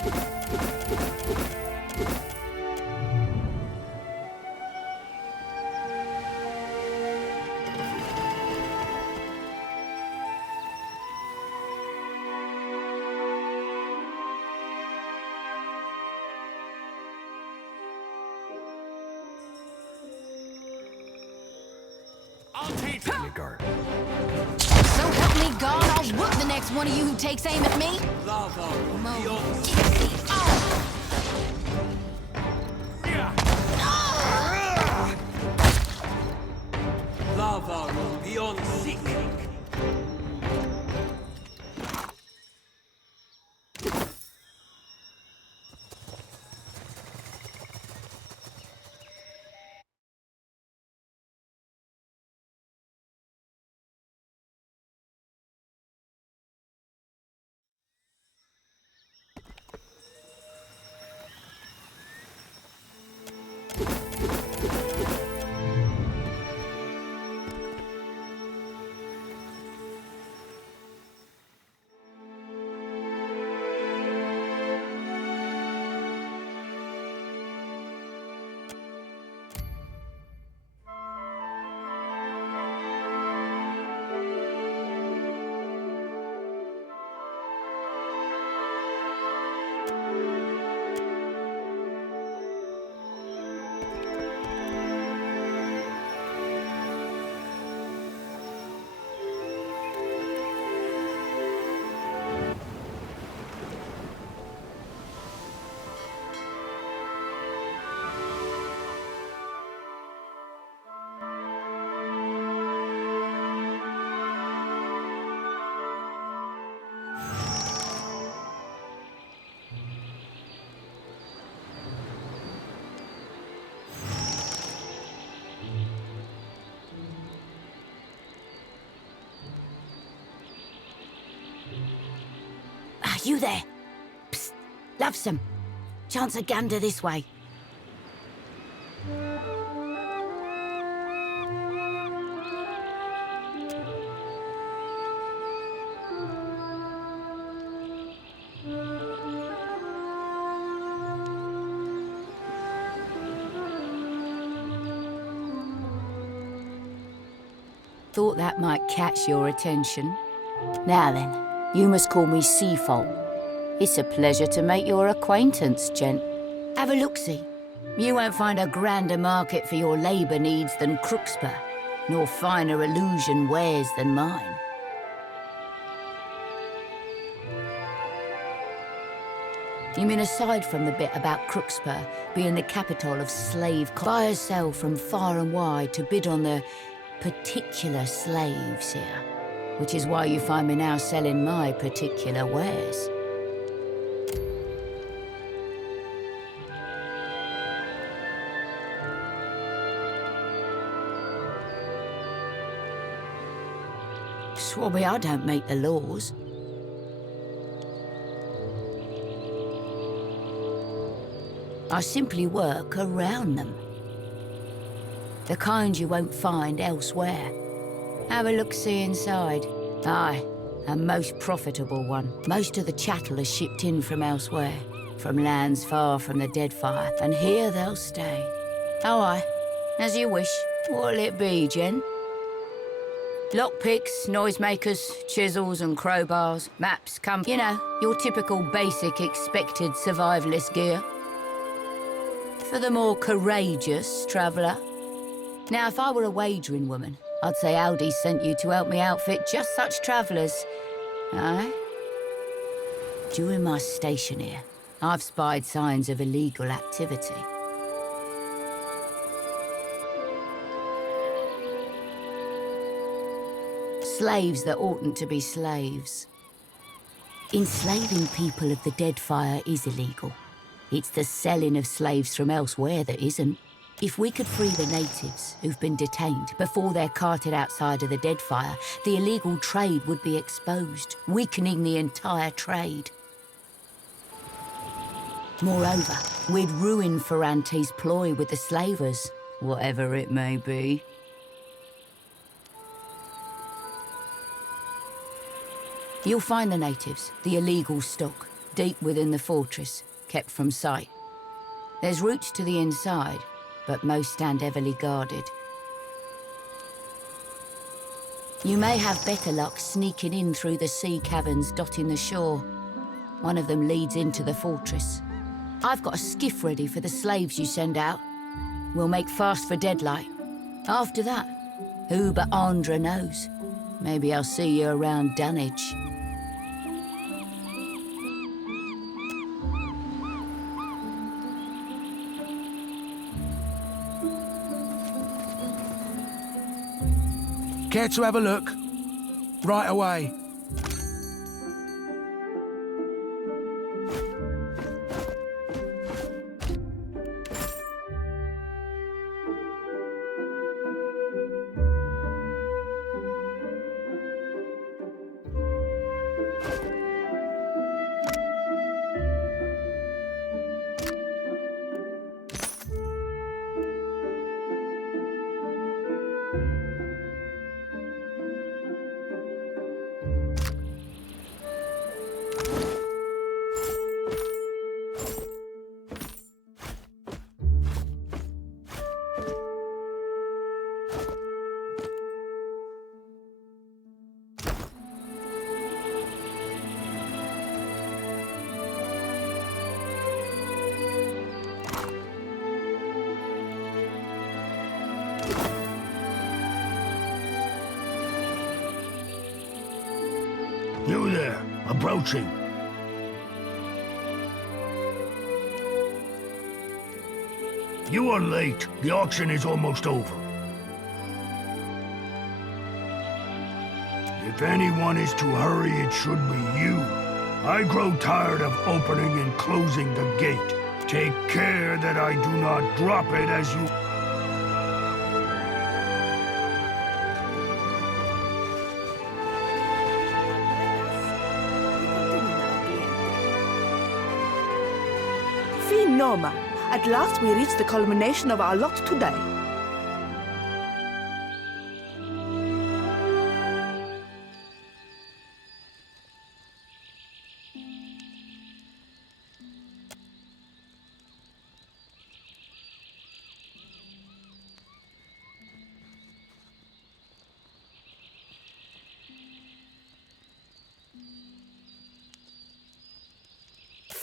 So help me God, I'll whoop the next one of you who takes aim at me. Lava beyond seeking. You there? Psst, lovesome. Chance a gander this way. Thought that might catch your attention. Now then. You must call me Seafold. It's a pleasure to make your acquaintance, gent. Have a look-see. You won't find a grander market for your labour needs than Crooksburg, nor finer illusion wares than mine. You mean aside from the bit about Crooksburg being the capital of slave buyers sell from far and wide to bid on the particular slaves here? Which is why you find me now selling my particular wares. Swabby, I don't make the laws. I simply work around them. The kind you won't find elsewhere. Have a look-see inside. Aye, a most profitable one. Most of the chattel is shipped in from elsewhere, from lands far from the Deadfire, and here they'll stay. Oh, aye, as you wish. What'll it be, gent? Lockpicks, noisemakers, chisels and crowbars, maps, you know, your typical basic expected survivalist gear. For the more courageous traveller. Now, if I were a wagering woman, I'd say Aldi sent you to help me outfit just such travellers. Aye? During my station here, I've spied signs of illegal activity. Slaves that oughtn't to be slaves. Enslaving people of the Deadfire is illegal. It's the selling of slaves from elsewhere that isn't. If we could free the natives who've been detained before they're carted outside of the Deadfire, the illegal trade would be exposed, weakening the entire trade. Moreover, we'd ruin Ferrante's ploy with the slavers, whatever it may be. You'll find the natives, the illegal stock. deep within the fortress, kept from sight. There's routes to the inside, but most stand heavily guarded. You may have better luck sneaking in through the sea caverns dotting the shore. One of them leads into the fortress. I've got a skiff ready for the slaves you send out. We'll make fast for daylight. After that, who but Andra knows? Maybe I'll see you around Dunwich. Care to have a look? Right away. You there, approaching. You are late. The auction is almost over. If anyone is to hurry, it should be you. I grow tired of opening and closing the gate. Take care that I do not drop it as you... Noma. At last we reach the culmination of our lot today.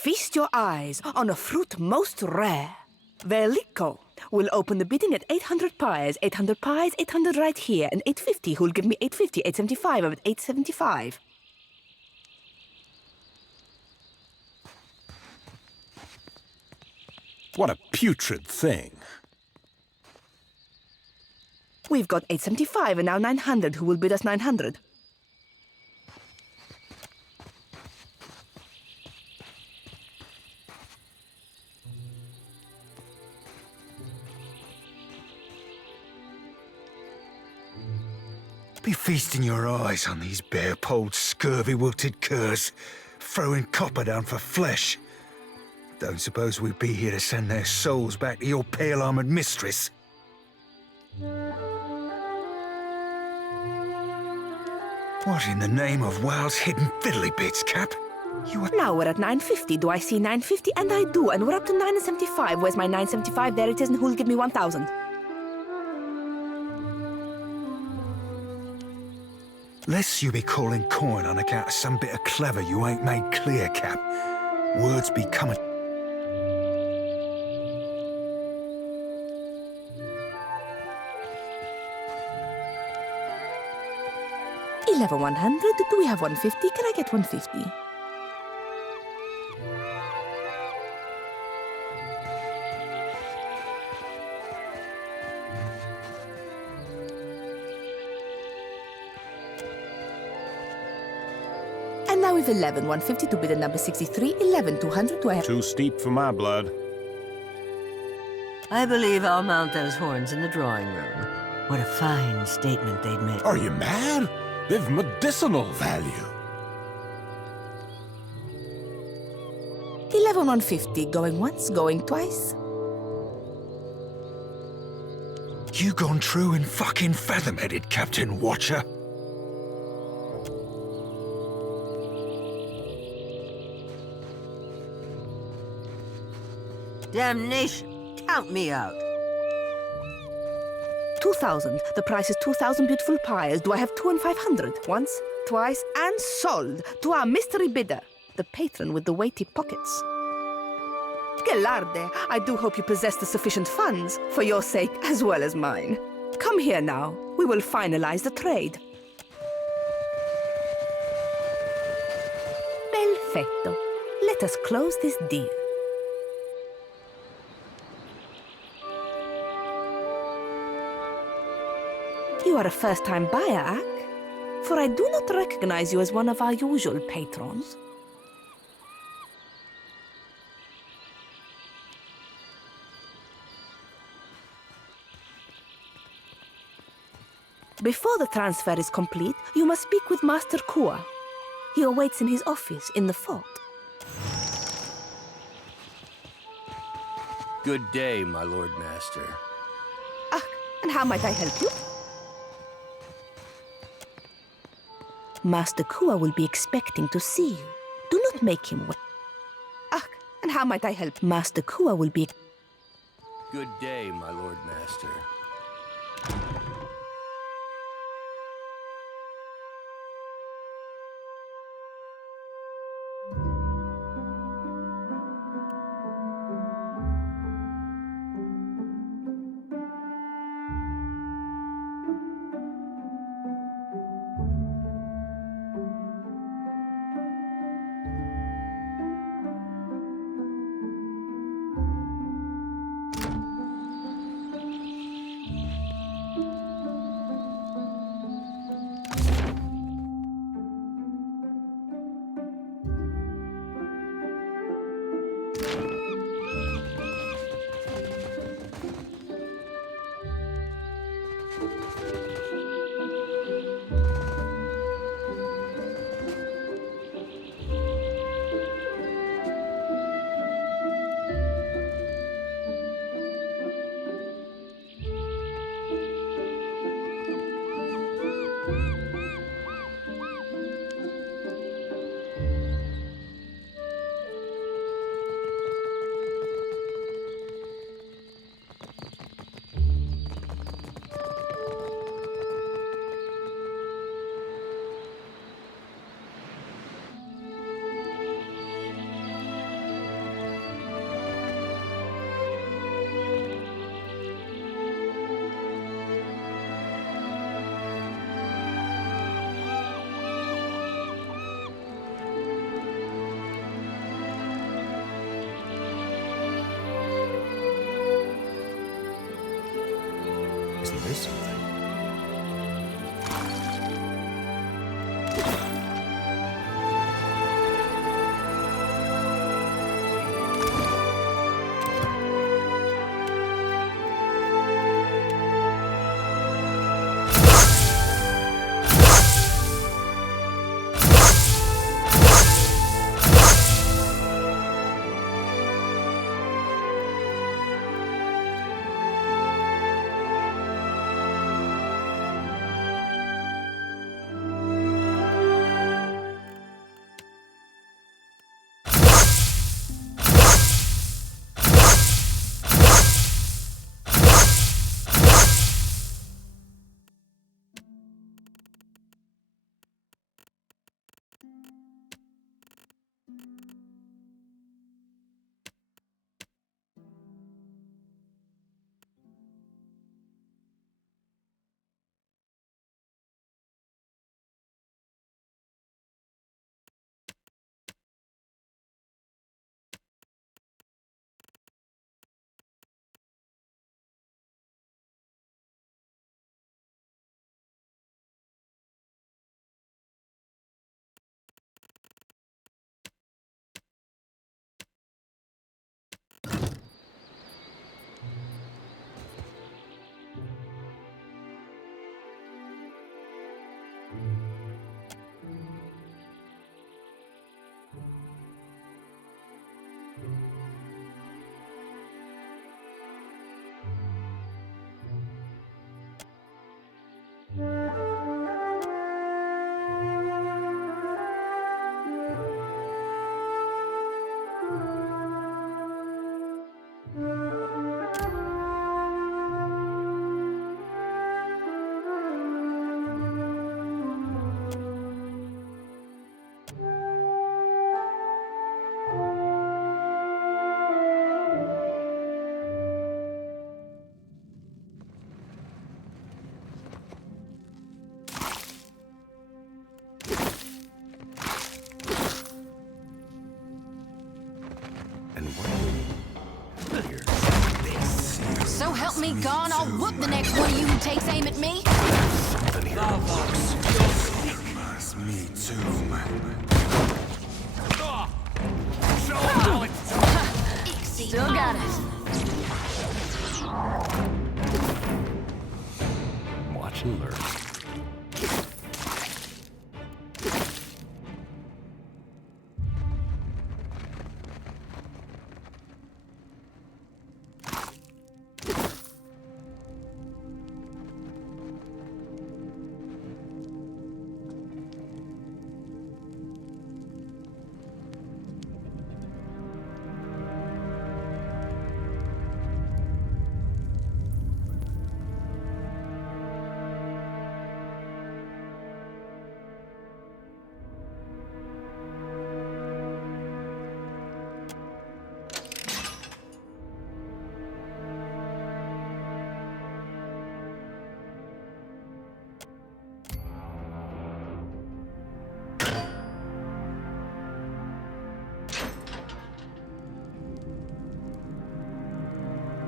Feast your eyes on a fruit most rare. Veliko will open the bidding at 800 pies, 800 pies, 800 right here, and 850 who'll give me 850, 875, I'm at 875. What a putrid thing. We've got 875 and now 900 who will bid us 900. Be feasting your eyes on these bare-polled, scurvy-wilted curs, throwing copper down for flesh. Don't suppose we'd be here to send their souls back to your pale-armoured mistress. What in the name of Wild's hidden fiddly bits, Cap? You are... Now we're at 950. Do I see 950? And I do. And we're up to 975. Where's my 975? There it is. And who'll give me 1,000? Lest you be calling coin on account of some bit of clever you ain't made clear, Cap. Words be coming. 100. Do we have 150? Can I get 150? And now we've 11, 150 to bid at number 63, 11, 200 to... Too steep for my blood. I believe I'll mount those horns in the drawing room. What a fine statement they'd make. Are you mad? They've medicinal value. 11, 150, going once, going twice. You gone true and fucking fathom-headed, Captain Watcher. Damnation! Count me out. 2,000. The price is 2,000 beautiful pies. Do I have 2 and 500? Once, twice, and sold to our mystery bidder, the patron with the weighty pockets. Gelarde, I do hope you possess the sufficient funds, for your sake as well as mine. Come here now. We will finalize the trade. Perfetto. Let us close this deal. You are a first-time buyer, Ak? For I do not recognize you as one of our usual patrons. Before the transfer is complete, you must speak with Master Kua. He awaits in his office in the fort. Good day, my Lord Master. Ah, and how might I help you? Master Kua will be expecting to see you. Do not make him wait. Ah, and how might I help? Master Kua will be... Good day, my Lord Master. Isn't this something? help me, gone, I'll whoop the next one of you who takes aim at me. Me too. Still got it. Watch and learn.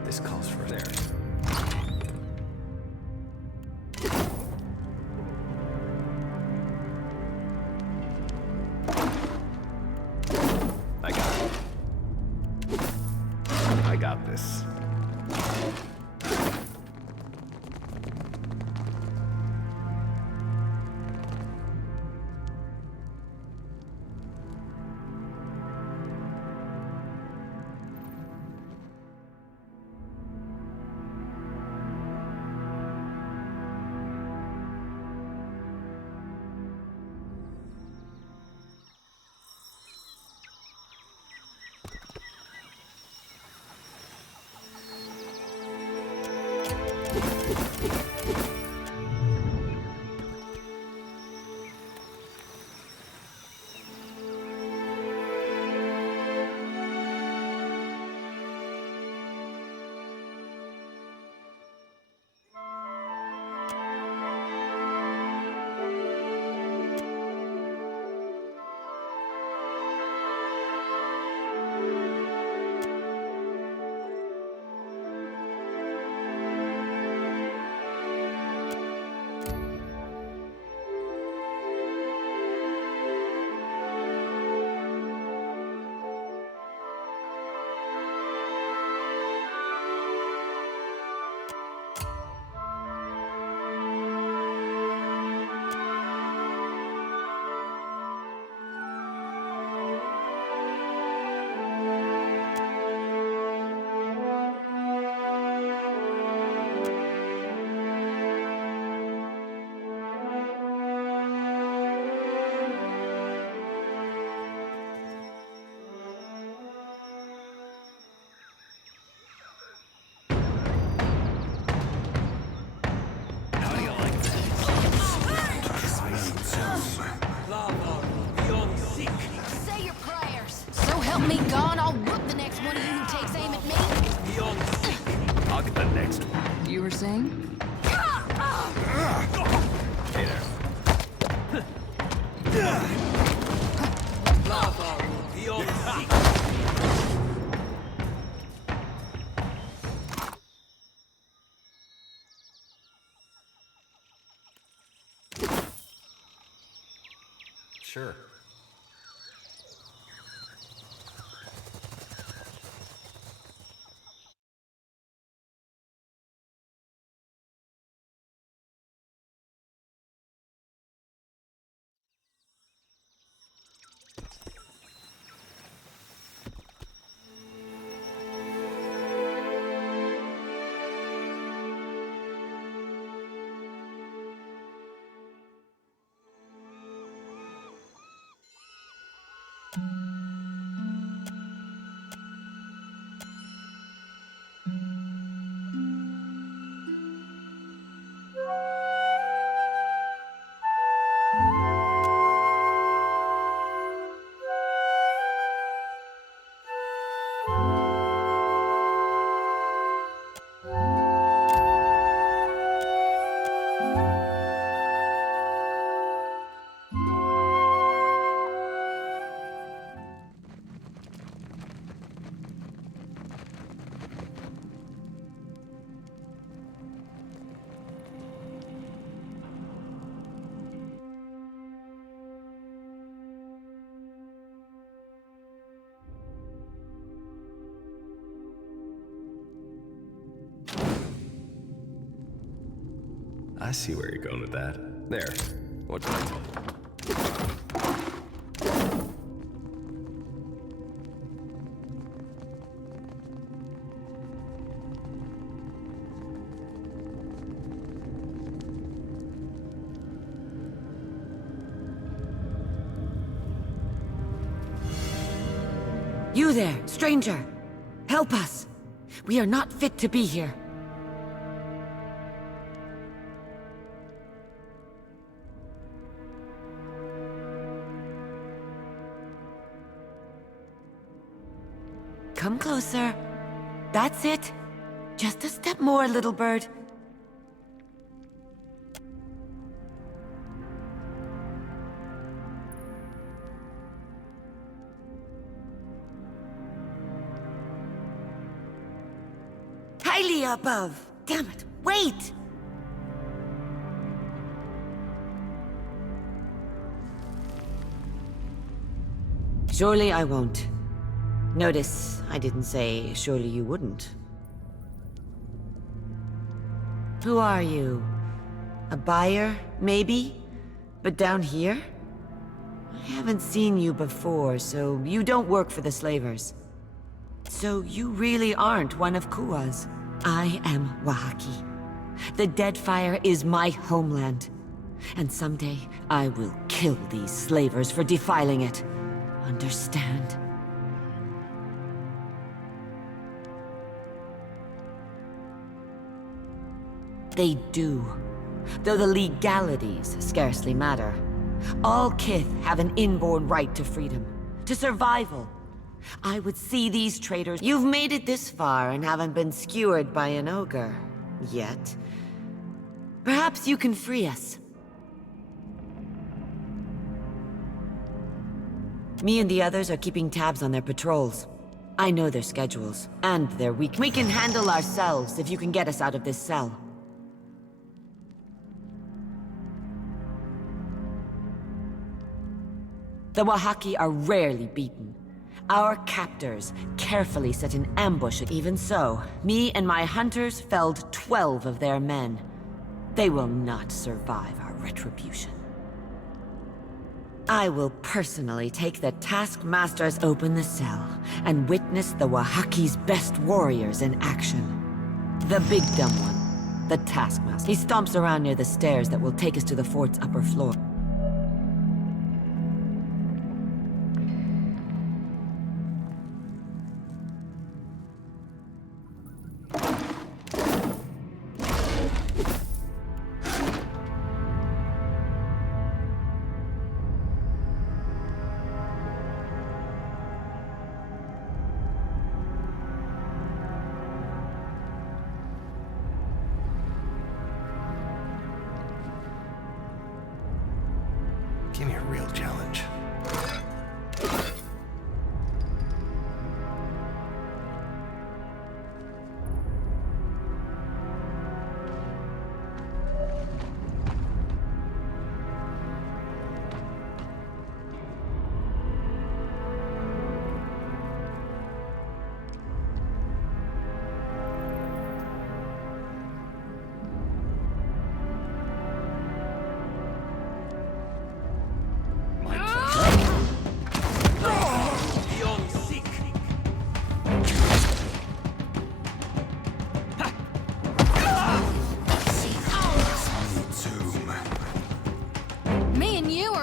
This calls for there. I got it. I got this. Say your prayers. So help me, gone, I'll whoop the next one of you who takes aim at me. I'll get the next one. You were saying? Hey there. Sure. I see where you're going with that. There. What did I tell you? You there, stranger! Help us! We are not fit to be here. Come closer. That's it. Just a step more, little bird. Highly above. Damn it, wait! Surely I won't. Notice, I didn't say, surely you wouldn't. Who are you? A buyer, maybe? But down here? I haven't seen you before, so you don't work for the slavers. So you really aren't one of Kua's. I am Wahaki. The Deadfire is my homeland. And someday, I will kill these slavers for defiling it. Understand? They do, though the legalities scarcely matter. All Kith have an inborn right to freedom, to survival. I would see these traitors. You've made it this far and haven't been skewered by an ogre yet. Perhaps you can free us. Me and the others are keeping tabs on their patrols. I know their schedules, and their weak. We can handle ourselves if you can get us out of this cell. The Wahaki are rarely beaten. Our captors carefully set an ambush. Even so, me and my hunters felled 12 of their men. They will not survive our retribution. I will personally take the Taskmasters open the cell and witness the Wahaki's best warriors in action. The big dumb one, the Taskmaster. He stomps around near the stairs that will take us to the fort's upper floor. Give me a real challenge.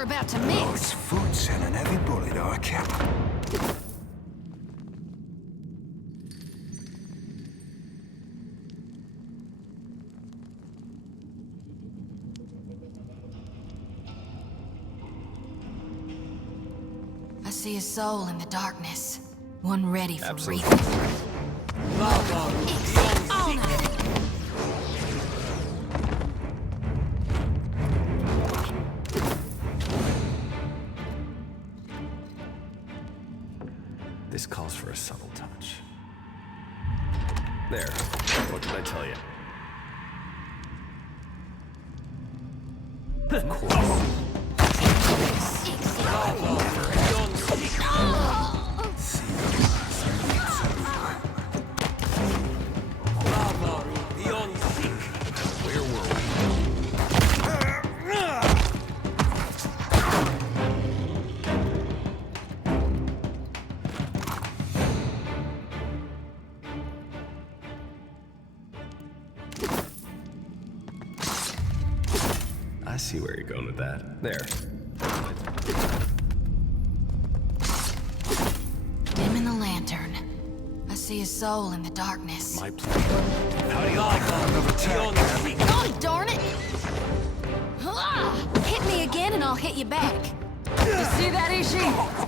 About to mix. Foot's and an heavy bullet, I cap. I see a soul in the darkness. One ready for reaping. This calls for a subtle touch. There. What did I tell you? Of course. Where were we? see where you're going with that. There. Dim in the lantern. I see a soul in the darkness. My pleasure. How do you like that? God darn it! Ah! Hit me again and I'll hit you back. You see that, Ishi?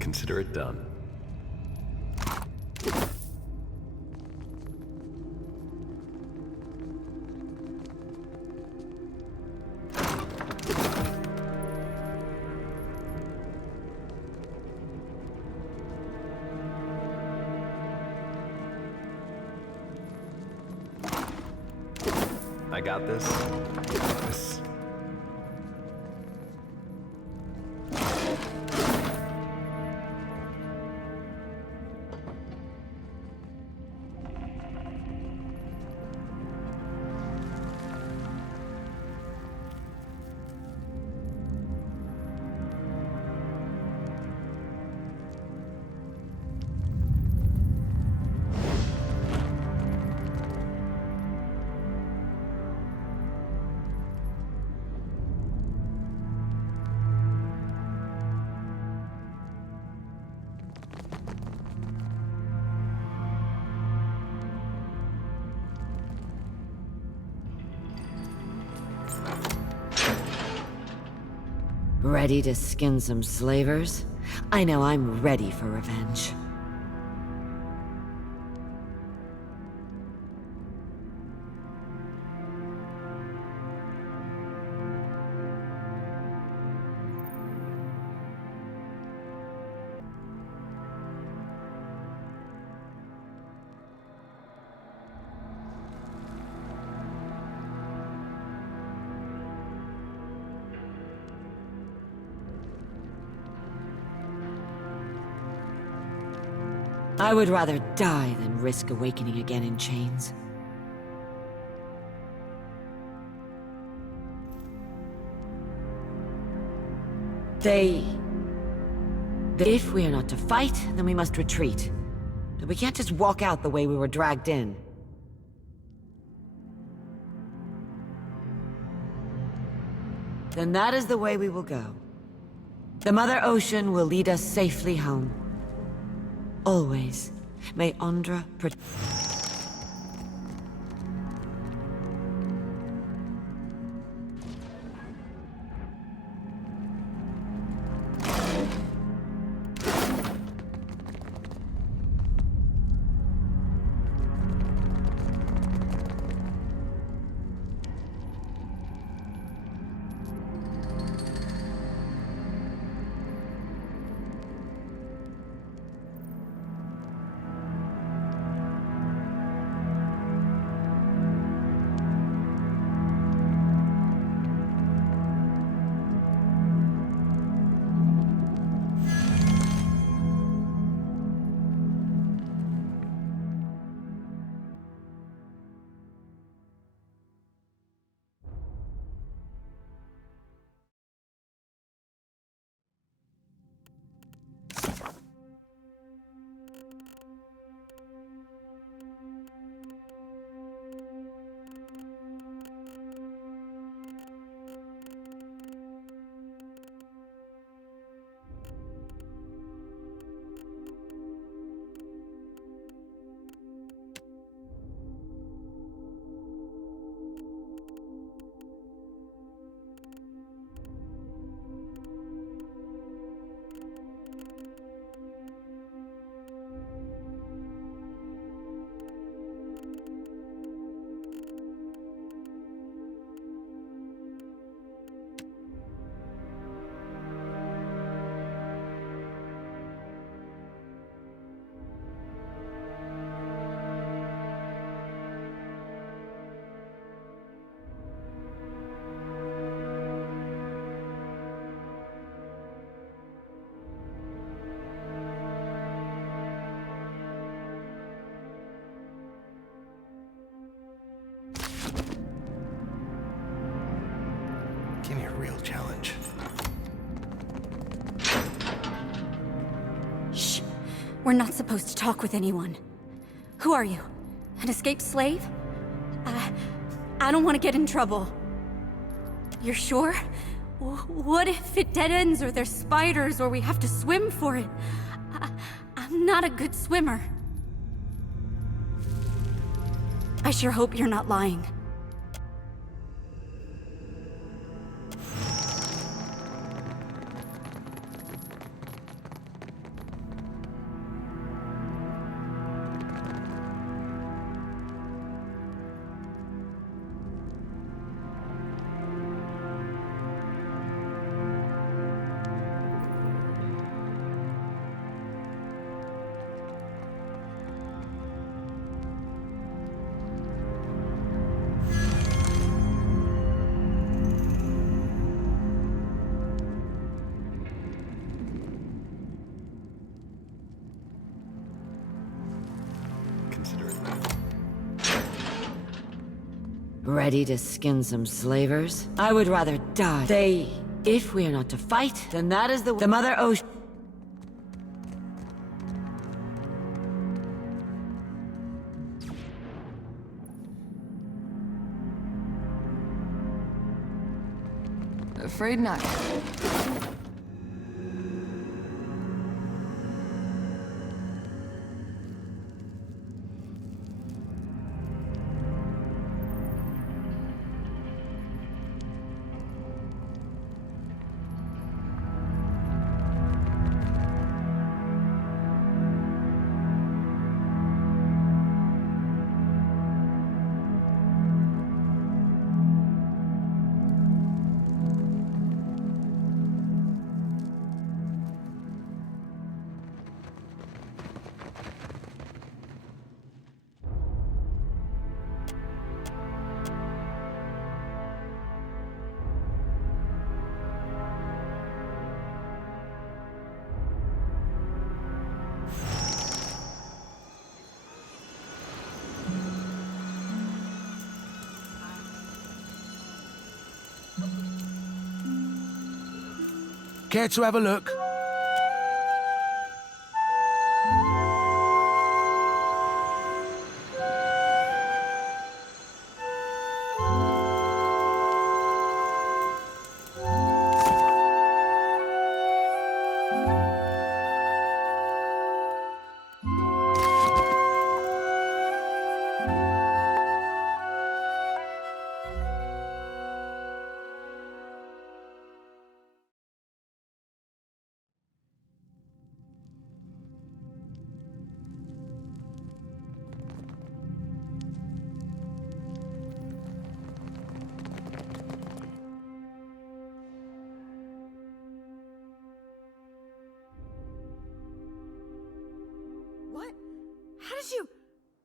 Consider it done. I got this. This. Ready to skin some slavers? I know I'm ready for revenge. I would rather die than risk awakening again in chains. If we are not to fight, then we must retreat. But we can't just walk out the way we were dragged in. Then that is the way we will go. The Mother Ocean will lead us safely home. Always, may Andra protect. We're not supposed to talk with anyone. Who are you? An escaped slave? I don't want to get in trouble. You're sure? What if it dead ends, or there's spiders, or we have to swim for it? I'm not a good swimmer. I sure hope you're not lying. Ready to skin some slavers? I would rather die. If we are not to fight, then that is the Mother Ocean. Afraid not. Care to have a look? What? How did you...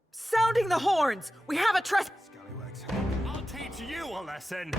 Sounding the horns! We have a trust... I'll teach you a lesson!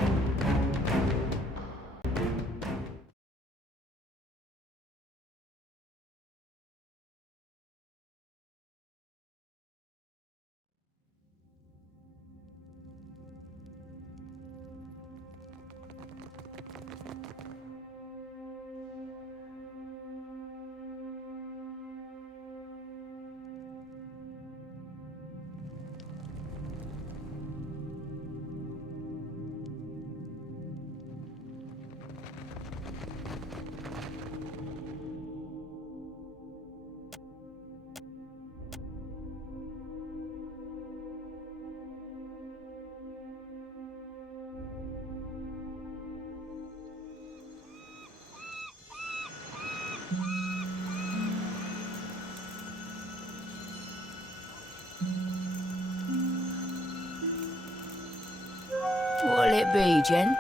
What'll it be, Jen?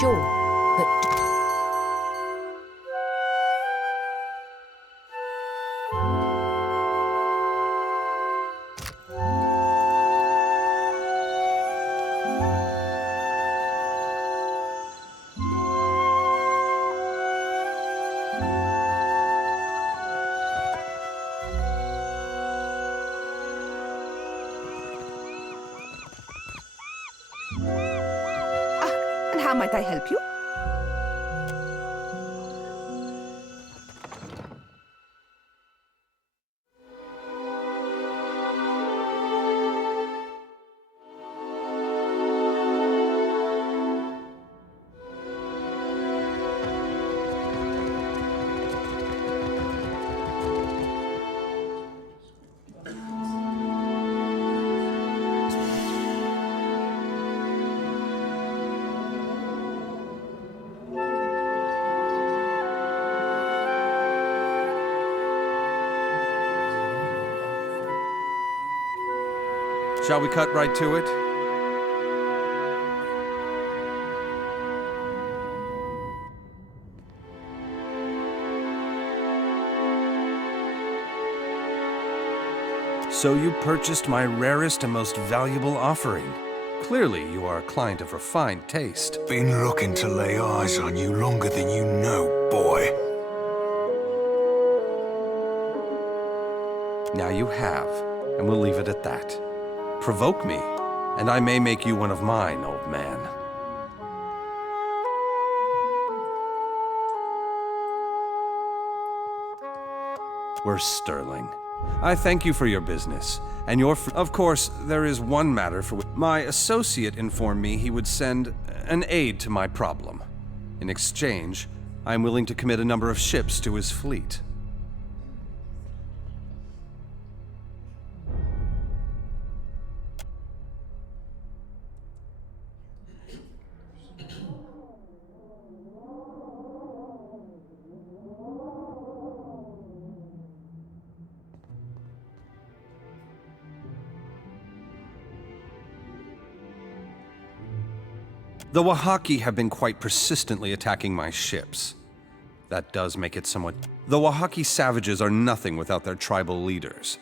Sure, but... And how might I help you? Shall we cut right to it? So you purchased my rarest and most valuable offering. Clearly, you are a client of refined taste. Been looking to lay eyes on you longer than you know, boy. Now you have, and we'll leave it at that. Provoke me, and I may make you one of mine, old man. We're sterling. I thank you for your business, and of course, there is one matter for which my associate informed me he would send an aid to my problem. In exchange, I am willing to commit a number of ships to his fleet. The Wahaki have been quite persistently attacking my ships. That does make it somewhat... The Wahaki savages are nothing without their tribal leaders.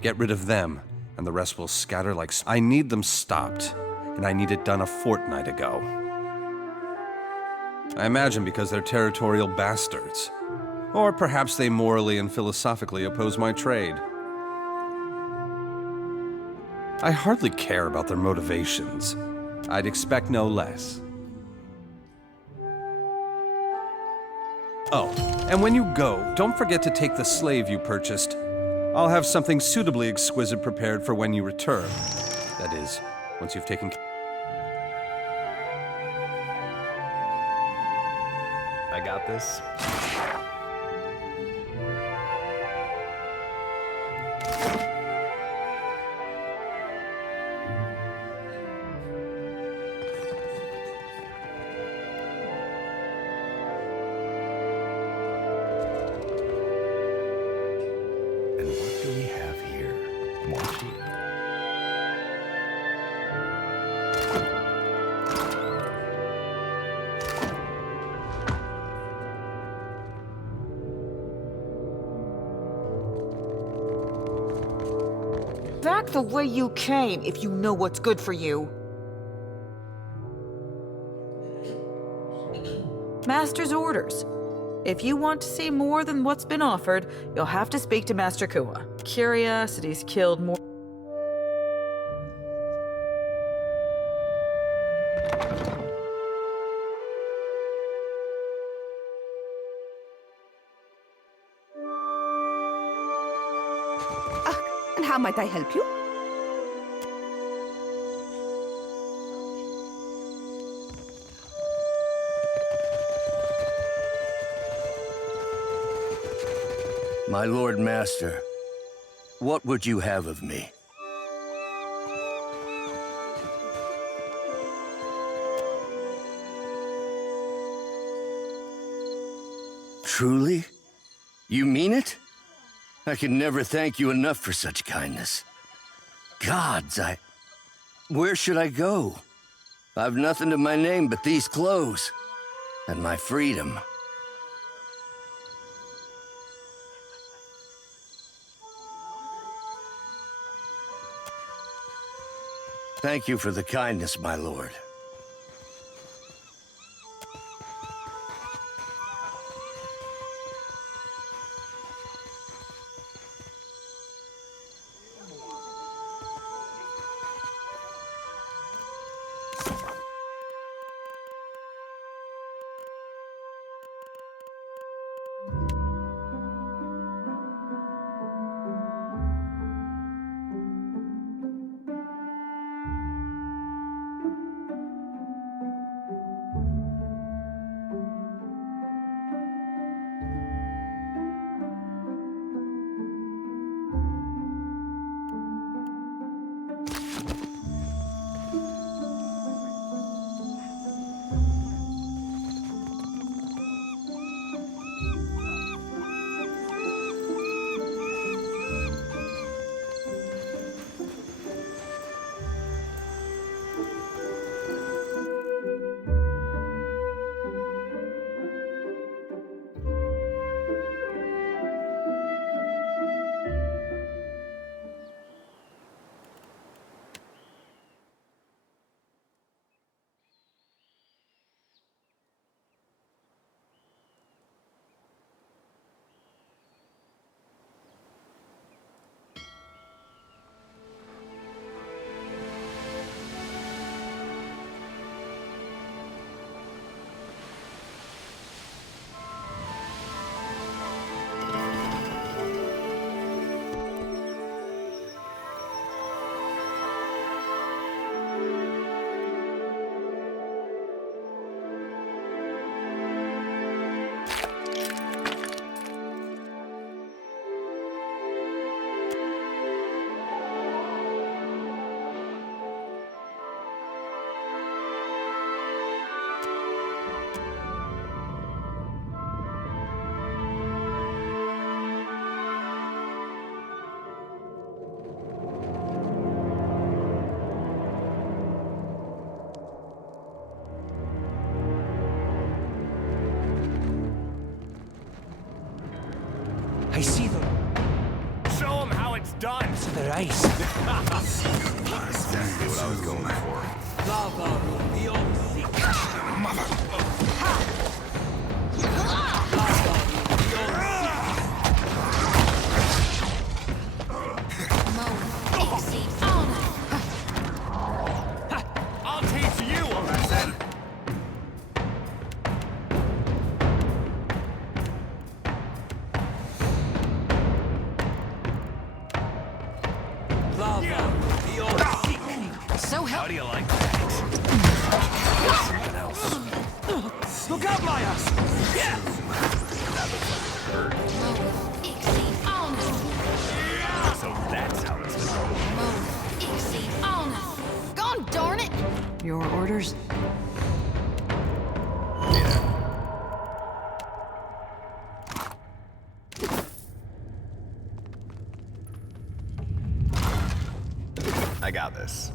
Get rid of them, and the rest will scatter like... I need them stopped, and I need it done a fortnight ago. I imagine because they're territorial bastards. Or perhaps they morally and philosophically oppose my trade. I hardly care about their motivations. I'd expect no less. Oh, and when you go, don't forget to take the slave you purchased. I'll have something suitably exquisite prepared for when you return. That is, once you've taken... I got this. And what do we have here? More sheep. Back the way you came, if you know what's good for you. Master's orders. If you want to see more than what's been offered, you'll have to speak to Master Kua. Curiosity's killed more. And how might I help you? My Lord Master, what would you have of me? Truly? You mean it? I can never thank you enough for such kindness. Gods, where should I go? I've nothing to my name but these clothes and my freedom. Thank you for the kindness, my lord. the race. Exactly what I was going for. I'll teach you a lesson. So How do you like that? Something else. Look out, my ass! Yeah! So that's how it's done. Gone, darn it! Your orders? I got this.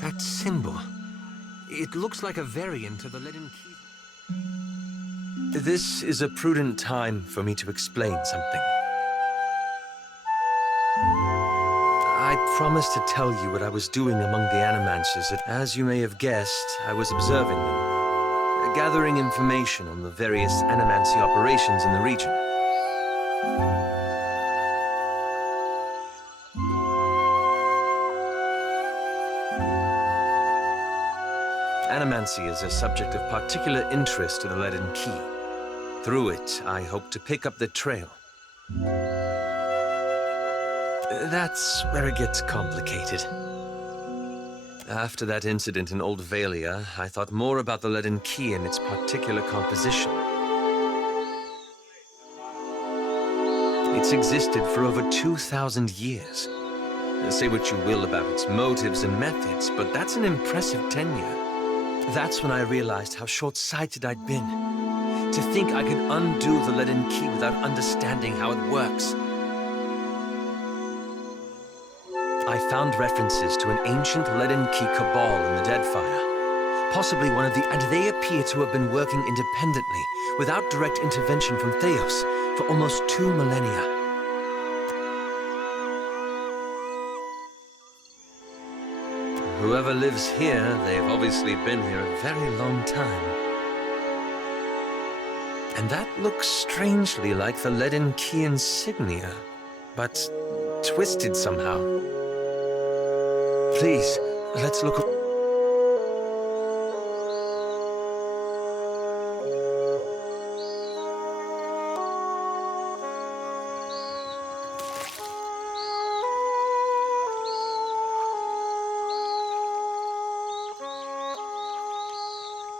That symbol. It looks like a variant of the leaden key. This is a prudent time for me to explain something. I promised to tell you what I was doing among the Animancers. As you may have guessed, I was observing them, gathering information on the various Animancy operations in the region. Animancy is a subject of particular interest to the Leaden Key. Through it, I hope to pick up the trail. That's where it gets complicated. After that incident in Old Valia, I thought more about the Leaden Key and its particular composition. It's existed for over 2,000 years. Say what you will about its motives and methods, but that's an impressive tenure. That's when I realized how short-sighted I'd been. To think I could undo the Leaden Key without understanding how it works. I found references to an ancient Leaden Key cabal in the Deadfire. Possibly one of the... And they appear to have been working independently, without direct intervention from Theos, for almost 2 millennia. Whoever lives here, they've obviously been here a very long time. And that looks strangely like the Leaden Key insignia, but twisted somehow. Please, let's look...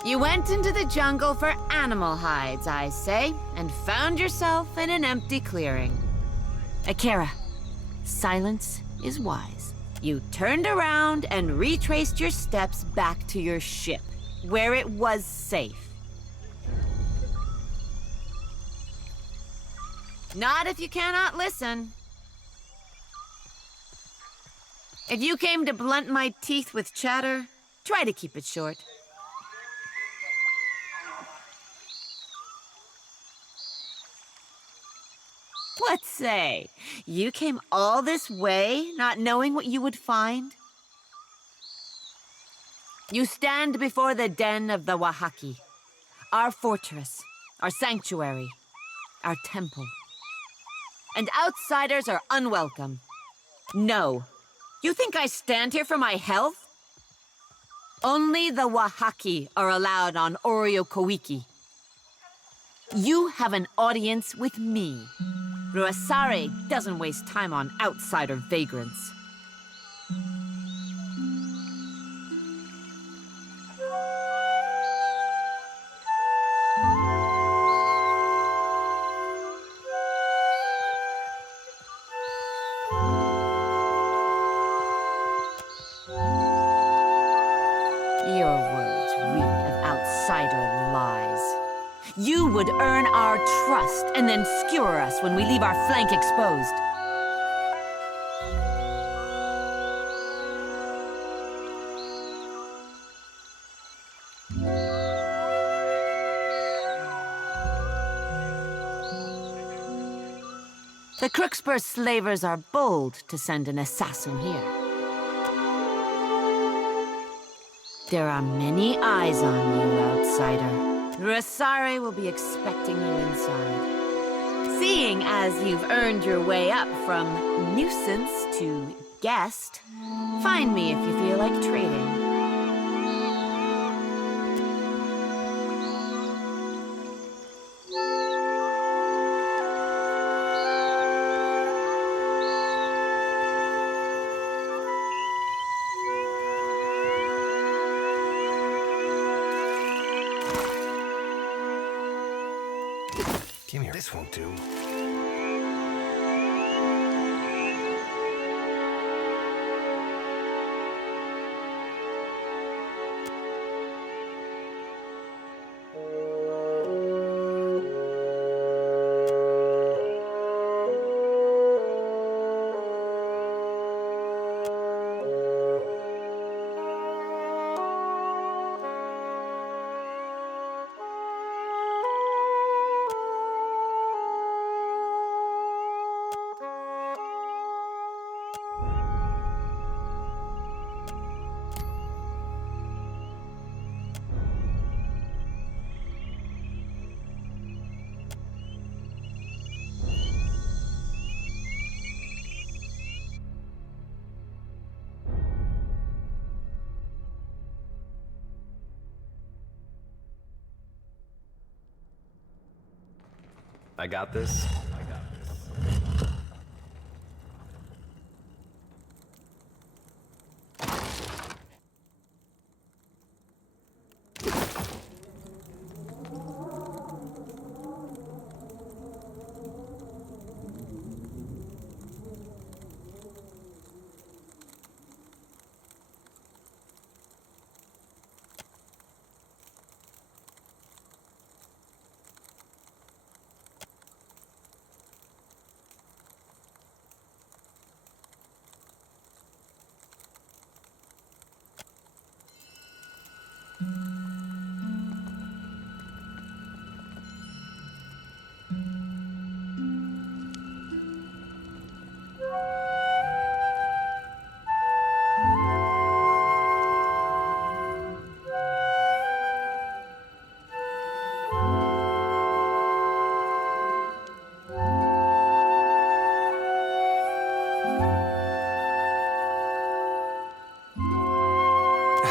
You went into the jungle for animal hides, I say, and found yourself in an empty clearing. Akira, silence is wise. You turned around and retraced your steps back to your ship, where it was safe. Not if you cannot listen. If you came to blunt my teeth with chatter, try to keep it short. What say? You came all this way, not knowing what you would find? You stand before the den of the Wahaki, our fortress, our sanctuary, our temple. And outsiders are unwelcome. No. You think I stand here for my health? Only the Wahaki are allowed on Oriokoiki. You have an audience with me. Ruasare doesn't waste time on outsider vagrants. Your words reek of outsider lies. You would earn our trust and then skewer us when we leave our flank exposed. The Crookspur slavers are bold to send an assassin here. There are many eyes on you, outsider. Ruasare will be expecting you inside. Seeing as you've earned your way up from nuisance to guest, find me if you feel like trading. Come here. This won't do. I got this.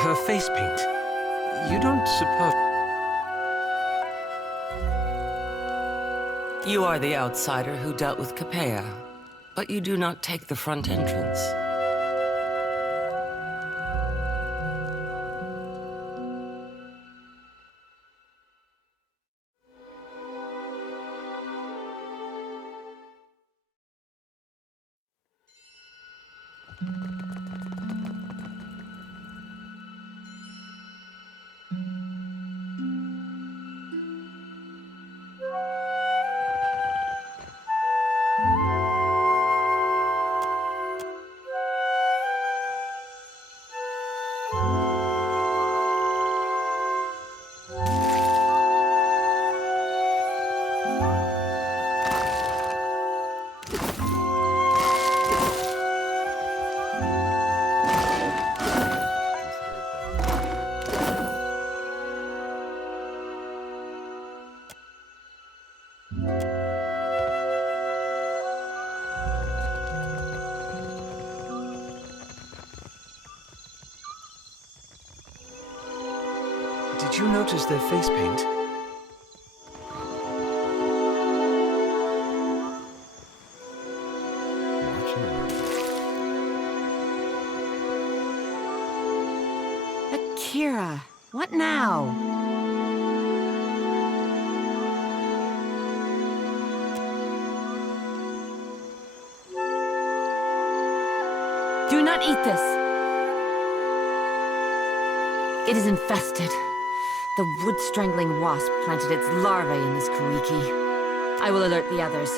Her face paint. You don't suppose... You are the outsider who dealt with Capea, but you do not take the front entrance. Did you notice their face paint? Akira, what now? Do not eat this. It is infested. The wood-strangling wasp planted its larvae in this Kuriki. I will alert the others.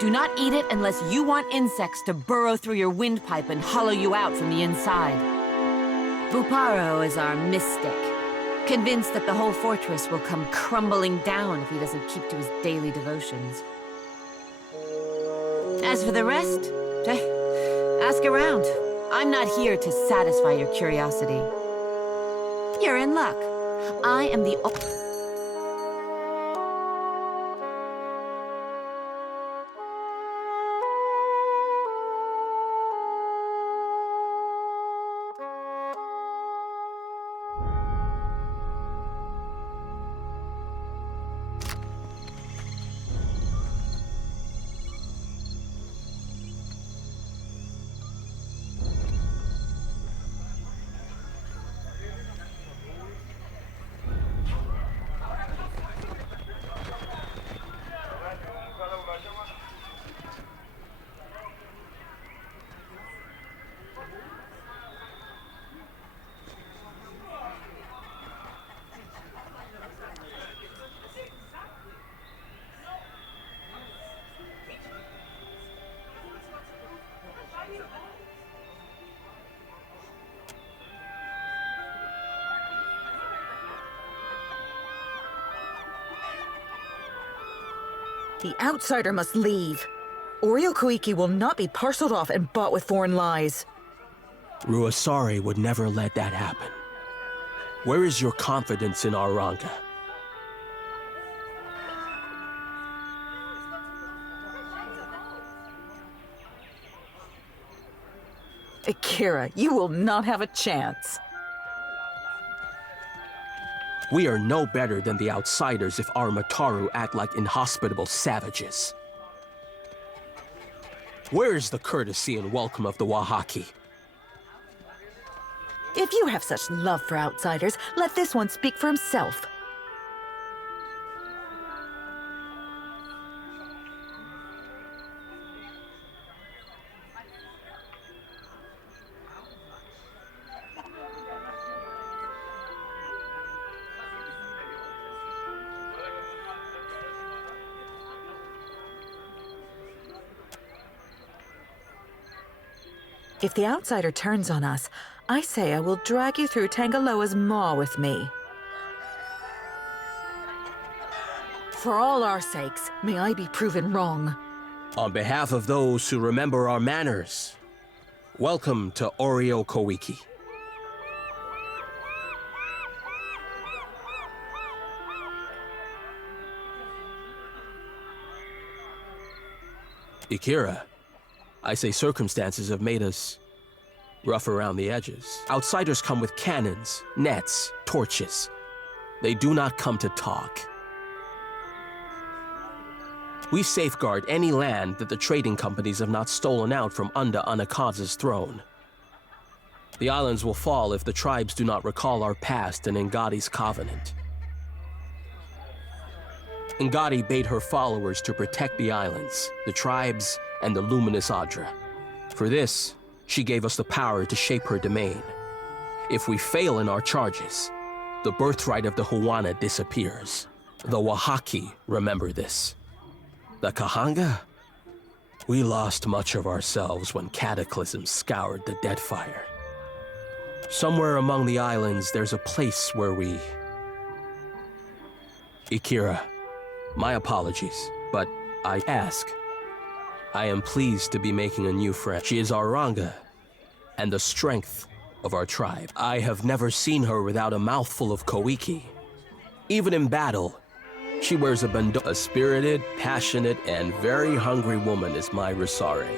Do not eat it unless you want insects to burrow through your windpipe and hollow you out from the inside. Buparo is our mystic, convinced that the whole fortress will come crumbling down if he doesn't keep to his daily devotions. As for the rest, ask around. I'm not here to satisfy your curiosity. You're in luck. I am the... The outsider must leave. Oreo Koiki will not be parceled off and bought with foreign lies. Ruasari would never let that happen. Where is your confidence in our Ranka? Akira, you will not have a chance. We are no better than the outsiders if our Mataru act like inhospitable savages. Where is the courtesy and welcome of the Wahaki? If you have such love for outsiders, let this one speak for himself. If the outsider turns on us, I say I will drag you through Tangaloa's maw with me. For all our sakes, may I be proven wrong. On behalf of those who remember our manners, welcome to Oreo Koiki. Ikira, I say circumstances have made us rough around the edges. Outsiders come with cannons, nets, torches. They do not come to talk. We safeguard any land that the trading companies have not stolen out from under Anakaza's throne. The islands will fall if the tribes do not recall our past and Ngadi's covenant. Ngadi bade her followers to protect the islands, the tribes, and the luminous Adra. For this, she gave us the power to shape her domain. If we fail in our charges, the birthright of the Huana disappears. The Wahaki remember this. The Kahanga? We lost much of ourselves when Cataclysm scoured the Deadfire. Somewhere among the islands, there's a place where we... Ikira, my apologies, but I ask. I am pleased to be making a new friend. She is our Ranga, and the strength of our tribe. I have never seen her without a mouthful of Koiki. Even in battle, she wears a bando. A spirited, passionate, and very hungry woman is my Risare.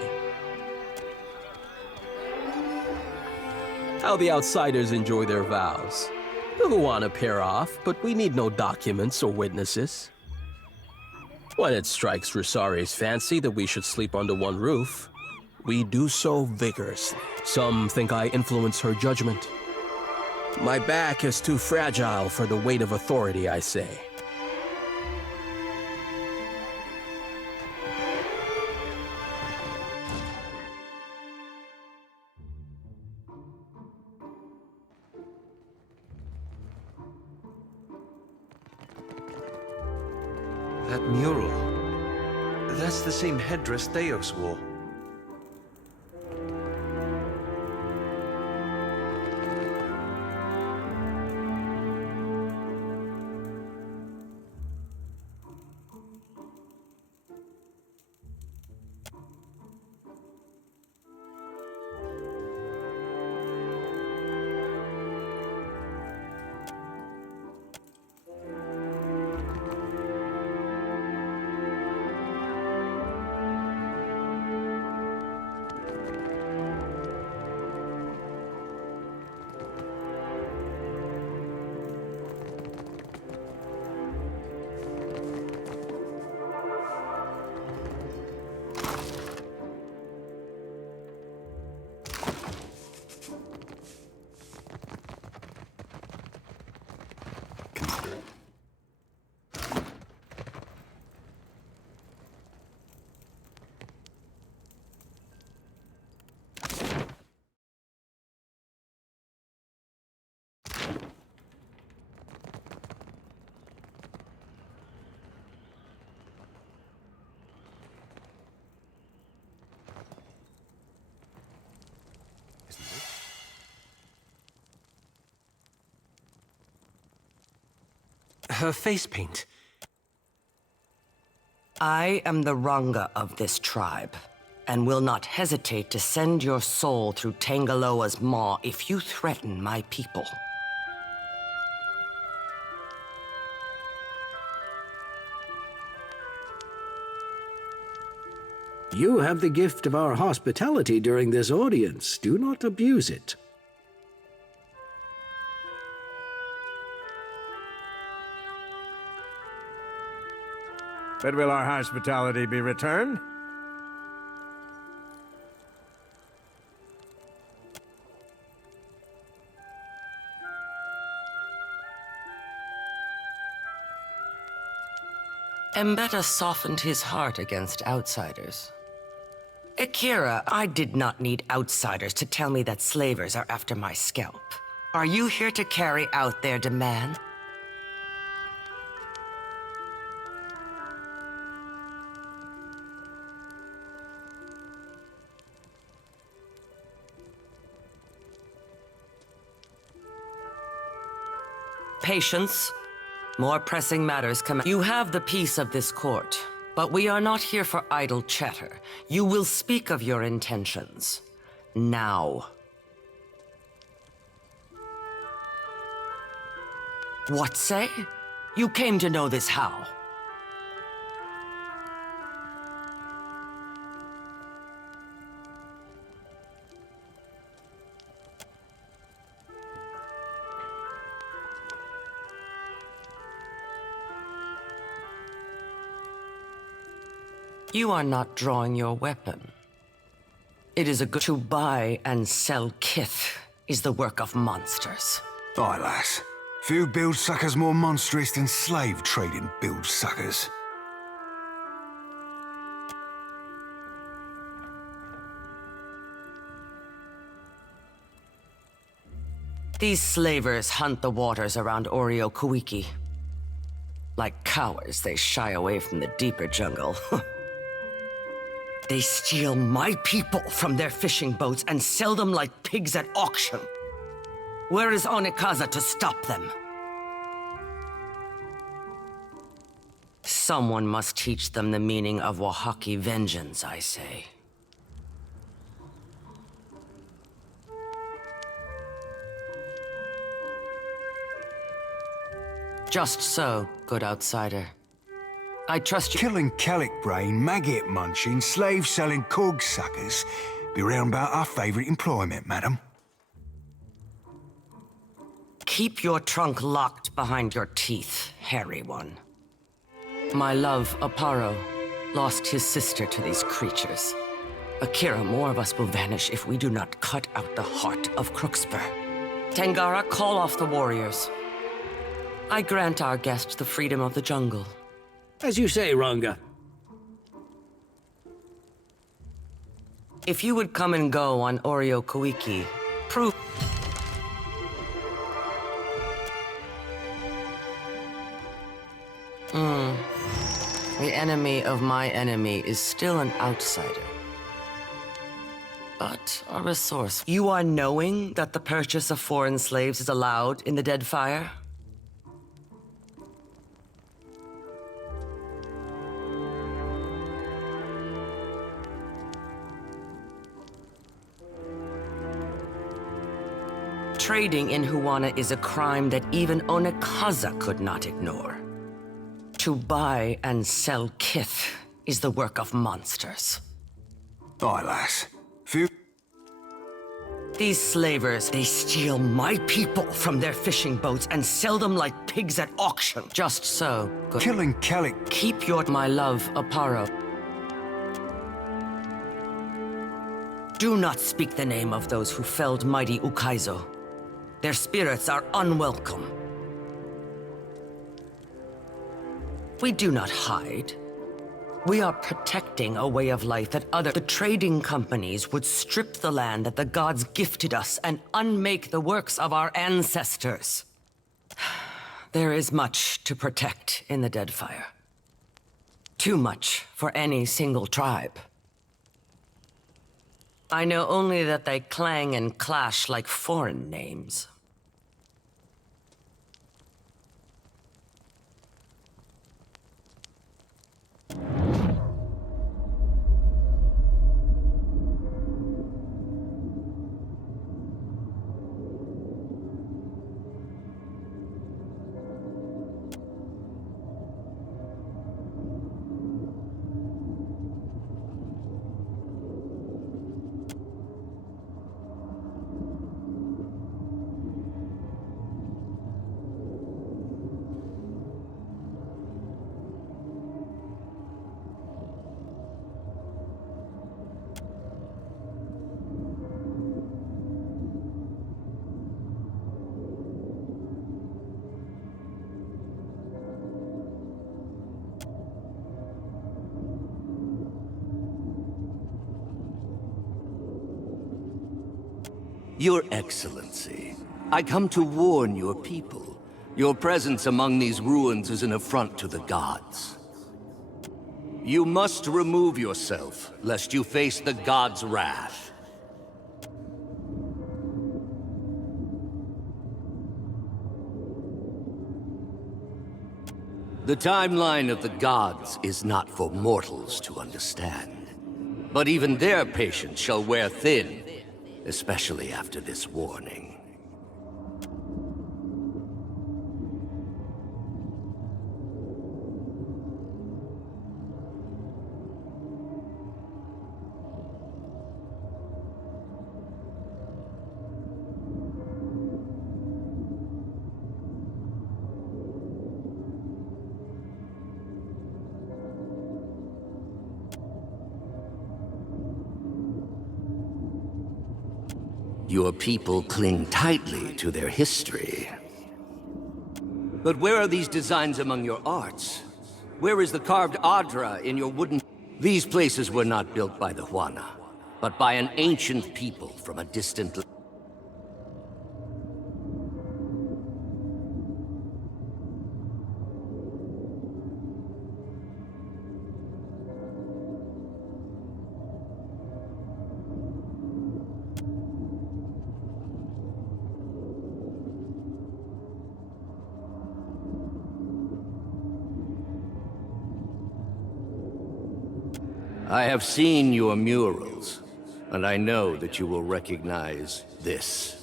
How the outsiders enjoy their vows. They'll want to pair off, but we need no documents or witnesses. When it strikes Risare's fancy that we should sleep under one roof, we do so vigorously. Some think I influence her judgment. My back is too fragile for the weight of authority, I say. That mural. That's the same headdress Theos wore. Her face paint. I am the Ranga of this tribe, and will not hesitate to send your soul through Tangaloa's maw if you threaten my people. You have the gift of our hospitality during this audience. Do not abuse it. But will our hospitality be returned? Mbetta softened his heart against outsiders. Akira, I did not need outsiders to tell me that slavers are after my scalp. Are you here to carry out their demand? Patience. More pressing matters come. You have the peace of this court, but we are not here for idle chatter. You will speak of your intentions. Now. What say? You came to know this how? You are not drawing your weapon. It is a good to buy and sell kith is the work of monsters. Aye, lass. Few build suckers more monstrous than slave trading build suckers. These slavers hunt the waters around Oreo Kuiki. Like cowards, they shy away from the deeper jungle. They steal my people from their fishing boats and sell them like pigs at auction. Where is Onikaza to stop them? Someone must teach them the meaning of Wahaki vengeance, I say. Just so, good outsider. I trust you. Killing Calic brain, maggot munching, slave selling cog suckers be round about our favourite employment, madam. Keep your trunk locked behind your teeth, hairy one. My love, Aparo, lost his sister to these creatures. Akira, more of us will vanish if we do not cut out the heart of Crookspur. Tangara, call off the warriors. I grant our guest the freedom of the jungle. As you say, Ranga. If you would come and go on Oreo Kuiki, prove... The enemy of my enemy is still an outsider. But a resource. You are knowing that the purchase of foreign slaves is allowed in the Deadfire? Trading in Huana is a crime that even Onikaza could not ignore. To buy and sell kith is the work of monsters. Aye, lass. Few... These slavers, they steal my people from their fishing boats and sell them like pigs at auction. Just so. Good. Killing Calic... Keep your... My love, Aparo. Do not speak the name of those who felled mighty Ukaizo. Their spirits are unwelcome. We do not hide. We are protecting a way of life that the trading companies would strip the land that the gods gifted us and unmake the works of our ancestors. There is much to protect in the Deadfire. Too much for any single tribe. I know only that they clang and clash like foreign names. Your Excellency, I come to warn your people. Your presence among these ruins is an affront to the gods. You must remove yourself, lest you face the gods' wrath. The timeline of the gods is not for mortals to understand. But even their patience shall wear thin, especially after this warning. Your people cling tightly to their history. But where are these designs among your arts? Where is the carved Adra in your wooden... These places were not built by the Huana, but by an ancient people from a distant... I have seen your murals, and I know that you will recognize this.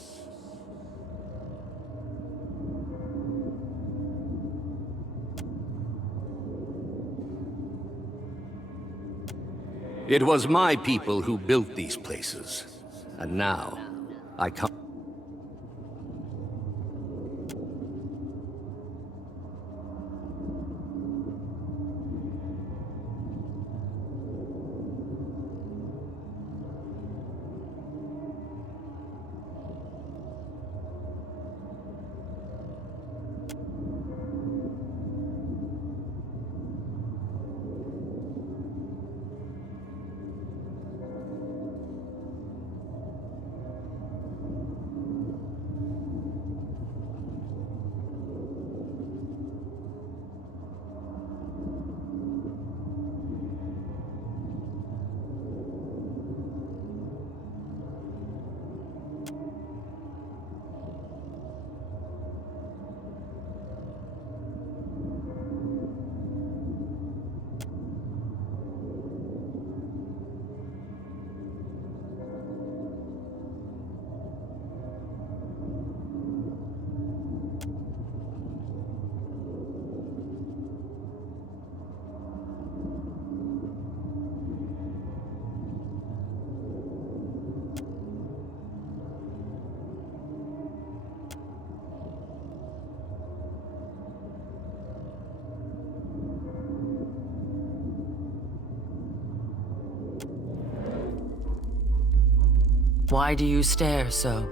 It was my people who built these places, and now I come... Why do you stare so?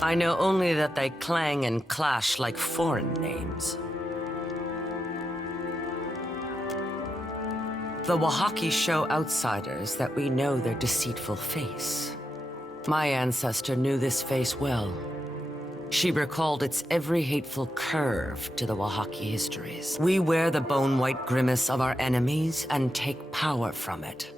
I know only that they clang and clash like foreign names. The Oaxaci show outsiders that we know their deceitful face. My ancestor knew this face well. She recalled its every hateful curve to the Oaxaci histories. We wear the bone-white grimace of our enemies and take power from it.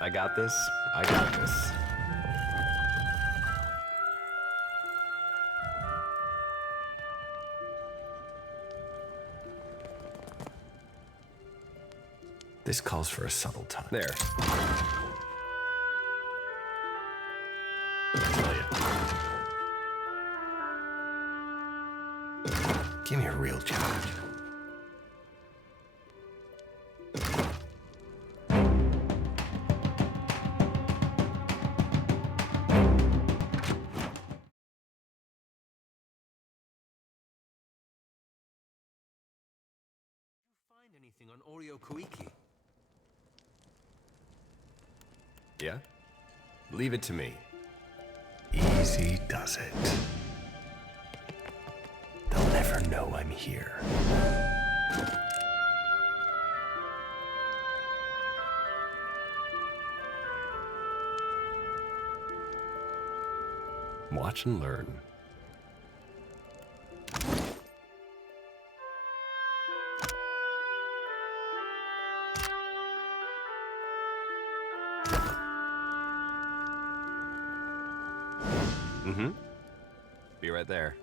I got this. I got this. This calls for a subtle touch. There. Tell ya. Give me a real challenge. Anything on Oreo Koiki? Yeah? Leave it to me. Easy does it. They'll never know I'm here. Watch and learn. Mm-hmm. Be right there.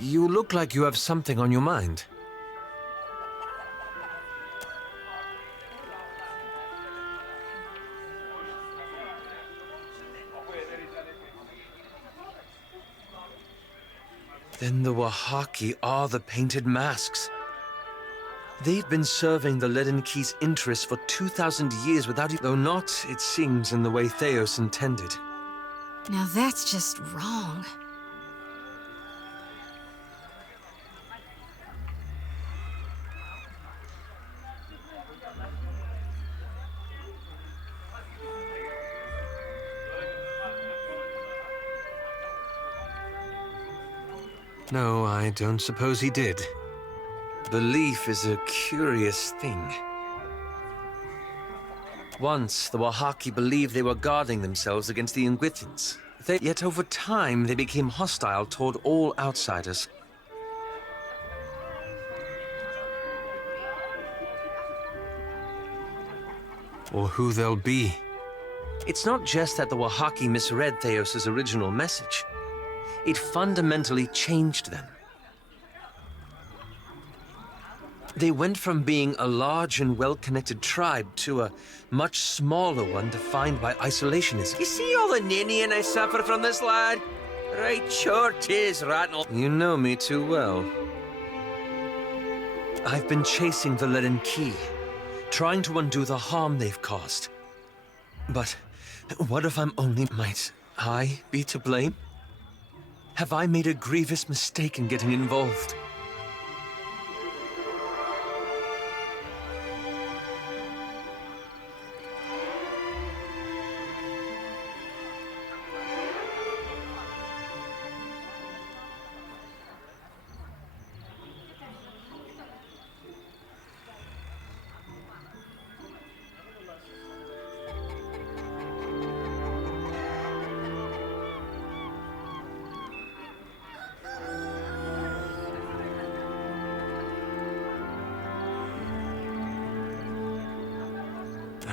You look like you have something on your mind. Then the Wahaki are the painted masks. They've been serving the Leaden Key's interests for 2,000 years without it, though not, it seems, in the way Theos intended. Now that's just wrong. No, I don't suppose he did. Belief is a curious thing. Once, the Wahaki believed they were guarding themselves against the Ingwithans. Yet over time, they became hostile toward all outsiders. Or who they'll be. It's not just that the Wahaki misread Theos' original message. It fundamentally changed them. They went from being a large and well-connected tribe to a much smaller one defined by isolationism. You see all the ninnying I suffer from this lad? Right sure 'tis, Rattle. You know me too well. I've been chasing the Leaden Key, trying to undo the harm they've caused. But what if might I be to blame? Have I made a grievous mistake in getting involved?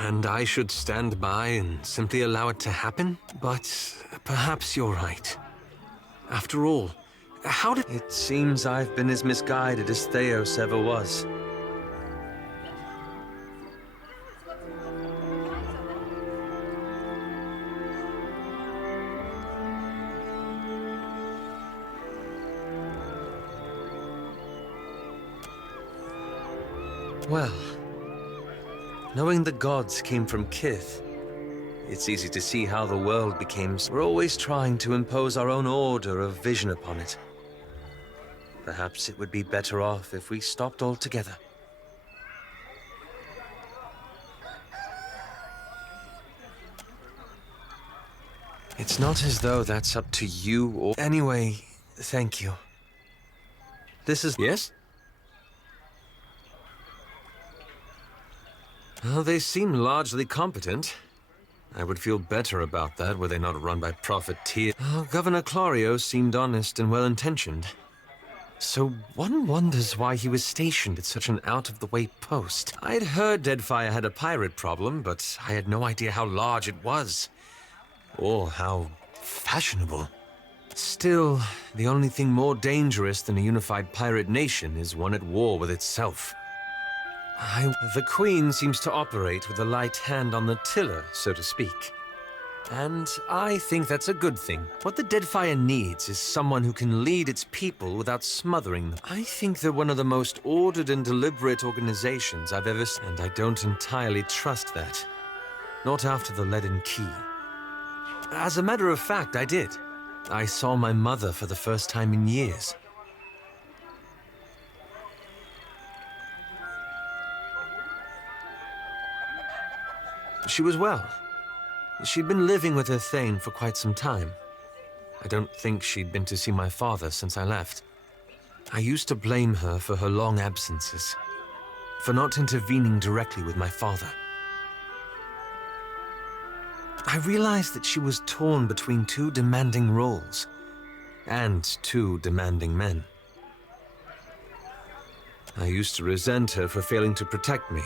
and I should stand by and simply allow it to happen? But perhaps you're right. After all, how did... It seems I've been as misguided as Theos ever was. Well, knowing the gods came from Kith, it's easy to see how the world became... We're always trying to impose our own order of vision upon it. Perhaps it would be better off if we stopped altogether. It's not as though that's up to you or... Anyway, thank you. This is... Yes? Well, they seem largely competent. I would feel better about that were they not run by profiteers. Governor Clario seemed honest and well-intentioned. So one wonders why he was stationed at such an out-of-the-way post. I'd heard Deadfire had a pirate problem, but I had no idea how large it was. Or how fashionable. Still, the only thing more dangerous than a unified pirate nation is one at war with itself. The Queen seems to operate with a light hand on the tiller, so to speak. And I think that's a good thing. What the Deadfire needs is someone who can lead its people without smothering them. I think they're one of the most ordered and deliberate organizations I've ever seen, and I don't entirely trust that. Not after the Leaden Key. As a matter of fact, I did. I saw my mother for the first time in years. She was well. She'd been living with her Thane for quite some time. I don't think she'd been to see my father since I left. I used to blame her for her long absences, for not intervening directly with my father. I realized that she was torn between two demanding roles, and two demanding men. I used to resent her for failing to protect me,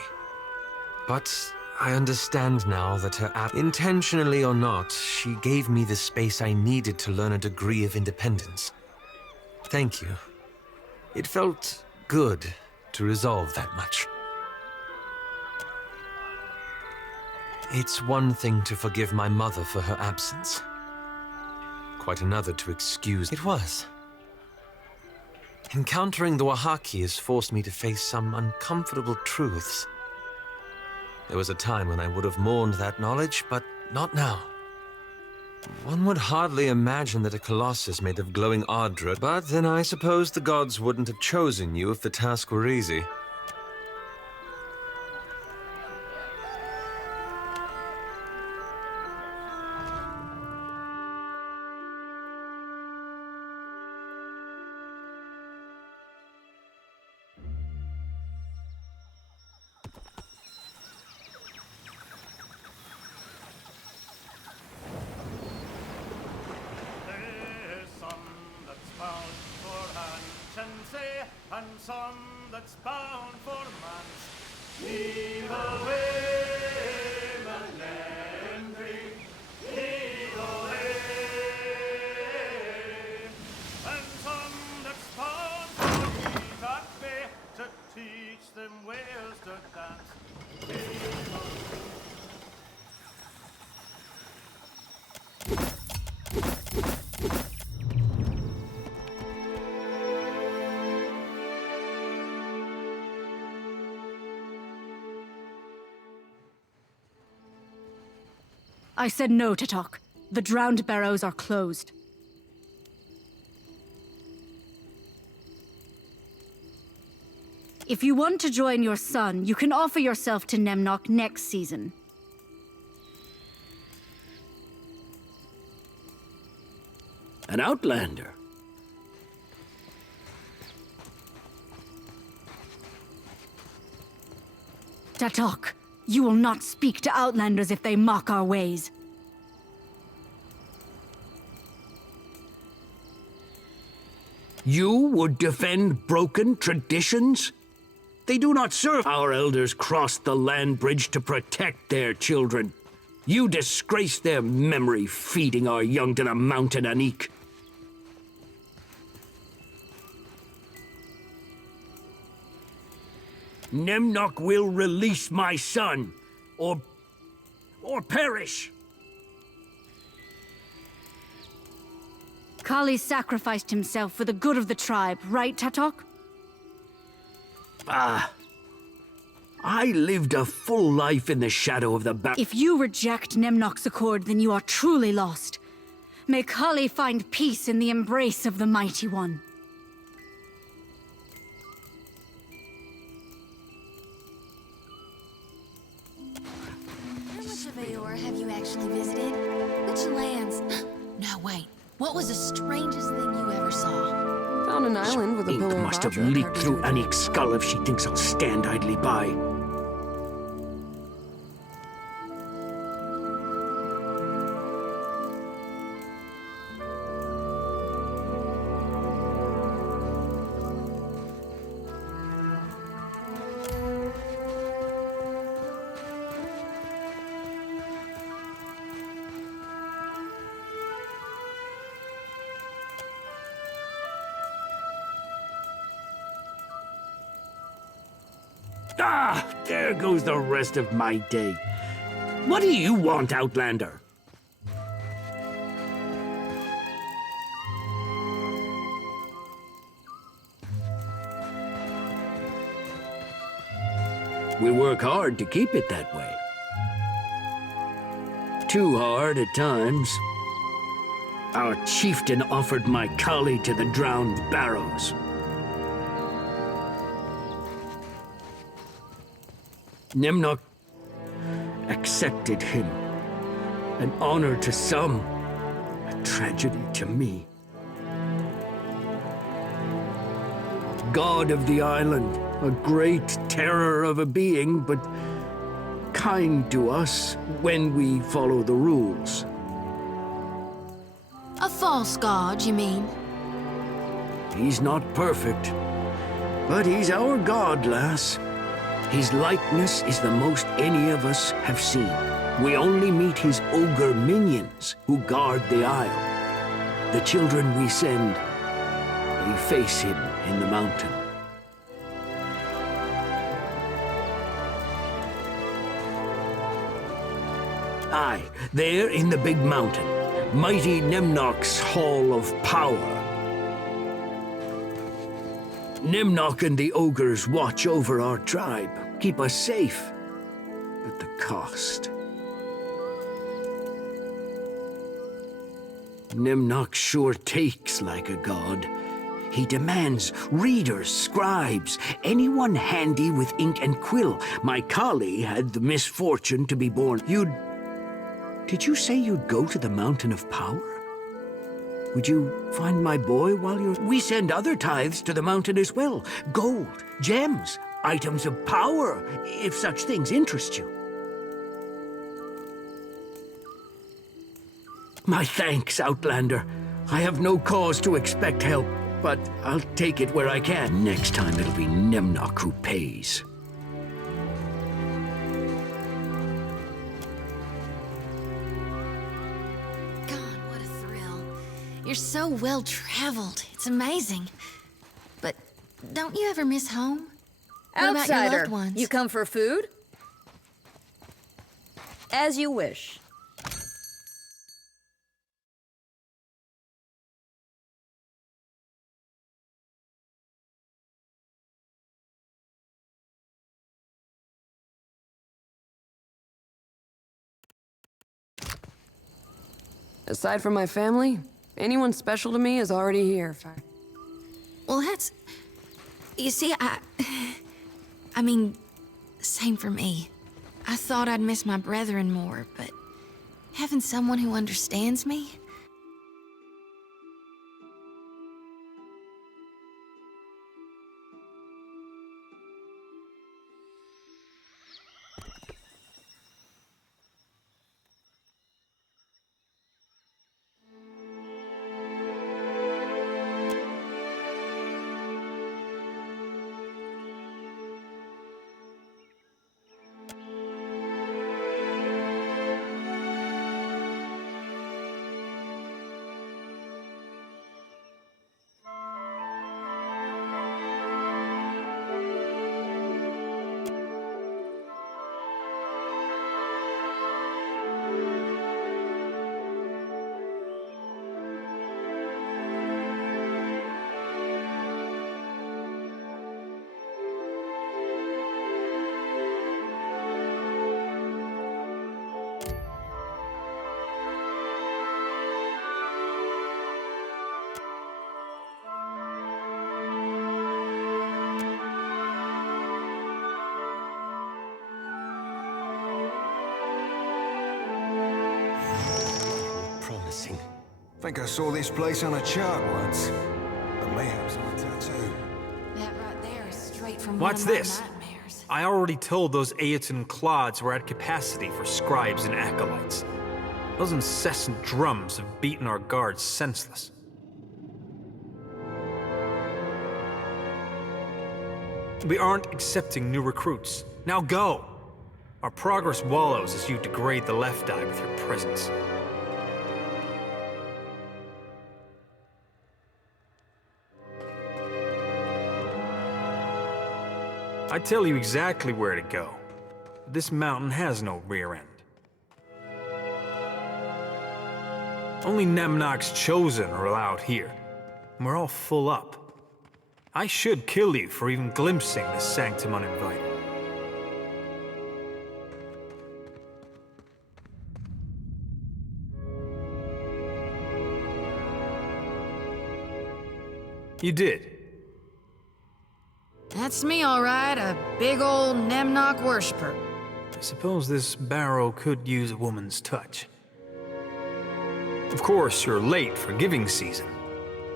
but I understand now that intentionally or not, she gave me the space I needed to learn a degree of independence. Thank you. It felt good to resolve that much. It's one thing to forgive my mother for her absence. Quite another to excuse. It was. Encountering the Wahaki has forced me to face some uncomfortable truths. There was a time when I would have mourned that knowledge, but not now. One would hardly imagine that a colossus made of glowing Ardra, but then I suppose the gods wouldn't have chosen you if the task were easy. And some that's bound for man's evil women envy, evil way, and some that's bound for heat at bay to teach them ways to dance. I said no to talk. The drowned barrows are closed. If you want to join your son, you can offer yourself to Nemnock next season. An outlander? Tatok, you will not speak to outlanders if they mock our ways. You would defend broken traditions? They do not serve. Our elders crossed the land bridge to protect their children. You disgrace their memory, feeding our young to the mountain Anik. Nemnok will release my son, or perish. Kali sacrificed himself for the good of the tribe, right, Tatok? I lived a full life in the shadow of the If you reject Nemnok's accord, then you are truly lost. May Kali find peace in the embrace of the Mighty One. How much of Aor have you actually visited? Which lands? No, wait. What was the strangest thing you ever saw? Found an island with a pillar of must have Adra leaked carved through into it. Anik's skull if she thinks I'll stand idly by. There goes the rest of my day. What do you want, Outlander? We work hard to keep it that way. Too hard at times. Our chieftain offered my Kali to the drowned barrows. Nemnok accepted him. An honor to some, a tragedy to me. God of the island, a great terror of a being, but kind to us when we follow the rules. A false god, you mean? He's not perfect, but he's our god, lass. His likeness is the most any of us have seen. We only meet his ogre minions who guard the isle. The children we send, they face him in the mountain. Aye, there in the big mountain, mighty Nemnok's Hall of Power. Nemnok and the ogres watch over our tribe, keep us safe. But the cost. Nemnok sure takes like a god. He demands readers, scribes, anyone handy with ink and quill. My Kali had the misfortune to be born. Did you say you'd go to the Mountain of Power? Would you find my boy while you're... We send other tithes to the mountain as well. Gold, gems, items of power, if such things interest you. My thanks, Outlander. I have no cause to expect help, but I'll take it where I can. Next time it'll be Nemnok who pays. You're so well-traveled. It's amazing. But don't you ever miss home? What about your Outsider, loved ones? you come for food? As you wish. Aside from my family, anyone special to me is already here. Well, that's... You see, I mean, same for me. I thought I'd miss my brethren more, but having someone who understands me... Think I saw this place on a chart once. The mayhaps on a tattoo. That right there is straight from What's one of this? my nightmares. I already told those Aeton clods we're at capacity for scribes and acolytes. Those incessant drums have beaten our guards senseless. We aren't accepting new recruits. Now go! Our progress wallows as you degrade the left eye with your presence. I tell you exactly where to go. This mountain has no rear end. Only Nemnok's chosen are allowed here. And we're all full up. I should kill you for even glimpsing this sanctum uninvited. You did. That's me, all right. A big old Nemnok worshiper. I suppose this barrow could use a woman's touch. Of course, you're late for giving season.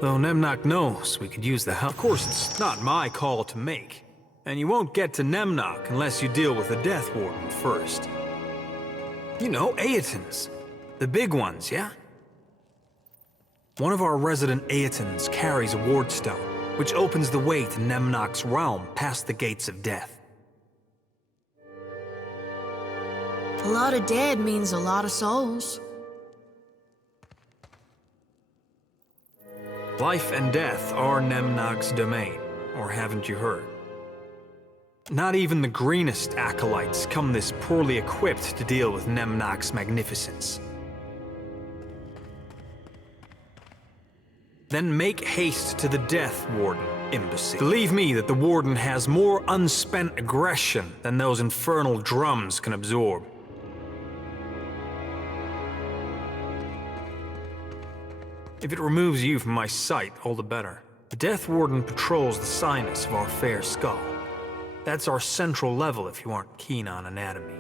Though Nemnok knows we could use the help. Of course, it's not my call to make. And you won't get to Nemnok unless you deal with the Death Warden first. You know, Aetons. The big ones, yeah? One of our resident Aetons carries a wardstone, which opens the way to Nemnok's realm past the gates of death. A lot of dead means a lot of souls. Life and death are Nemnok's domain, or haven't you heard? Not even the greenest acolytes come this poorly equipped to deal with Nemnok's magnificence. Then make haste to the Death Warden, imbecile. Believe me that the Warden has more unspent aggression than those infernal drums can absorb. If it removes you from my sight, all the better. The Death Warden patrols the sinus of our fair skull. That's our central level if you aren't keen on anatomy.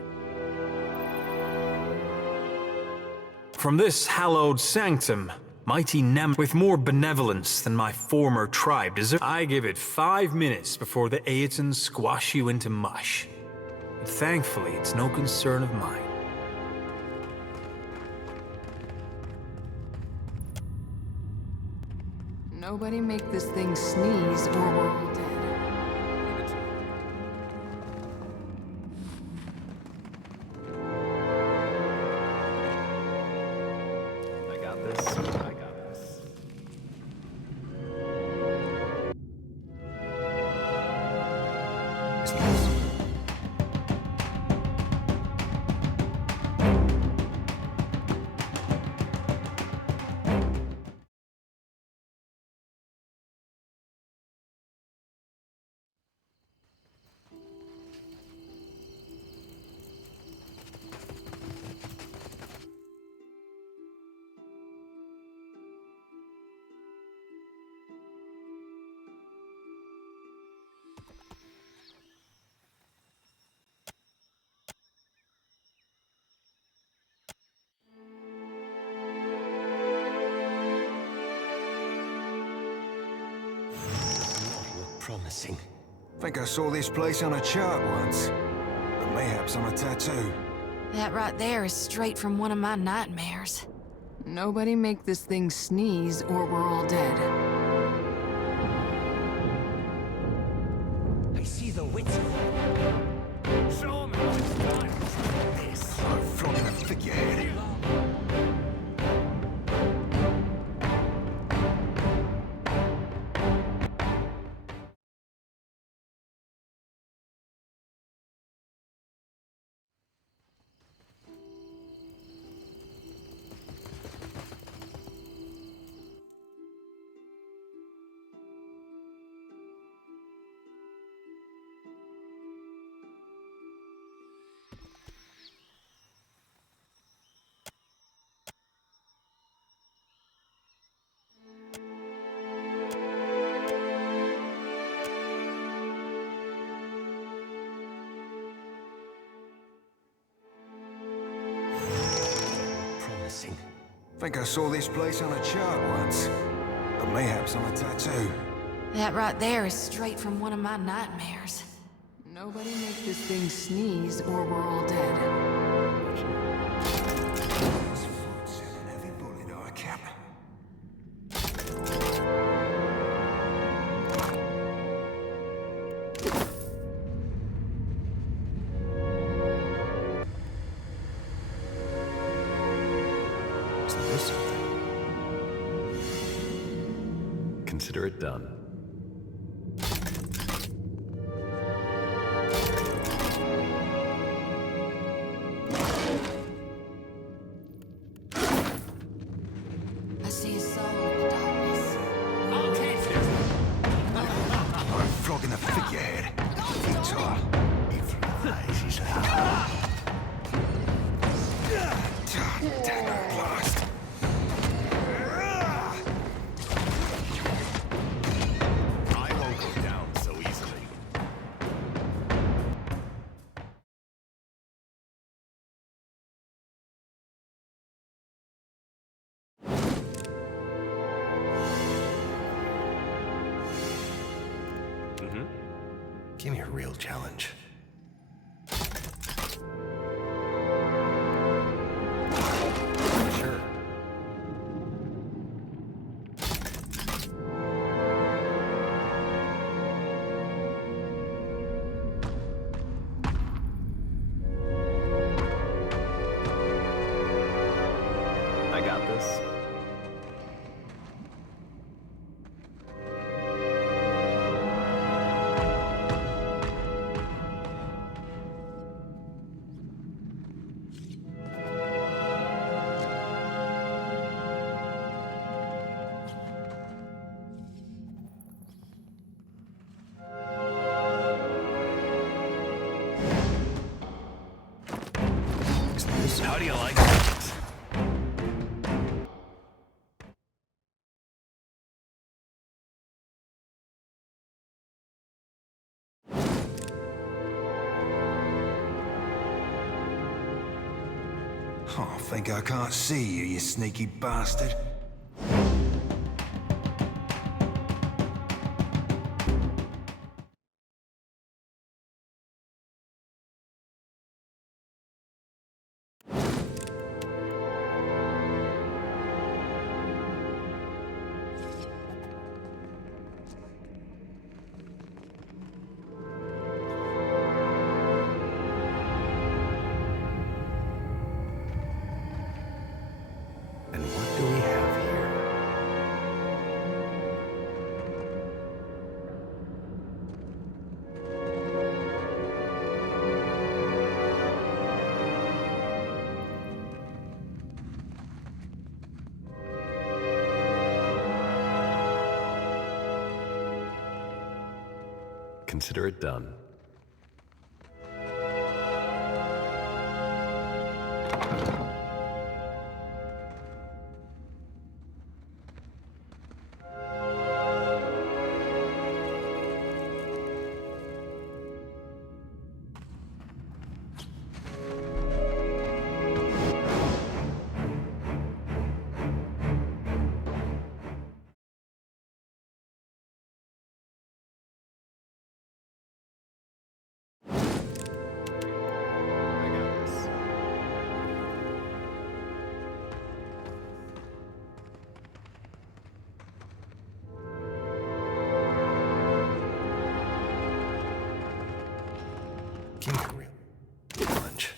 From this hallowed sanctum, mighty Nem, with more benevolence than my former tribe deserves, I give it 5 minutes before the Aetons squash you into mush. But thankfully, it's no concern of mine. Nobody make this thing sneeze or we're all dead. I got this. I got this. Promising. Think I saw this place on a chart once. But mayhaps on a tattoo. That right there is straight from one of my nightmares. Nobody make this thing sneeze or we're all dead. I see the wits. Show me what it's done. This. I'm flogging a figurehead. Think I saw this place on a chart once. But mayhaps on a tattoo. That right there is straight from one of my nightmares. Nobody make this thing sneeze or we're all dead. Heavy bullet, I cap. Isn't this something? Consider it done. I see a soul in the darkness. I'm flogging the figurehead. Guitar. It rises loud. Damn it, blast. I won't go down so easily. Give me a real challenge. Sure. I got this. How do you like that? Oh, think I can't see you, you sneaky bastard. And what do we have here? Consider it done. Give me a real challenge.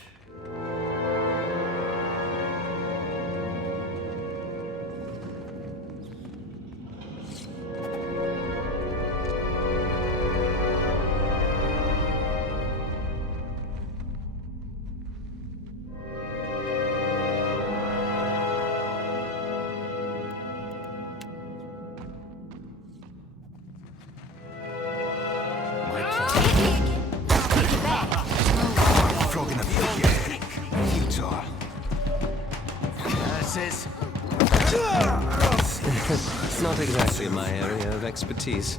Flogging a figurehead. Guitar. It's not exactly my area of expertise.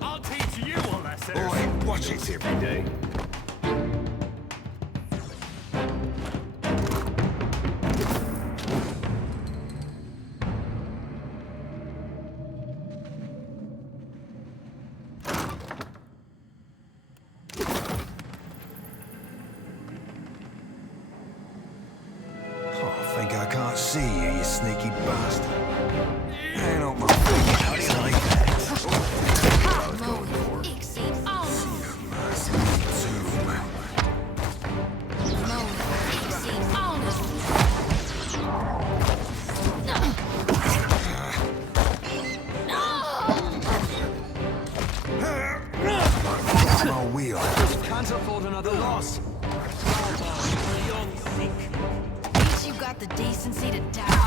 I'll teach you a lesson. Boy, watch it Every day. sneaky bastard. Ain't on my fingers like that. My wheel. Can't afford another loss. At least you got the decency to die.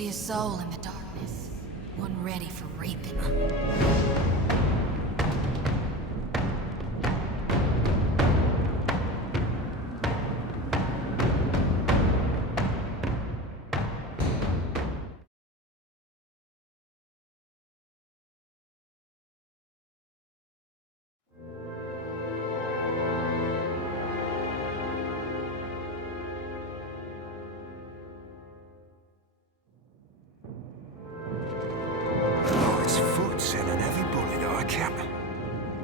A soul in the darkness, one ready for reaping.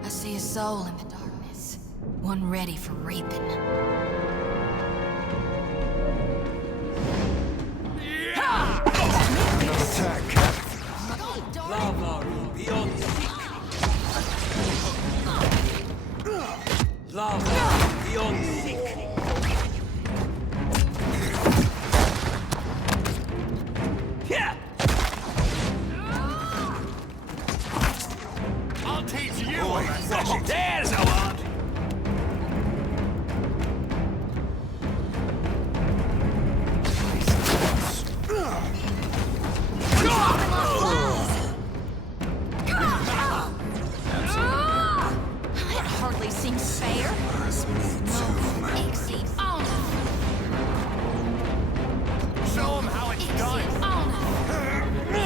I see a soul in the darkness, one ready for reaping. Lava beyond seek. Lava beyond seek. I'll teach you. There's a one. That hardly seems fair. Exceed honor. Show him how it's done.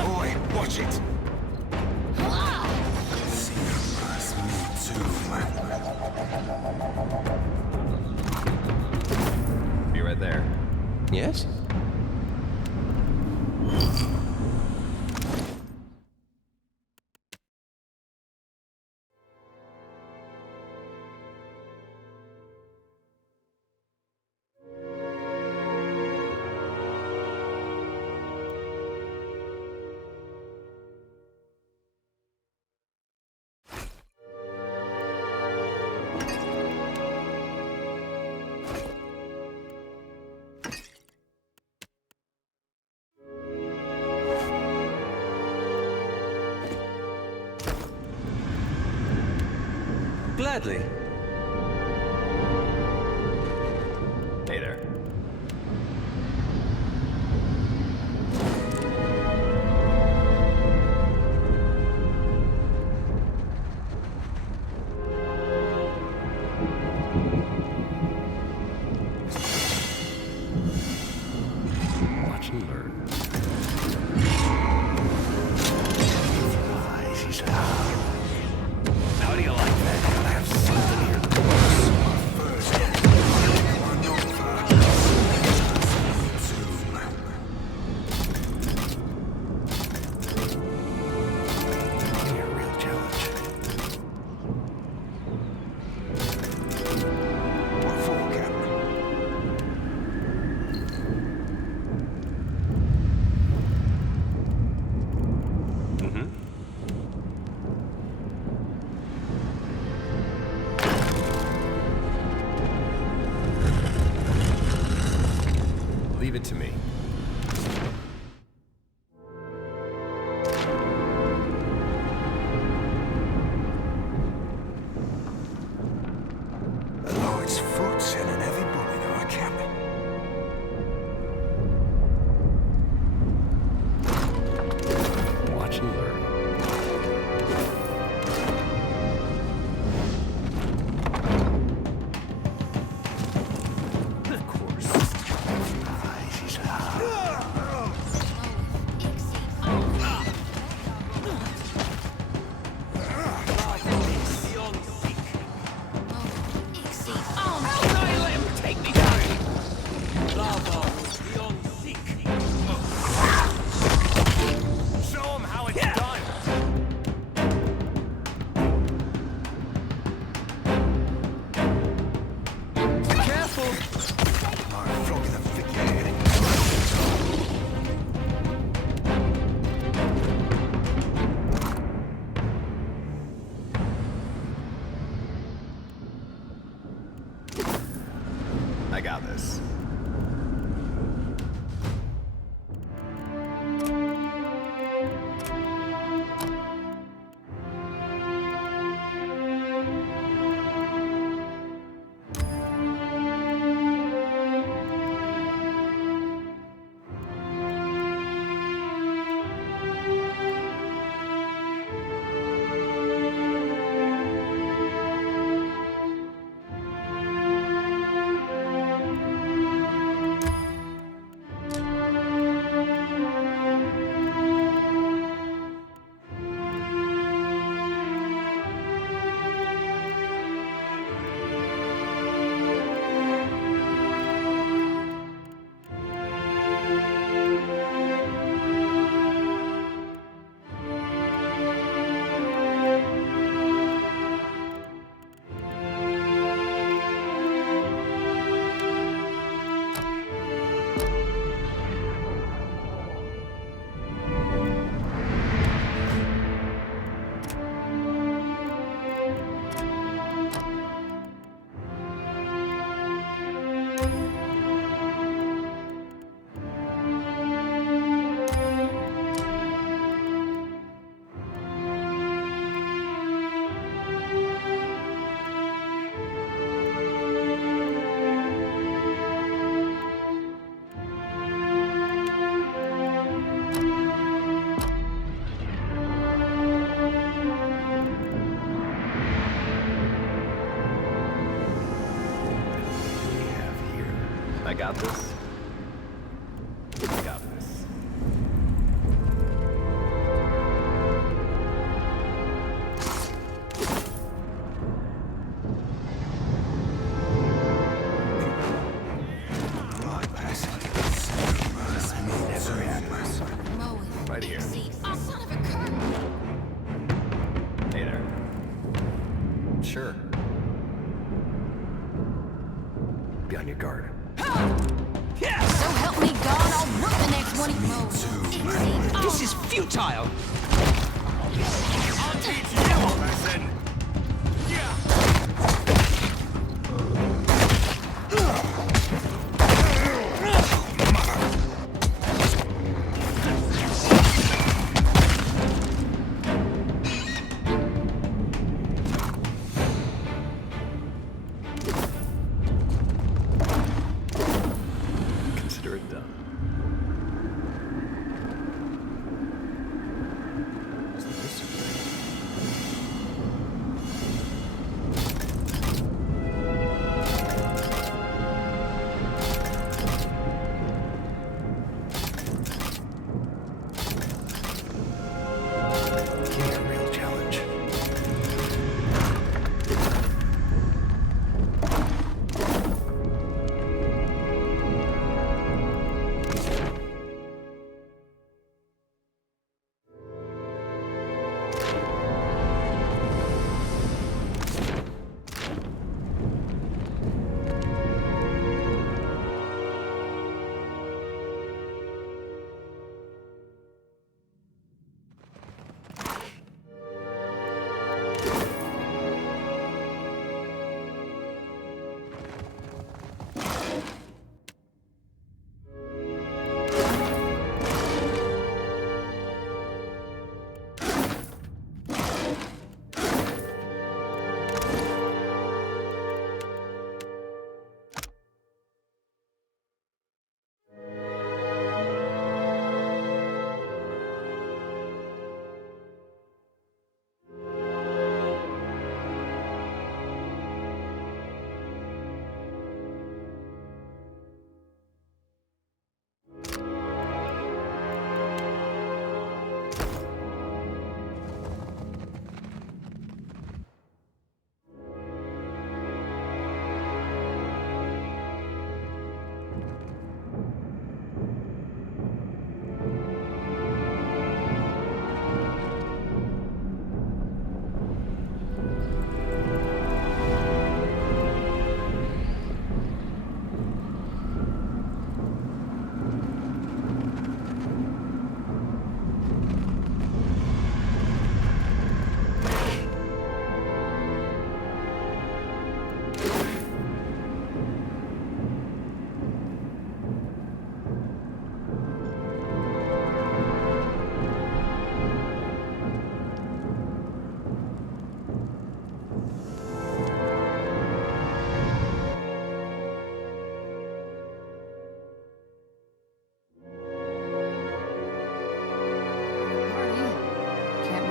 Boy, watch it. Be right there. Yes? Gladly. Hey there. Watch and learn. How do you like that? I have something here that Leave it to me. The Lord's foot sending every bullet to our camp. Watch and learn. Of course. Show him how it's done. Careful! Mark, flogging the figurehead. I got this. I got this. I got this. Right here. Oh, son of a cur! Hey there. Sure. Be on your guard. So help me God, I'll rip the next one. This is futile! I'll teach you a lesson. Consider it done.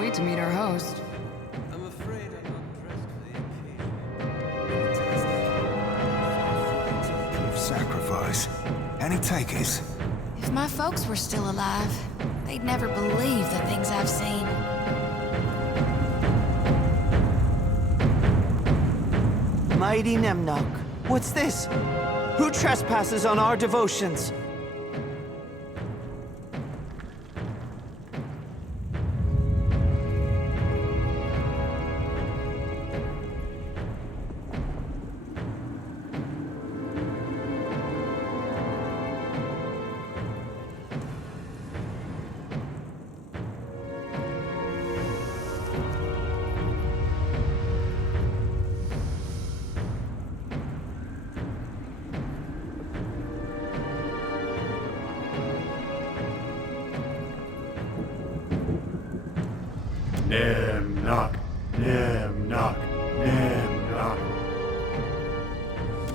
wait to meet our host. I'm afraid I'm not dressed for the occasion. Sacrifice. Any takers? If my folks were still alive, they'd never believe the things I've seen. Mighty Nemnock, what's this? Who trespasses on our devotions? Nemnock, Nemnock, Nemnock.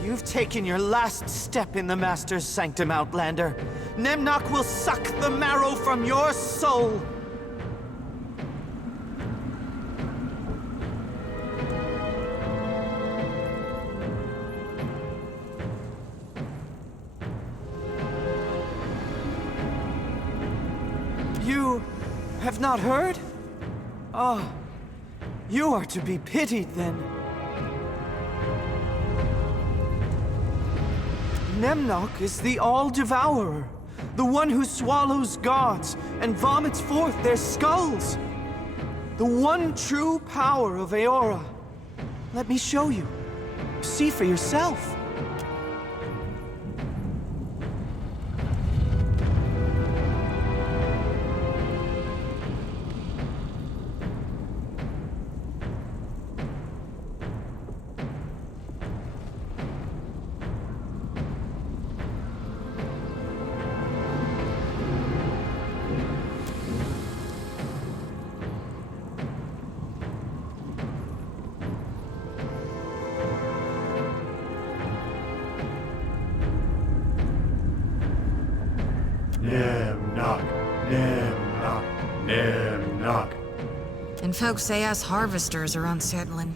You've taken your last step in the Master's sanctum, Outlander. Nemnock will suck the marrow from your soul. You have not heard? Ah, you are to be pitied then. Nemnock is the All-Devourer, the one who swallows gods and vomits forth their skulls. The one true power of Eora. Let me show you. See for yourself. Nemnock, Nemnock, Nemnock. And folks say us harvesters are unsettling.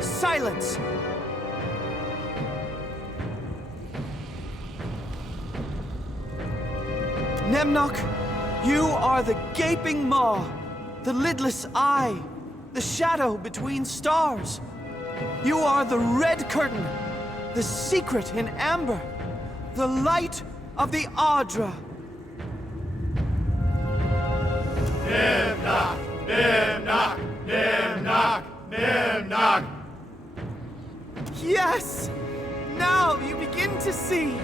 Silence! Nemnock, you are the gaping maw, the lidless eye, the shadow between stars. You are the red curtain, the secret in amber, the light of the Ardra. Nemnock, Nemnock, Nemnock, Nemnock. Yes! Now you begin to see.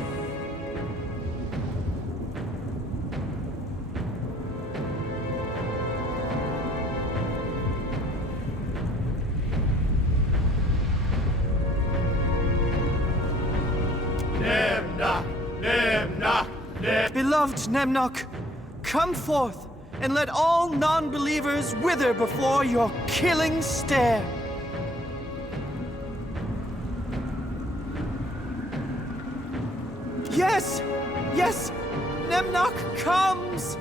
Nemnock, Nemnock, Nemnock. Beloved Nemnock, come forth and let all non-believers wither before your killing stare. Yes! Yes! Nemnock comes!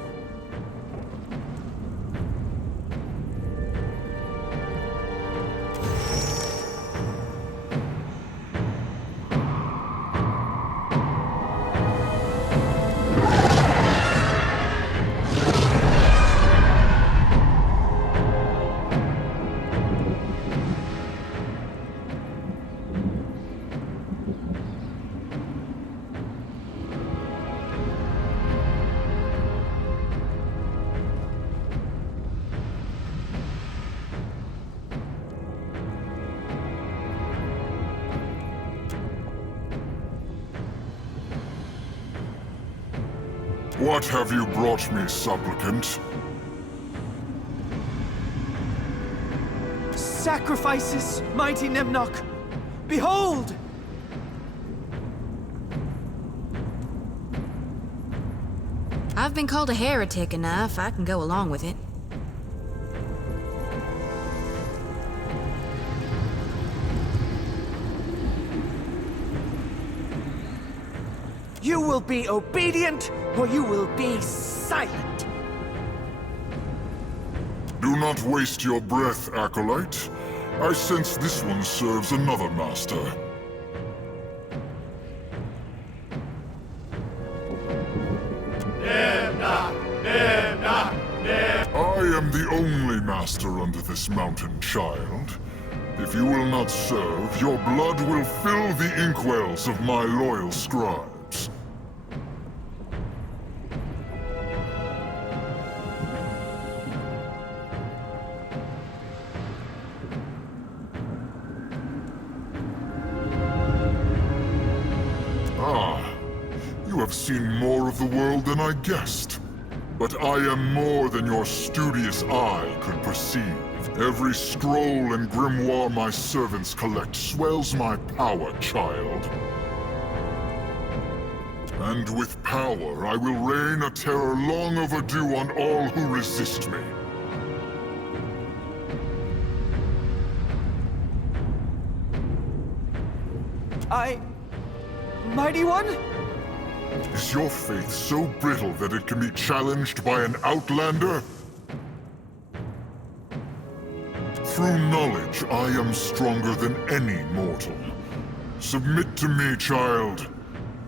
What have you brought me, supplicant? Sacrifices, mighty Nemnock! Behold! I've been called a heretic enough, I can go along with it. You will be obedient, or you will be silent. Do not waste your breath, Acolyte. I sense this one serves another master. I am the only master under this mountain, child. If you will not serve, your blood will fill the inkwells of my loyal scribes. You have seen more of the world than I guessed. But I am more than your studious eye could perceive. Every scroll and grimoire my servants collect swells my power, child. And with power, I will reign a terror long overdue on all who resist me. Mighty One? Is your faith so brittle that it can be challenged by an outlander? Through knowledge, I am stronger than any mortal. Submit to me, child.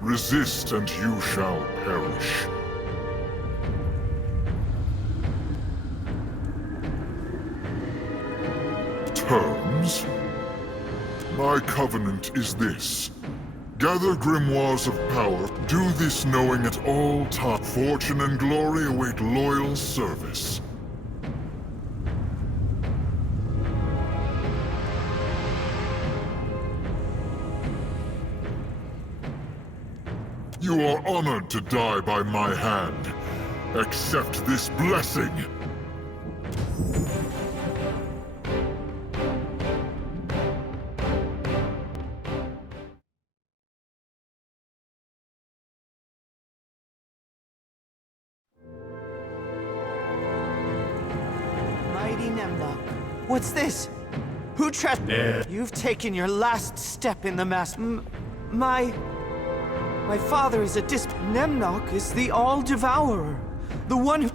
Resist and you shall perish. Terms? My covenant is this. Gather grimoires of power. Do this knowing at all times fortune and glory await loyal service. You are honored to die by my hand. Accept this blessing. What's this? Who You've taken your last step in the mass. My father is a Nemnok is the All-Devourer. The one who...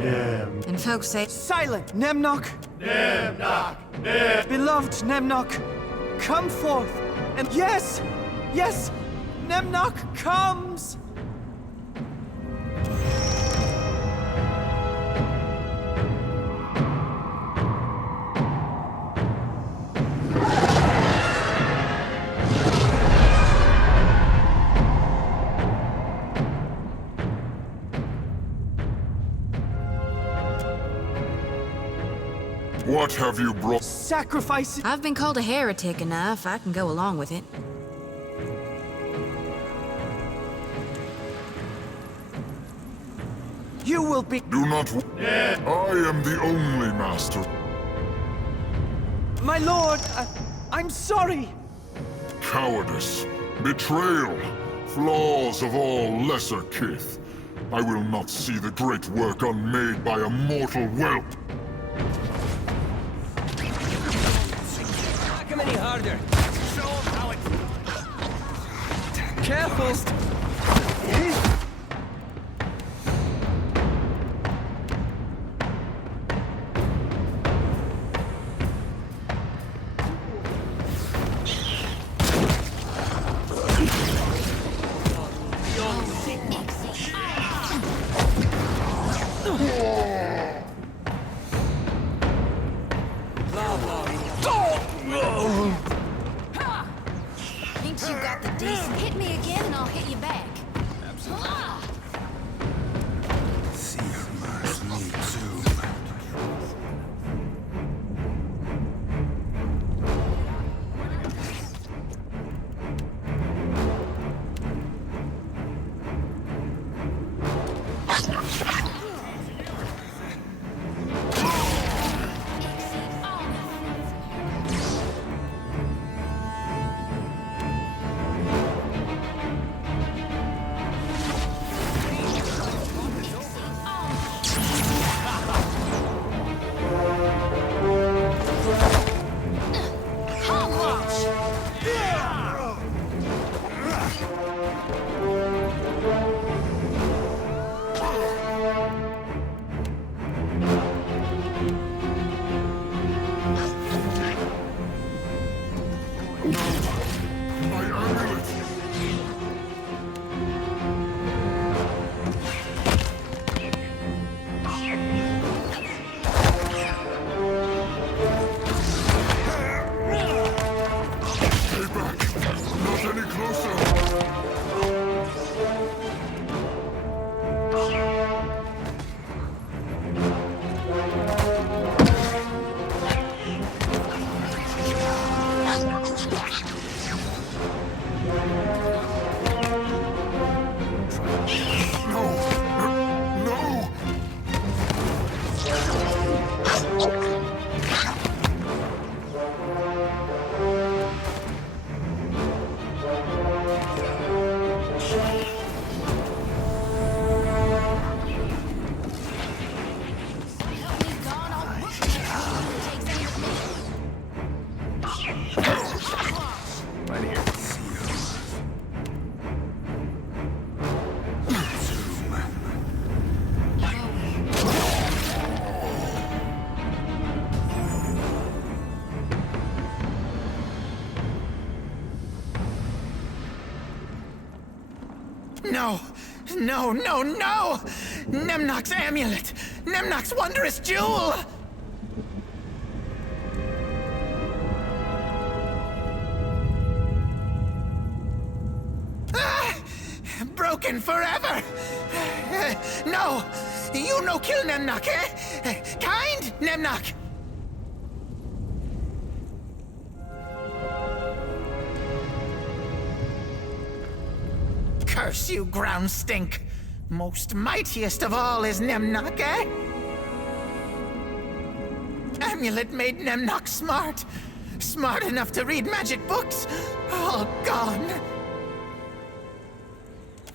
And folks say... Silent, Nemnok! Nemnok! Beloved Nemnok, come forth! And yes! Yes! Nemnok comes! What have you brought? Sacrifice. I've been called a heretic enough. I can go along with it. You will be... Do not... I am the only master. My lord, I'm sorry. Cowardice, betrayal, flaws of all lesser kith. I will not see the great work unmade by a mortal whelp. Knock him any harder. Show him how it's done. Careful. Thinks you got the decent. Hit me again and I'll hit you back. No! No, no, no! Nemnok's amulet! Nemnok's wondrous jewel! Ah! Broken forever! No! You no kill Nemnok, eh? Kind Nemnok! Curse you, ground stink! Most mightiest of all is Nemnok, eh? Amulet made Nemnok smart. Smart enough to read magic books. All gone.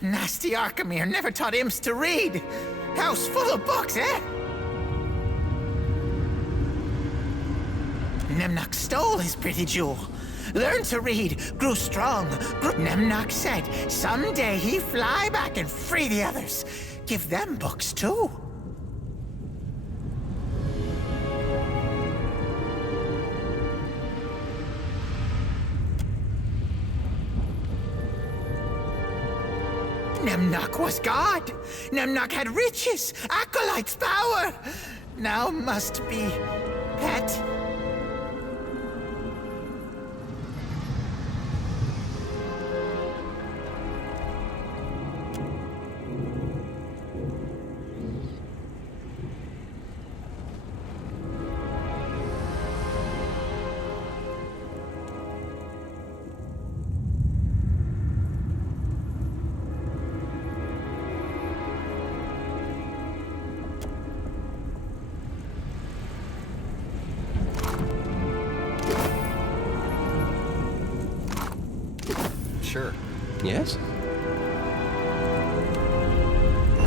Nasty Arkhamir never taught imps to read. House full of books, eh? Nemnok stole his pretty jewel. Learned to read, grew strong. Nemnok said someday he'd fly back and free the others. Give them books too. Nemnok was God. Nemnok had riches, acolytes, power. Now must be pet. Sure. Yes?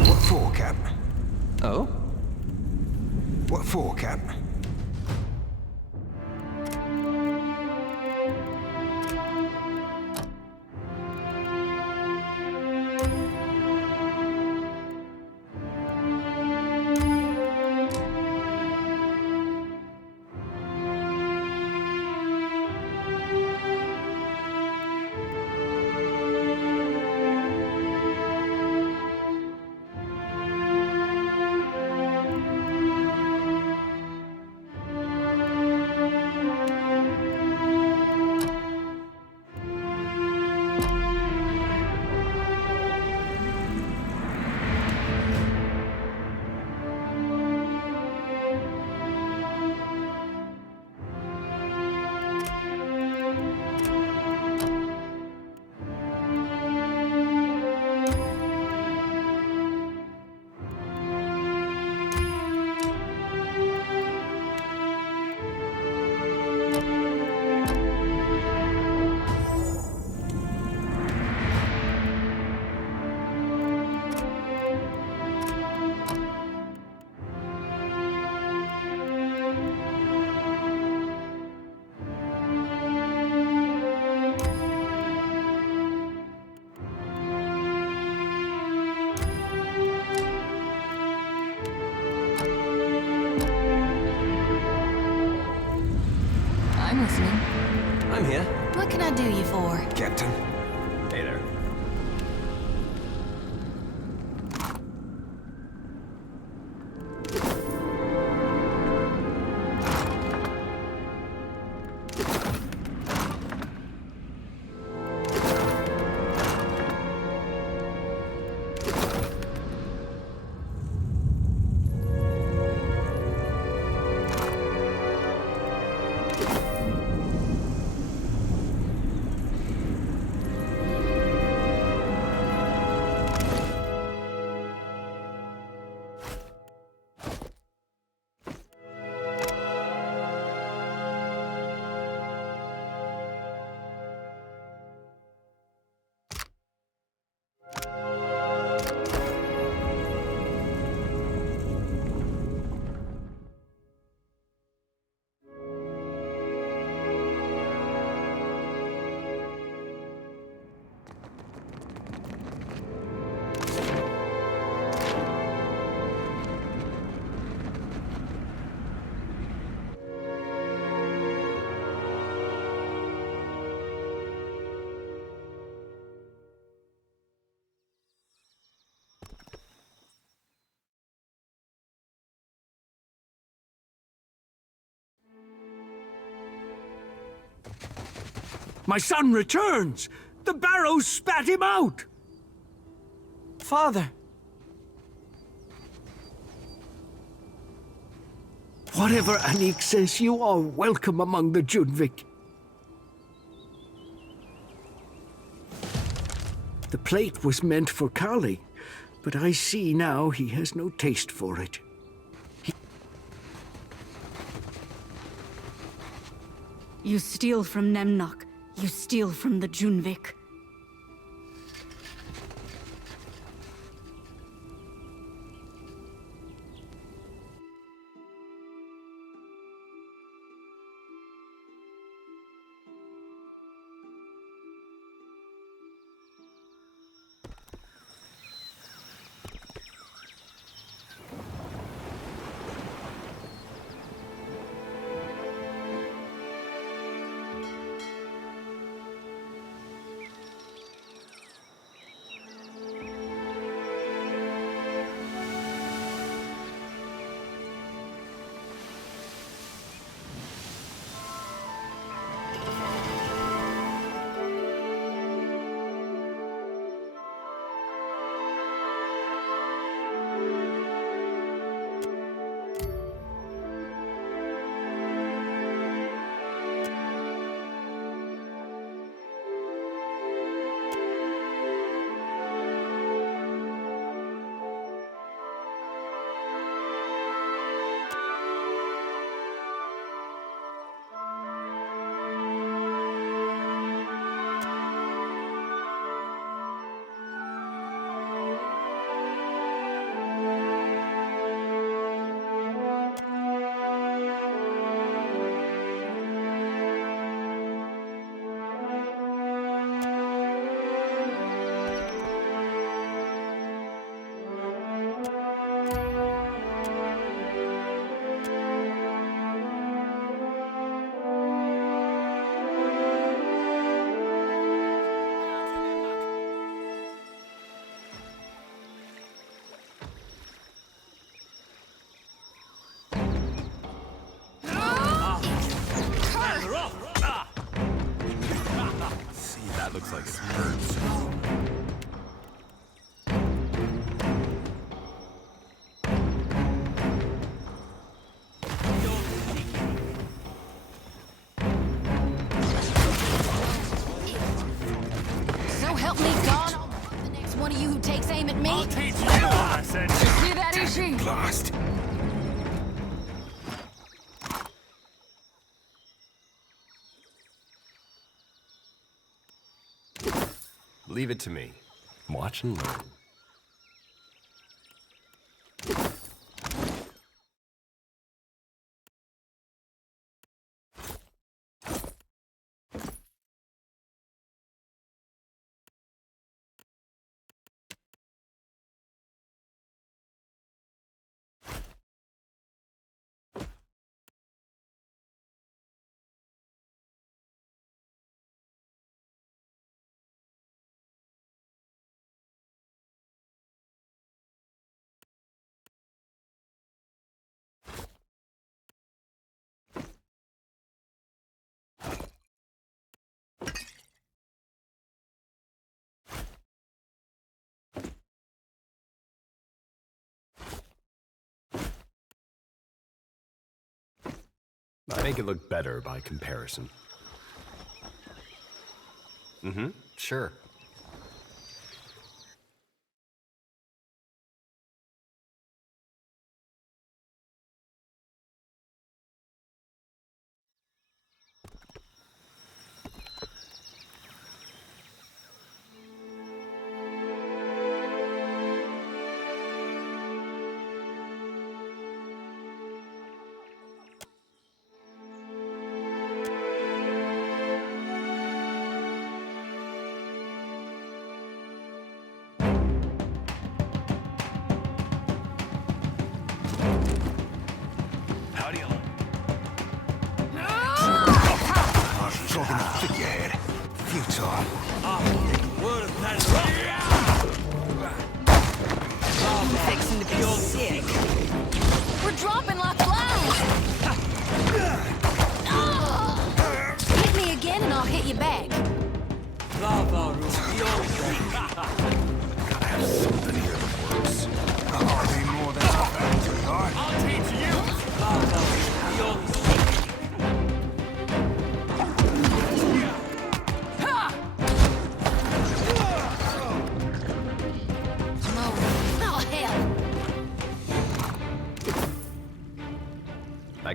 What for, Cap? Oh? What for, Cap? I'm listening. I'm here. What can I do you for? Captain. Hey there. My son returns! The barrows spat him out! Father! Whatever Anik says, you are welcome among the Junvik. The plate was meant for Kali, but I see now he has no taste for it. You steal from Nemnok. You steal from the Junvik. That looks like it hurts. So help me God, I'll murder the next one of you who takes aim at me. I'll teach you what I said. See that, Ishi? Blast. Leave it to me. Watch and learn. I make it look better by comparison. Mm-hmm, sure.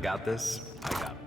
got this. I got it.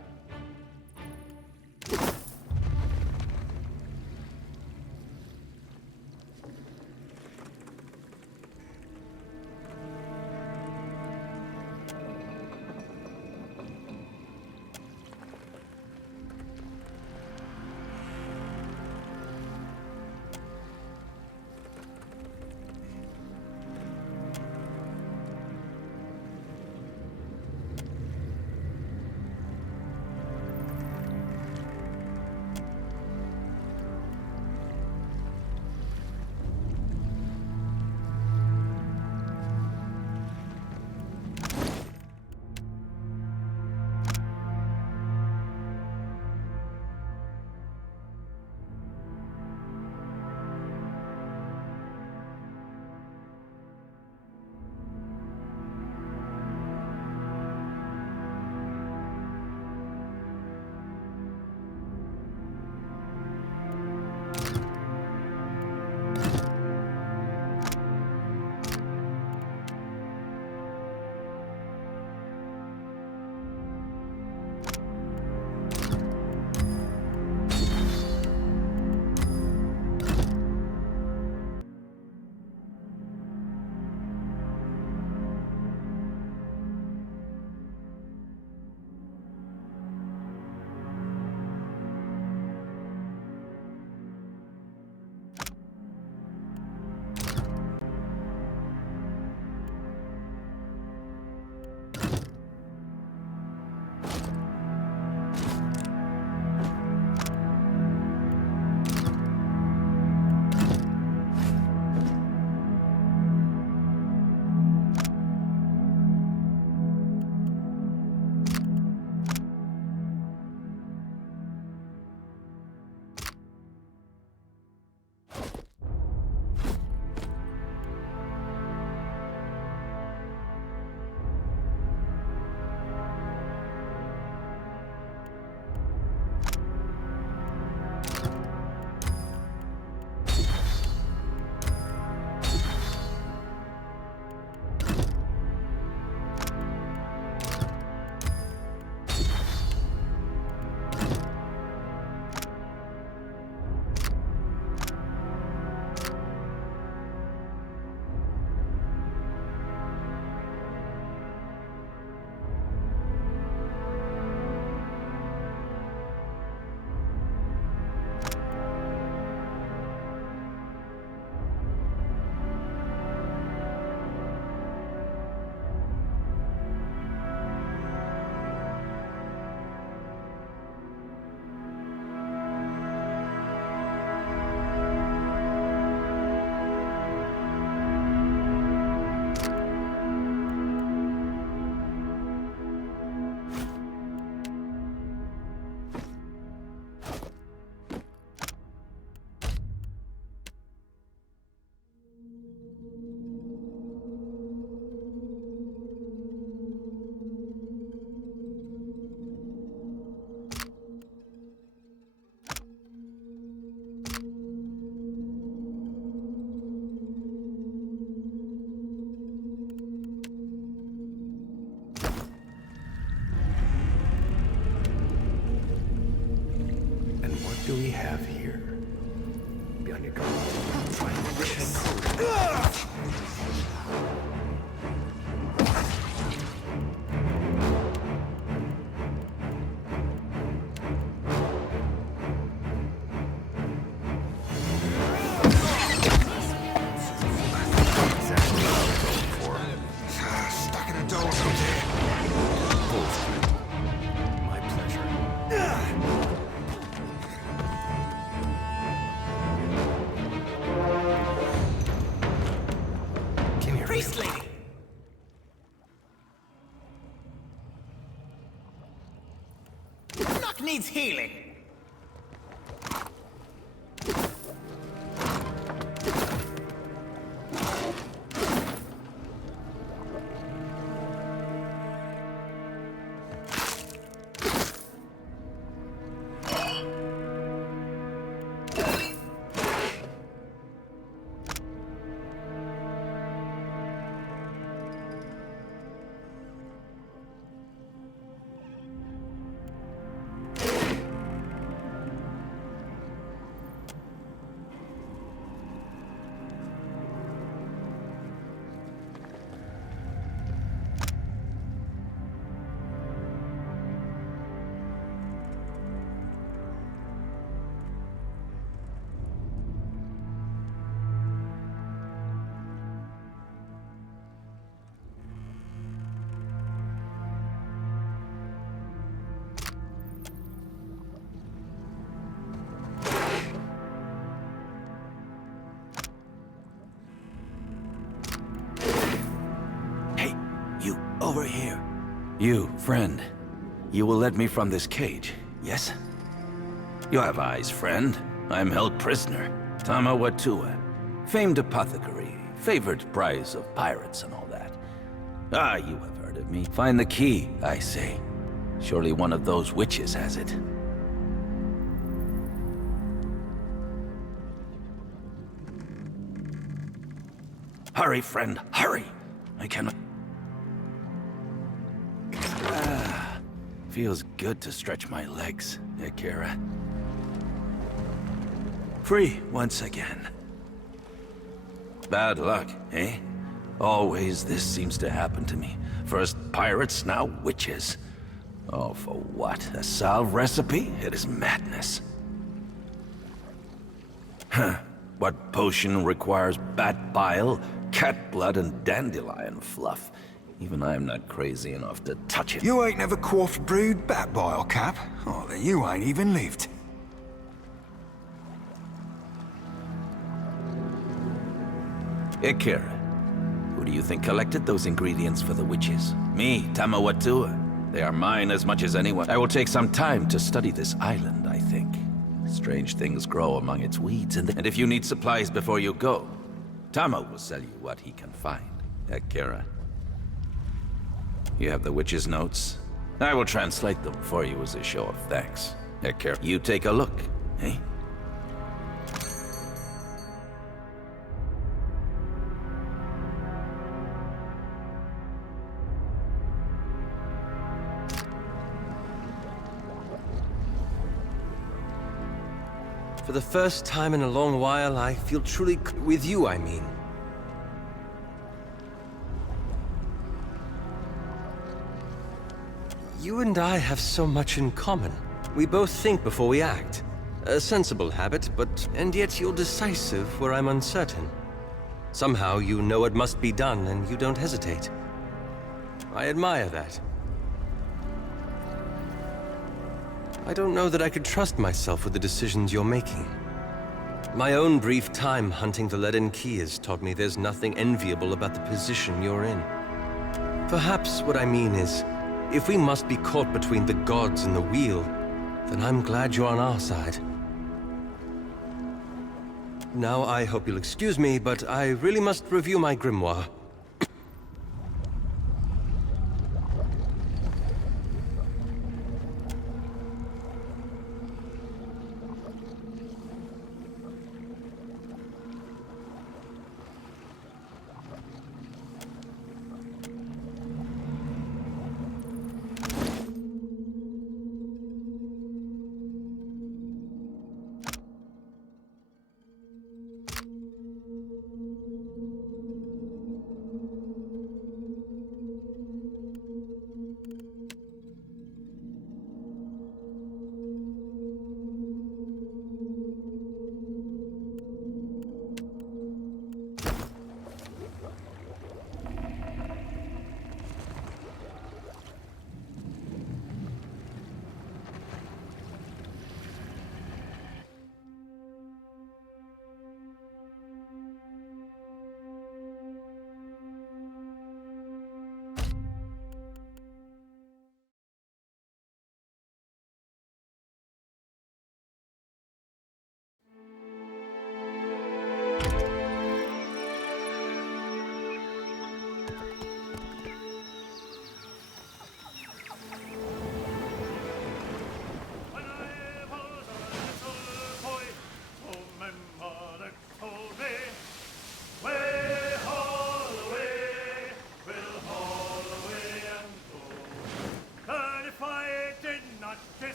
do we have here? Be on your guard. Try Stuck in a doldrums here. My pleasure. Come here. Priest lady! Knock needs healing. over here. You, friend. You will let me from this cage, yes? You have eyes, friend. I'm held prisoner. Tamawatua. Famed apothecary. Favored prize of pirates and all that. Ah, you have heard of me. Find the key, I say. Surely one of those witches has it. Hurry, friend, hurry! I cannot... Ah, feels good to stretch my legs, Akira. Free once again. Bad luck, eh? Always this seems to happen to me. First pirates, now witches. Oh, for what? A salve recipe? It is madness. Huh. What potion requires bat bile, cat blood, and dandelion fluff? Even I'm not crazy enough to touch it. You ain't never quaffed brewed bat bile, Cap? Oh, then you ain't even lived. Akira, who do you think collected those ingredients for the witches? Me, Tamawatua. They are mine as much as anyone. I will take some time to study this island, I think. Strange things grow among its weeds, and if you need supplies before you go, Tama will sell you what he can find. Akira. You have the witch's notes? I will translate them for you as a show of thanks. Akira, you take a look, eh? For the first time in a long while, I feel truly with you, I mean. You and I have so much in common. We both think before we act. A sensible habit, and yet you're decisive where I'm uncertain. Somehow you know it must be done, and you don't hesitate. I admire that. I don't know that I could trust myself with the decisions you're making. My own brief time hunting the Leaden Key has taught me there's nothing enviable about the position you're in. Perhaps what I mean is, if we must be caught between the gods and the wheel, then I'm glad you're on our side. Now I hope you'll excuse me, but I really must review my grimoire.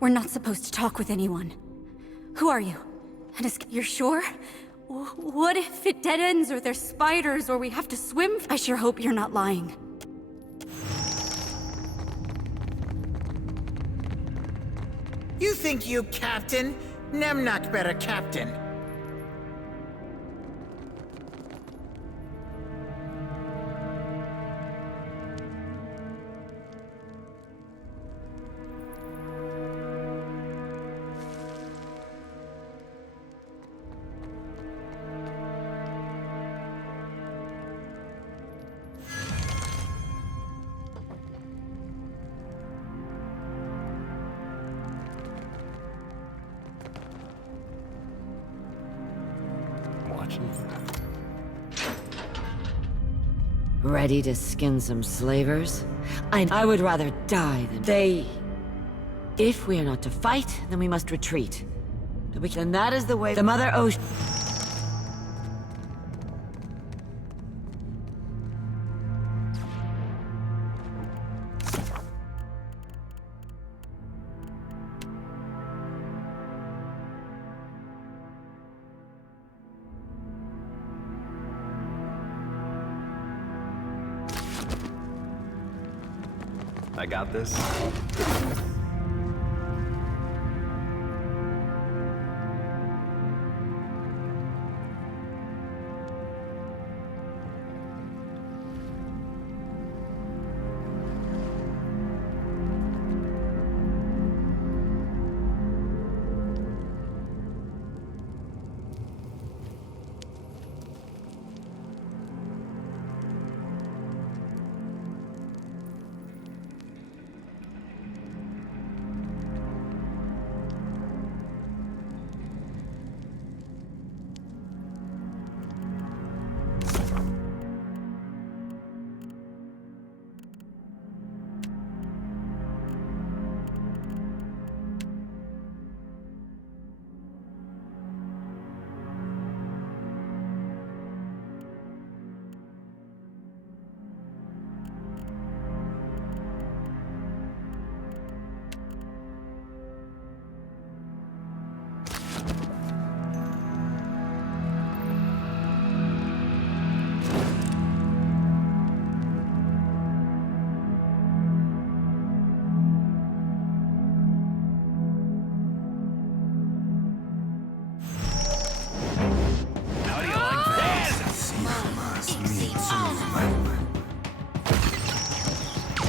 We're not supposed to talk with anyone. Who are you? You're sure? What if it dead ends, or there's spiders, or we have to swim? I sure hope you're not lying. You think you captain? Nemnak better captain. Ready to skin some slavers? I would rather die than they... If we are not to fight, then we must retreat. Then that is the way the Mother Ocean... I got this.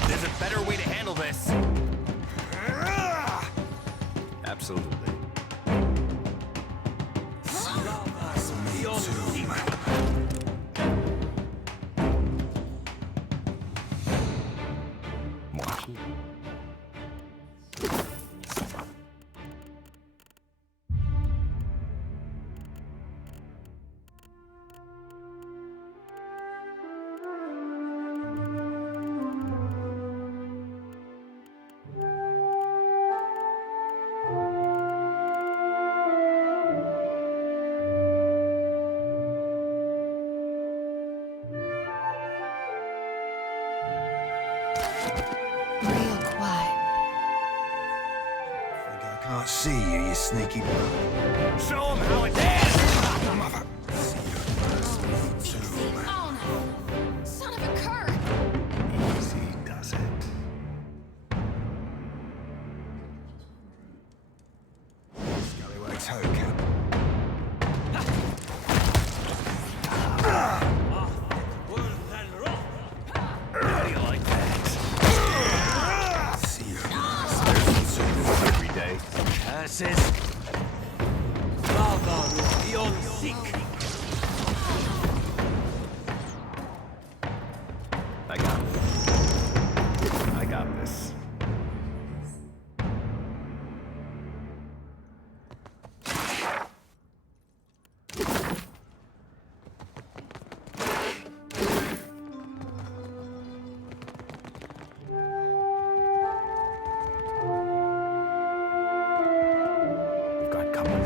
There's a better way to handle this. Absolutely. Real quiet. Think I can't see you, you sneaky bug. Show 'em how it is! Mother. Son of a cur! Easy does it. Scallywag's hoe, Cap. How do you like that? See you. Every day. Curses. Bravo, you're sick. I got this. We've got company.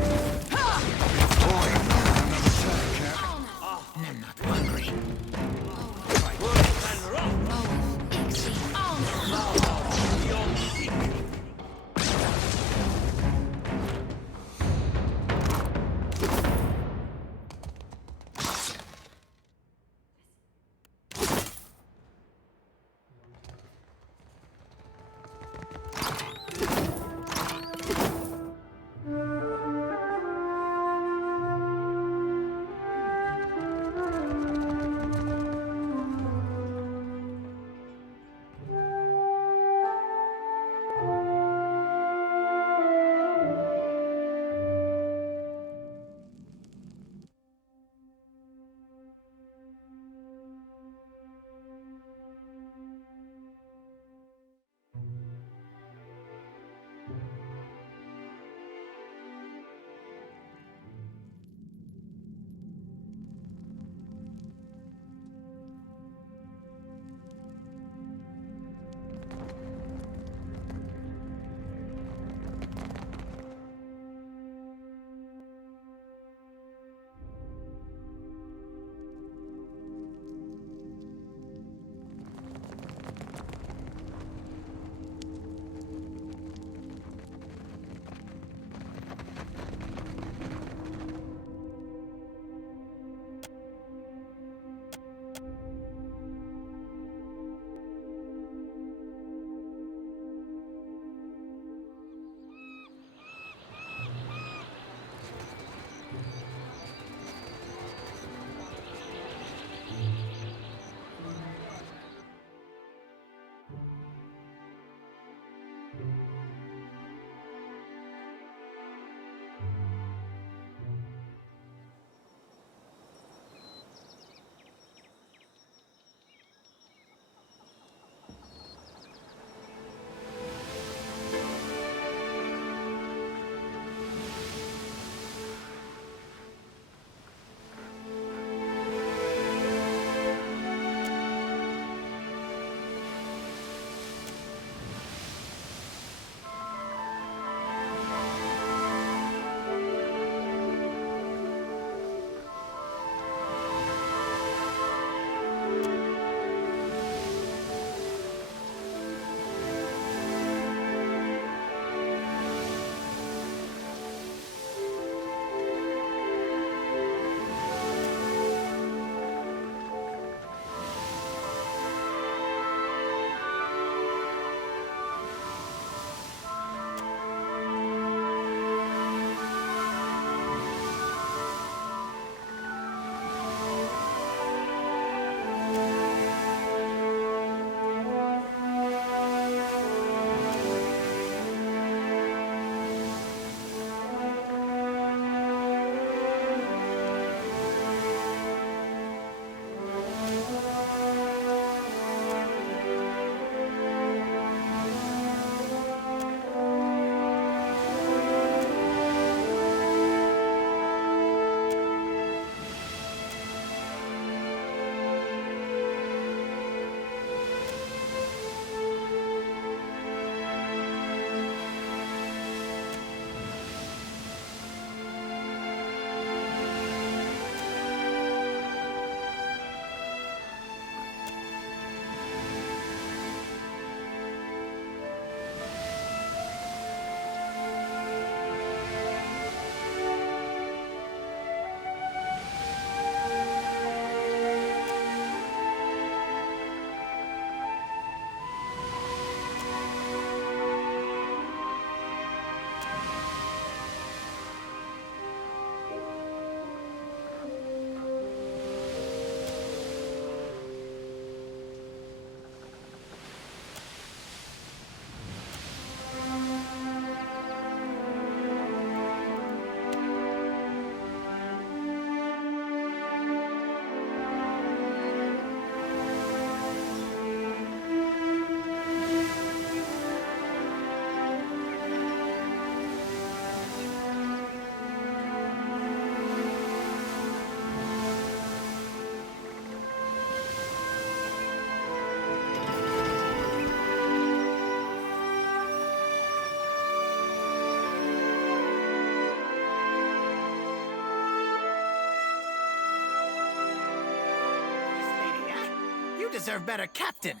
You deserve better, Captain.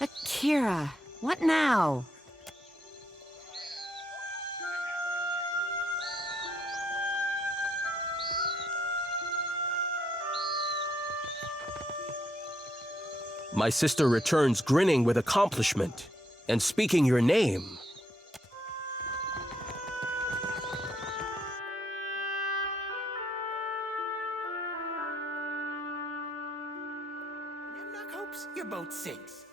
Akira, what now? My sister returns grinning with accomplishment and speaking your name. Nemnock hopes your boat sinks.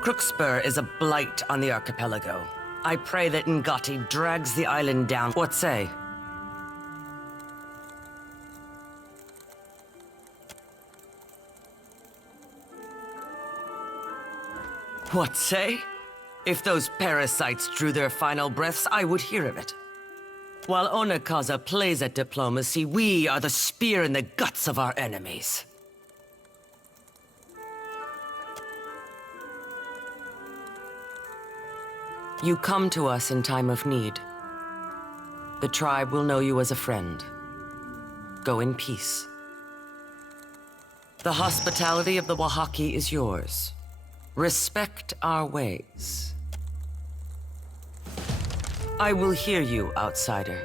Crookspur is a blight on the archipelago. I pray that Ngati drags the island down. What say? What say? If those parasites drew their final breaths, I would hear of it. While Onakaza plays at diplomacy, we are the spear in the guts of our enemies. You come to us in time of need. The tribe will know you as a friend. Go in peace. The hospitality of the Wahaki is yours. Respect our ways. I will hear you, outsider.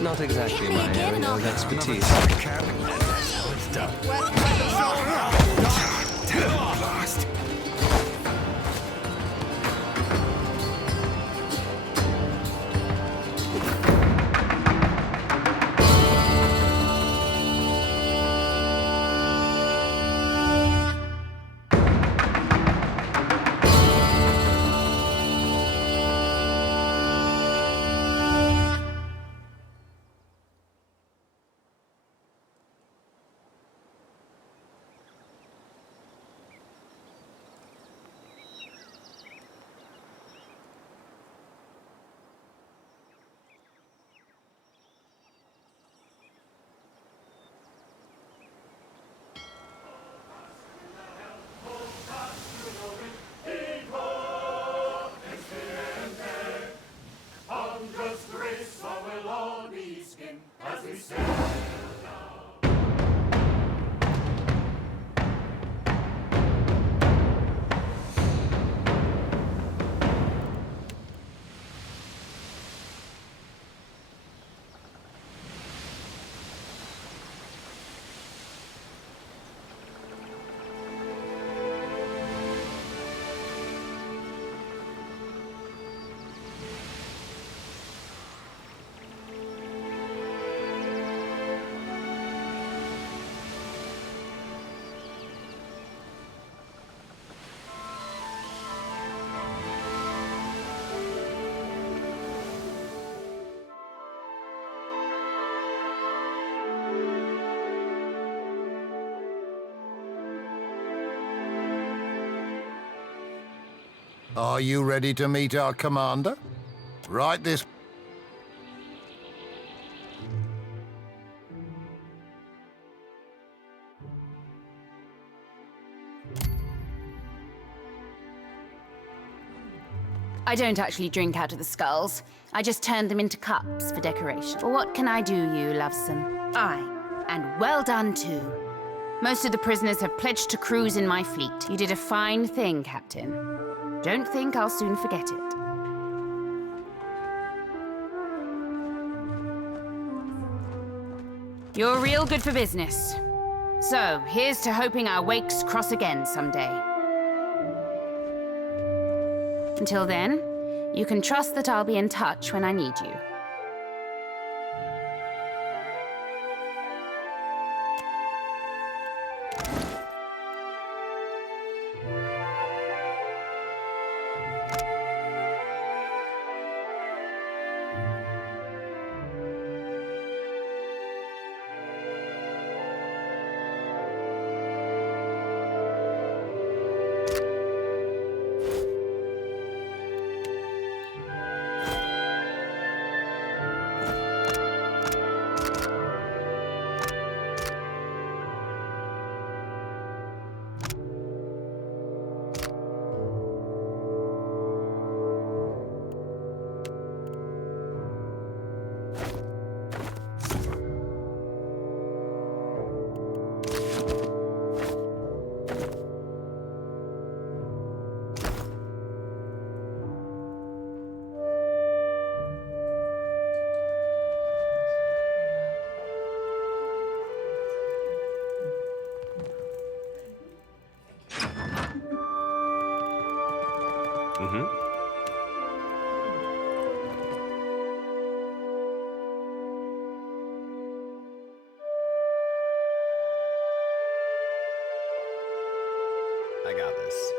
Not exactly my area of expertise. Are you ready to meet our commander? Right this... I don't actually drink out of the skulls. I just turned them into cups for decoration. But what can I do, you lovesome? Aye, and well done too. Most of the prisoners have pledged to cruise in my fleet. You did a fine thing, Captain. Don't think I'll soon forget it. You're real good for business. So, here's to hoping our wakes cross again someday. Until then, you can trust that I'll be in touch when I need you. I got this.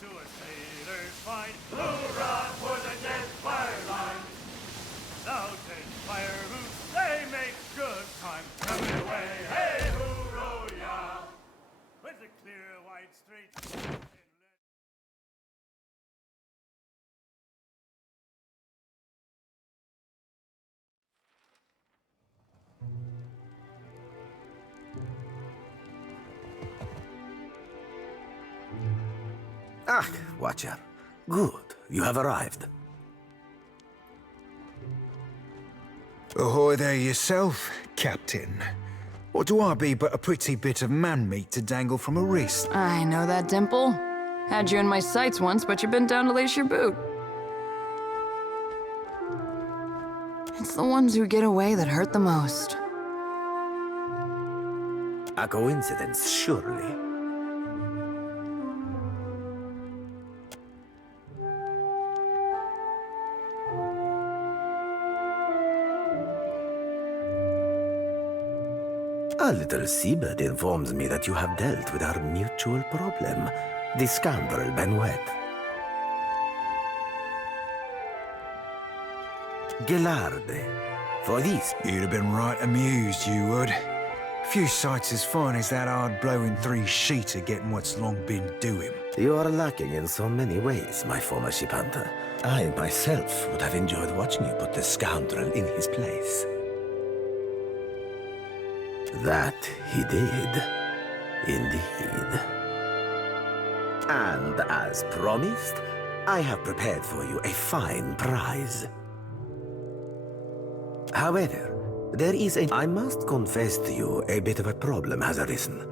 To a sailor's fight. Hoorah for the Deadfire line! Thou Deadfire boots, they make good time. Coming away, hey hoorah, yeah! With the clear white straight. Ah, Watcher. Good. You have arrived. Ahoy there yourself, Captain. Or do I be but a pretty bit of man-meat to dangle from a wrist? I know that dimple. Had you in my sights once, but you've been down to lace your boot. It's the ones who get away that hurt the most. A coincidence, surely. A little seabird informs me that you have dealt with our mutual problem, the scoundrel Benoit. Gelarde, for this... You'd have been right amused, you would. Few sights as fine as that hard-blowing three-sheeter getting what's long been due him. You are lacking in so many ways, my former ship hunter. I myself would have enjoyed watching you put the scoundrel in his place. That he did, indeed. And as promised, I have prepared for you a fine prize. However, there is I must confess to you, a bit of a problem has arisen.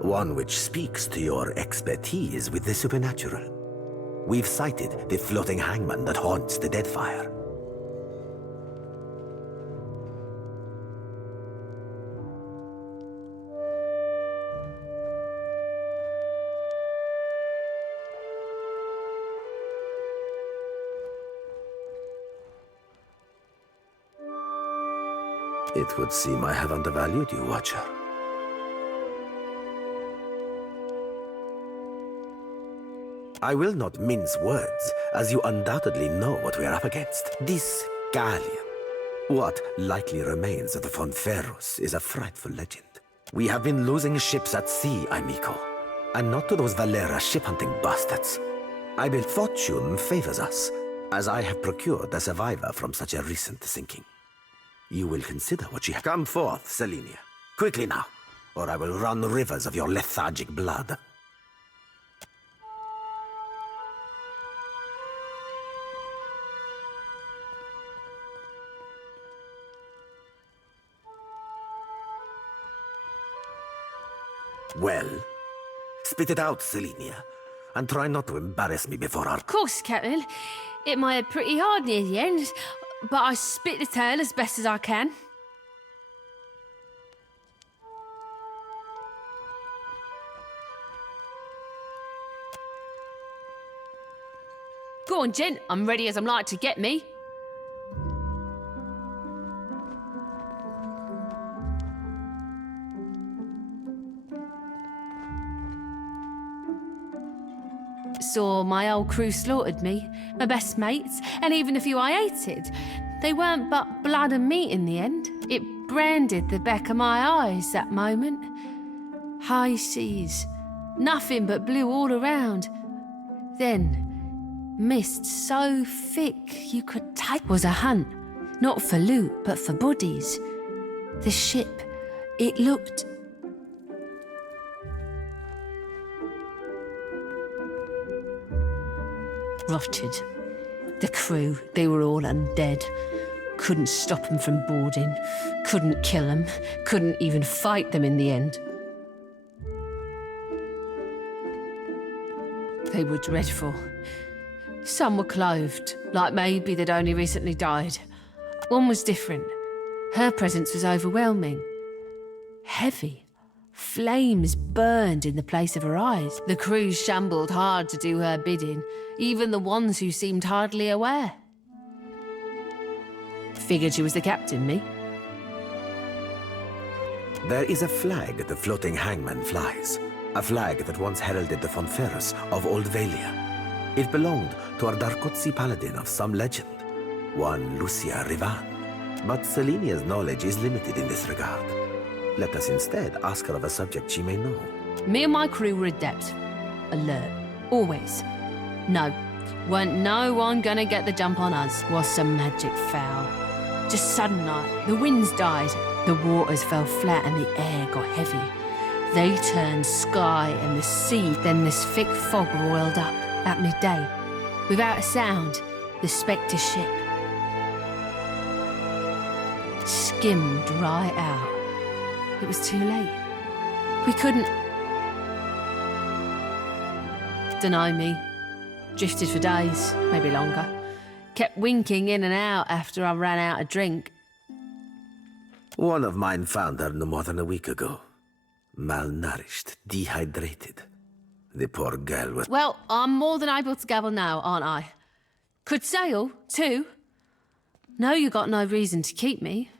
One which speaks to your expertise with the supernatural. We've sighted the floating hangman that haunts the Deadfire. It would seem I have undervalued you, Watcher. I will not mince words, as you undoubtedly know what we are up against. This galleon. What likely remains of the Fonferros is a frightful legend. We have been losing ships at sea, amico. And not to those Valera ship-hunting bastards. I bet fortune favors us, as I have procured a survivor from such a recent sinking. You will consider what she has. Come forth, Selenia. Quickly now, or I will run rivers of your lethargic blood. Well, spit it out, Selenia, and try not to embarrass me before our... Of course, Captain. It might have pretty hard near the end, but I spit the tale as best as I can. Go on, gent. I'm ready as I'm like to get me. Saw my old crew slaughtered me, my best mates, and even a few I hated. They weren't but blood and meat in the end. It branded the back of my eyes that moment. High seas, nothing but blue all around. Then, mist so thick you could take was a hunt, not for loot, but for bodies. The ship, it looked... rotted. The crew, they were all undead. Couldn't stop them from boarding, couldn't kill them, couldn't even fight them in the end. They were dreadful. Some were clothed, like maybe they'd only recently died. One was different. Her presence was overwhelming. Heavy. Flames burned in the place of her eyes. The crew shambled hard to do her bidding, even the ones who seemed hardly aware. Figured she was the captain, me. There is a flag the floating hangman flies. A flag that once heralded the Fonferros of Old Valia. It belonged to a Darkotsi paladin of some legend, one Lucia Rivan. But Selenia's knowledge is limited in this regard. Let us instead ask her of a subject she may know. Me and my crew were adept. Alert. Always. No. Weren't no one gonna get the jump on us. Was some magic foul. Just sudden like, the winds died, the waters fell flat and the air got heavy. They turned sky and the sea, then this thick fog roiled up at midday. Without a sound, the Spectre ship skimmed right out. It was too late. We couldn't... Deny me. Drifted for days, maybe longer. Kept winking in and out after I ran out of drink. One of mine found her no more than a week ago. Malnourished, dehydrated. The poor girl was... Well, I'm more than able to gabble now, aren't I? Could sail, too. No, you got no reason to keep me.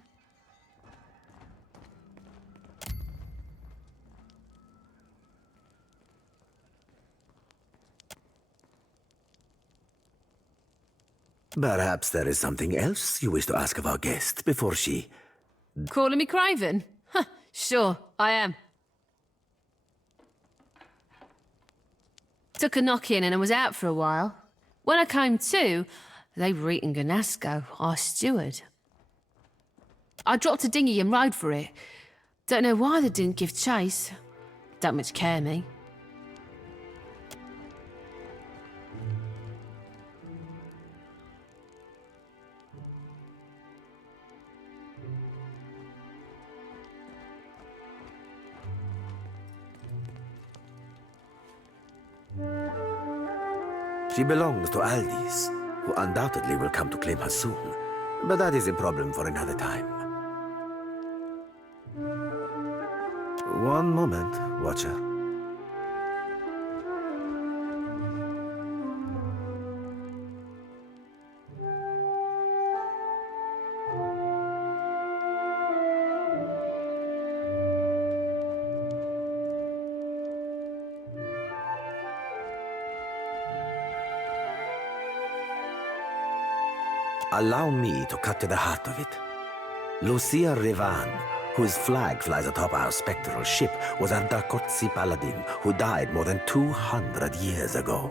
Perhaps there is something else you wish to ask of our guest before she... Calling me Craven? Huh, sure, I am. Took a knock-in and I was out for a while. When I came to, they were eating Ganasco, our steward. I dropped a dinghy and rode for it. Don't know why they didn't give chase. Don't much care, me. She belongs to Aldis, who undoubtedly will come to claim her soon. But that is a problem for another time. One moment, Watcher. Allow me to cut to the heart of it. Lucia Rivan, whose flag flies atop our spectral ship, was a Dakotsi paladin who died more than 200 years ago.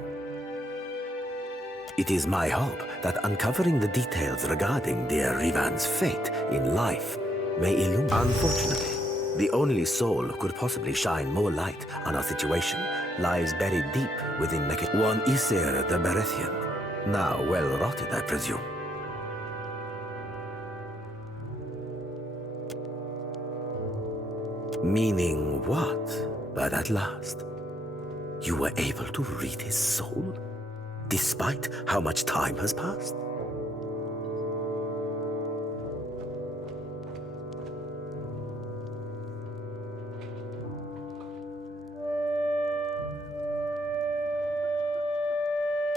It is my hope that uncovering the details regarding dear Rivan's fate in life may illuminate. Unfortunately, the only soul who could possibly shine more light on our situation lies buried deep within one Isir the Berethian, now well rotted, I presume. Meaning what? But at last, you were able to read his soul, despite how much time has passed?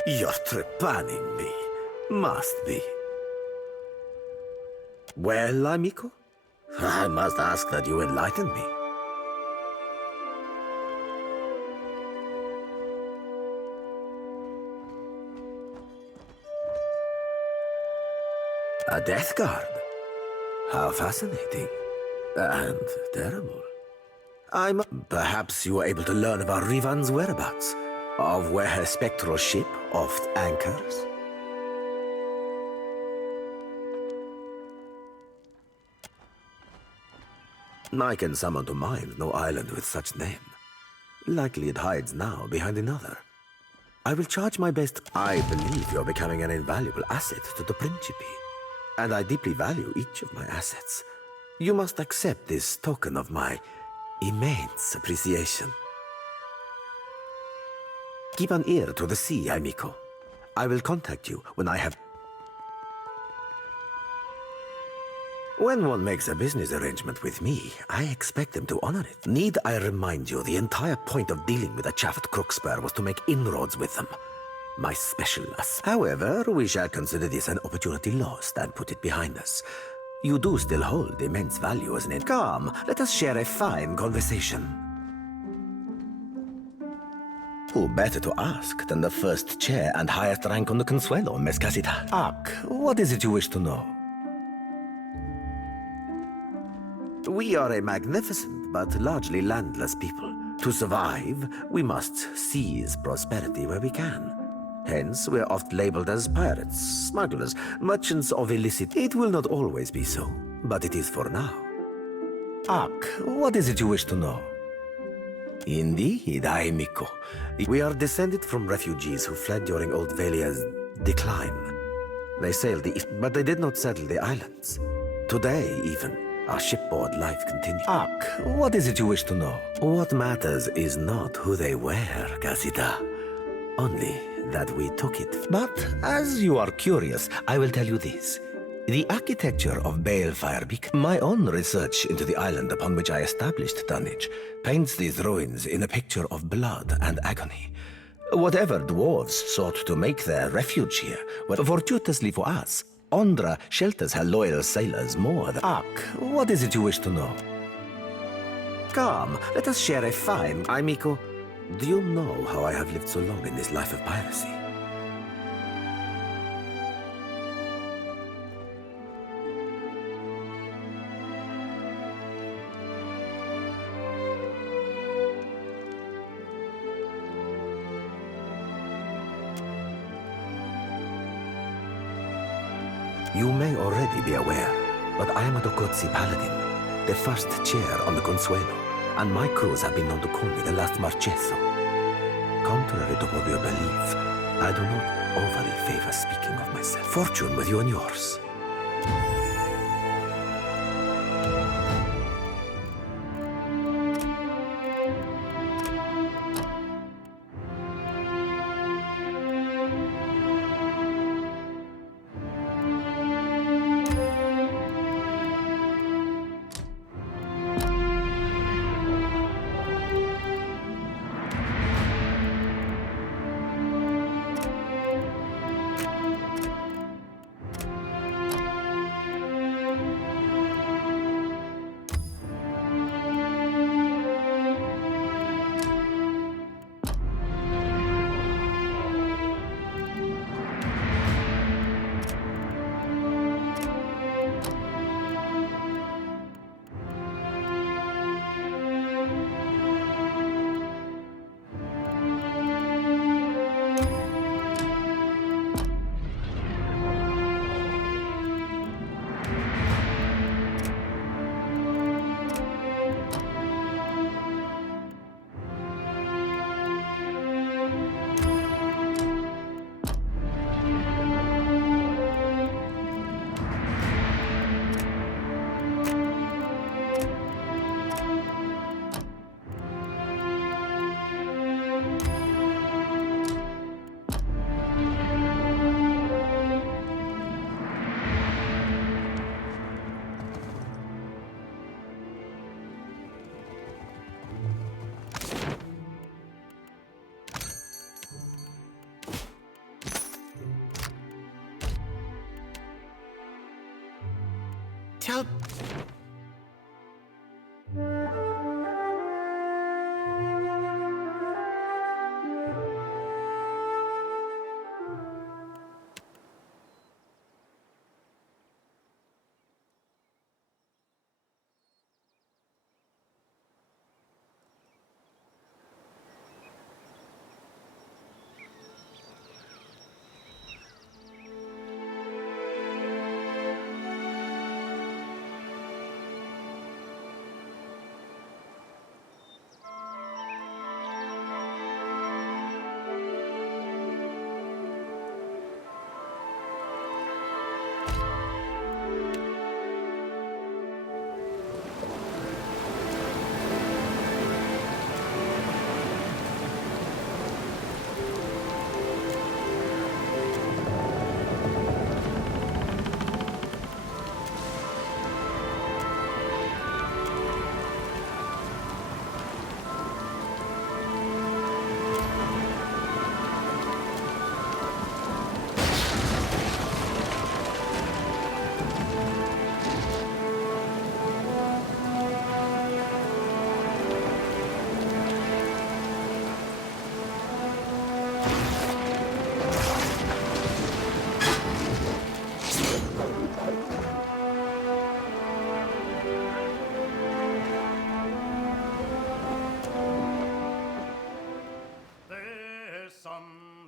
You're trepanning me. Must be. Well, amico? I must ask that you enlighten me. A death guard? How fascinating. And terrible. Perhaps you were able to learn about Rivan's whereabouts, of where her spectral ship oft anchors? I can summon to mind no island with such name. Likely it hides now behind another. I will charge my best. I believe you're becoming an invaluable asset to the Principe, and I deeply value each of my assets. You must accept this token of my immense appreciation. Keep an ear to the sea, amico. I will contact you when I have... When one makes a business arrangement with me, I expect them to honor it. Need I remind you, the entire point of dealing with the Chaffed Crookspur was to make inroads with them. My special ass. However, we shall consider this an opportunity lost and put it behind us. You do still hold immense value as an... Come, let us share a fine conversation. Who better to ask than the first chair and highest rank on the Consuelo, Mescasita? Ak, what is it you wish to know? We are a magnificent but largely landless people. To survive, we must seize prosperity where we can. Hence, we're oft labeled as pirates, smugglers, merchants of illicit. It will not always be so, but it is for now. Ak, what is it you wish to know? Indeed, amico. We are descended from refugees who fled during Old Valia's decline. They sailed the east, but they did not settle the islands. Today, even, our shipboard life continues. Ak, what is it you wish to know? What matters is not who they were, Casita. Only that we took it. But, as you are curious, I will tell you this. The architecture of Balefire Beacon, my own research into the island upon which I established tonnage, paints these ruins in a picture of blood and agony. Whatever dwarves sought to make their refuge here, were fortuitously for us, Ondra shelters her loyal sailors more than... Ak, what is it you wish to know? Come, let us share a fine... Amico, do you know how I have lived so long in this life of piracy? You may already be aware, but I am a Dokotsi Paladin, the first chair on the Consuelo, and my crews have been known to call me the last Marcheso. Contrary to what you believe, I do not overly favor speaking of myself. Fortune with you and yours. Tell...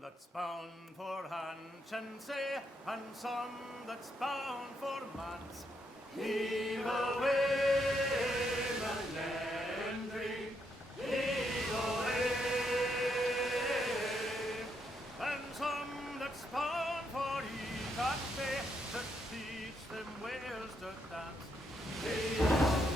that's bound for Hanchancy, and some that's bound for Mance. Heave away the Landry, heave away, and some that's bound for Ecate, to teach them where's to dance. Heave away.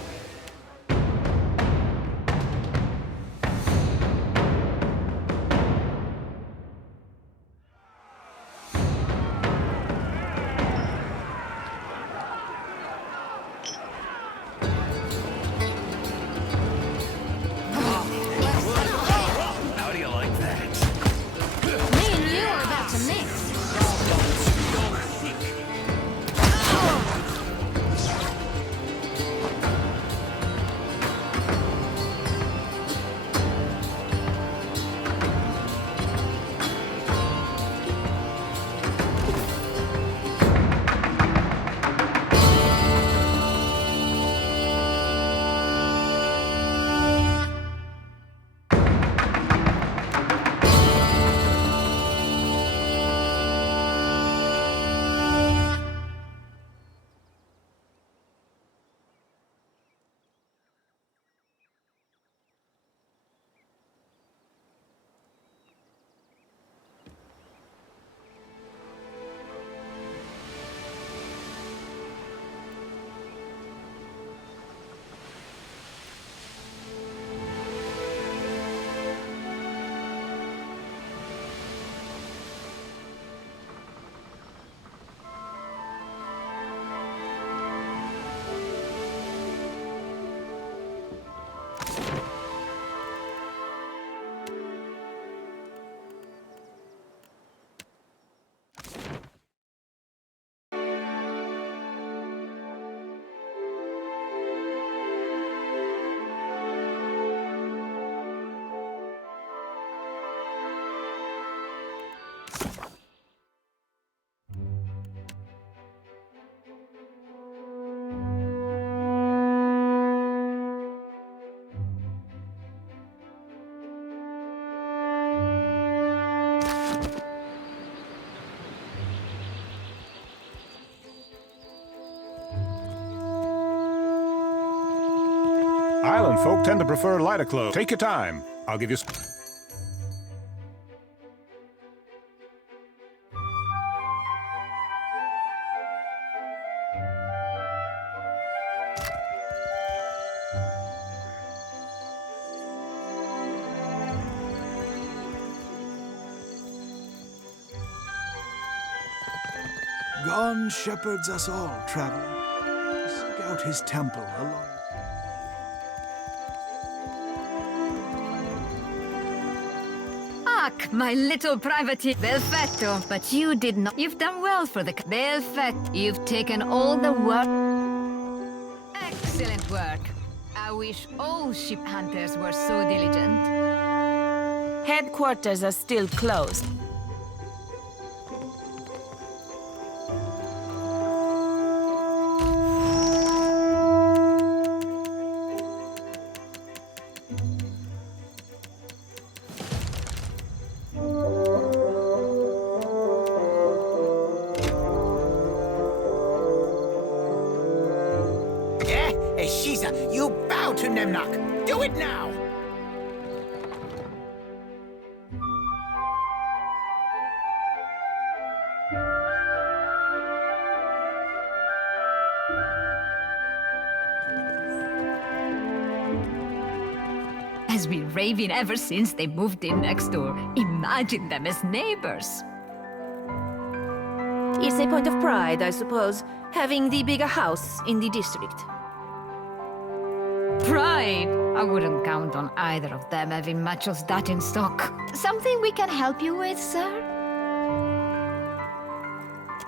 Island folk tend to prefer lighter clothes. Take your time. I'll give you... God shepherds us all, traveler, to seek out his temple along. Ach, my little privateer. Perfetto, but you did not. You've done well for the... Perfect. You've taken all the work... Excellent work. I wish all ship hunters were so diligent. Headquarters are still closed. Shiza, you bow to Nemnok. Do it now! Has been raving ever since they moved in next door. Imagine them as neighbors. It's a point of pride, I suppose, having the bigger house in the district. Pride! I wouldn't count on either of them having much of that in stock. Something we can help you with, sir?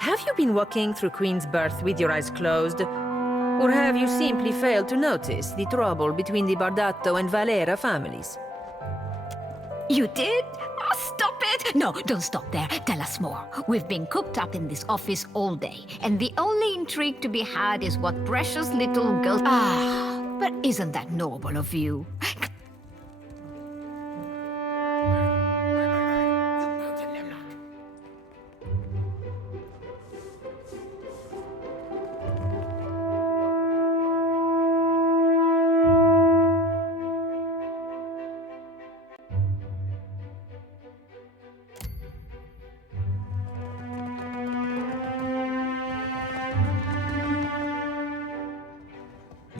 Have you been walking through Queen's Birth with your eyes closed? Or have you simply failed to notice the trouble between the Bardato and Valera families? You did? Oh, stop it! No, don't stop there. Tell us more. We've been cooped up in this office all day, and the only intrigue to be had is what precious little girl... Ah, but isn't that noble of you?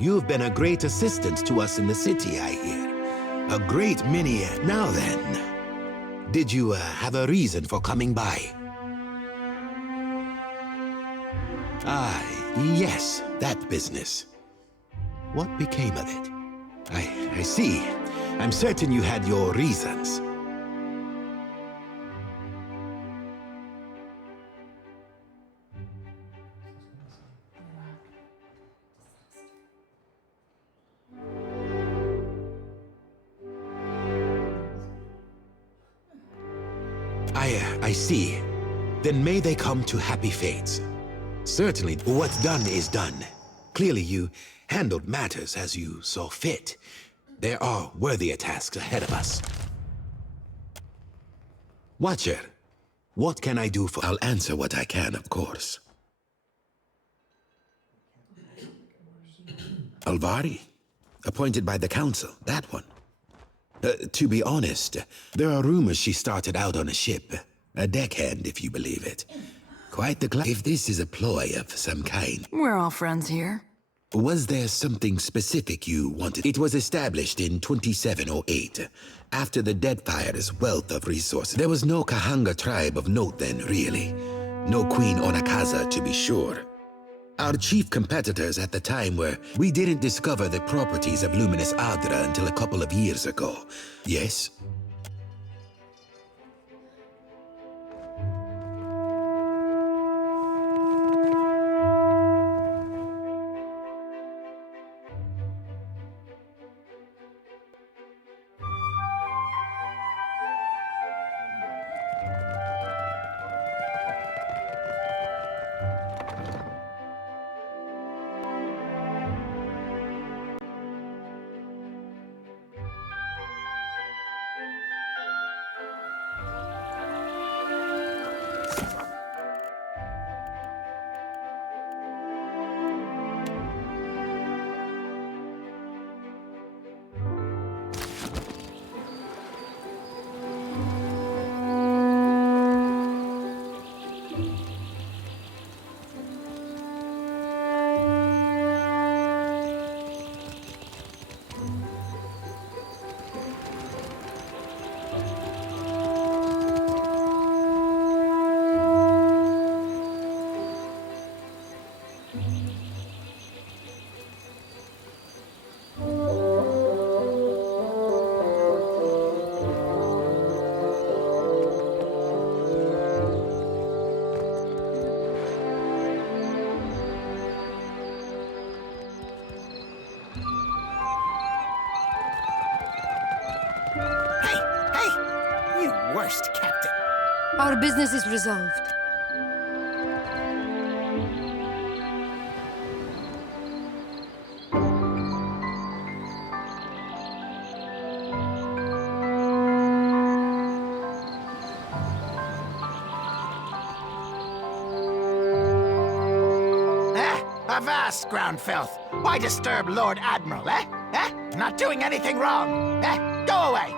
You've been a great assistance to us in the city, I hear. A great many... Now then, did you have a reason for coming by? Ah, yes, that business. What became of it? I see. I'm certain you had your reasons. I see. Then may they come to happy fates. Certainly, what's done is done. Clearly you handled matters as you saw fit. There are worthier tasks ahead of us. Watcher, what can I do for... I'll answer what I can, of course. Alvari? Appointed by the council, that one. To be honest, there are rumors she started out on a ship. A deckhand, if you believe it. Quite the if this is a ploy of some kind. We're all friends here. Was there something specific you wanted? It was established in 2708, after the Deadfire's wealth of resources. There was no Kahanga tribe of note then, really. No Queen Onakaza, to be sure. Our chief competitors at the time were... We didn't discover the properties of Luminous Adra until a couple of years ago. Yes? worst, Captain. Our business is resolved. Avast, ground filth! Why disturb Lord Admiral, eh? Eh? Not doing anything wrong! Eh? Go away!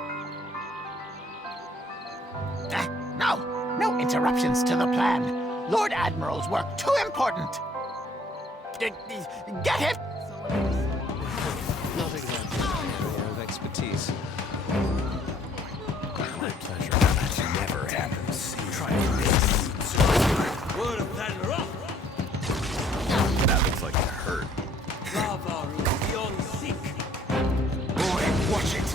No interruptions to the plan. Lord Admiral's work too important. Get him! Not exactly an area of expertise. My pleasure. That never happens. Try this. That looks like it hurt. Boy, watch it!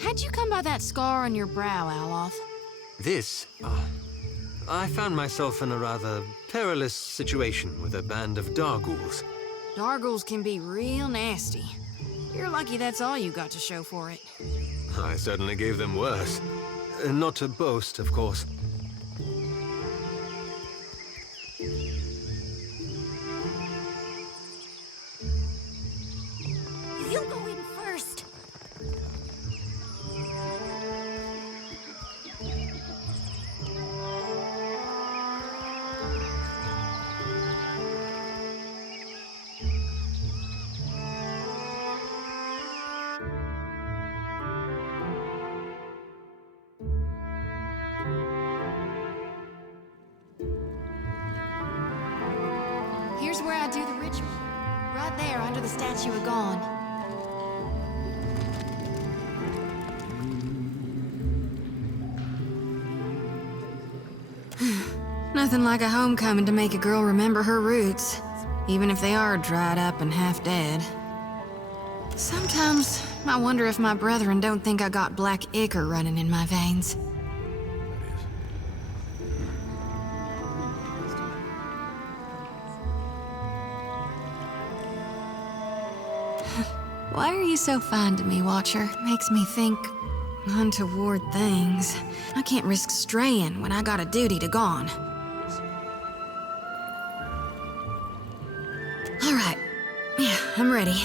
How'd you come by that scar on your brow, Aloth? This? I found myself in a rather perilous situation with a band of Darghouls. Darghouls can be real nasty. You're lucky that's all you got to show for it. I certainly gave them worse. Not to boast, of course. You go in first. Here's where I do the ritual. Right there, under the statue of Gone. Nothing like a homecoming to make a girl remember her roots, even if they are dried up and half dead. Sometimes I wonder if my brethren don't think I got black ichor running in my veins. Why are you so fine to me, Watcher? Makes me think untoward things. I can't risk straying when I got a duty to Gone. All right. Yeah, I'm ready.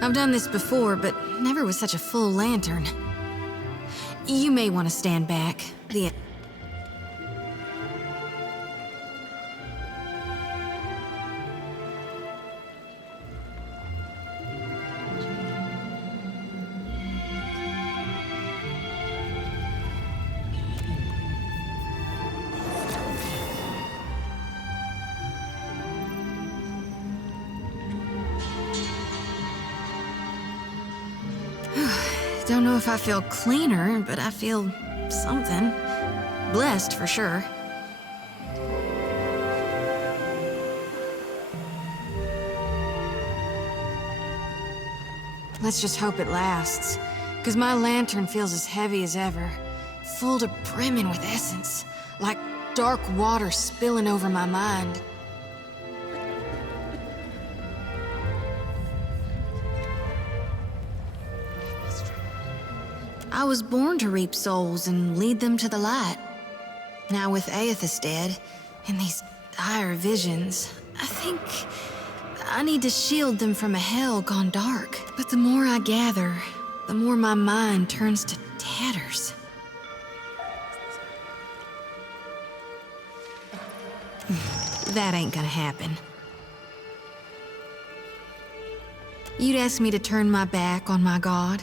I've done this before, but never with such a full lantern. You may want to stand back. Don't know if I feel cleaner, but I feel something. Blessed, for sure. Let's just hope it lasts, because my lantern feels as heavy as ever, full to brimming with essence, like dark water spilling over my mind. I was born to reap souls and lead them to the light. Now with Aethys dead, and these dire visions, I think I need to shield them from a hell gone dark. But the more I gather, the more my mind turns to tatters. That ain't gonna happen. You'd ask me to turn my back on my god?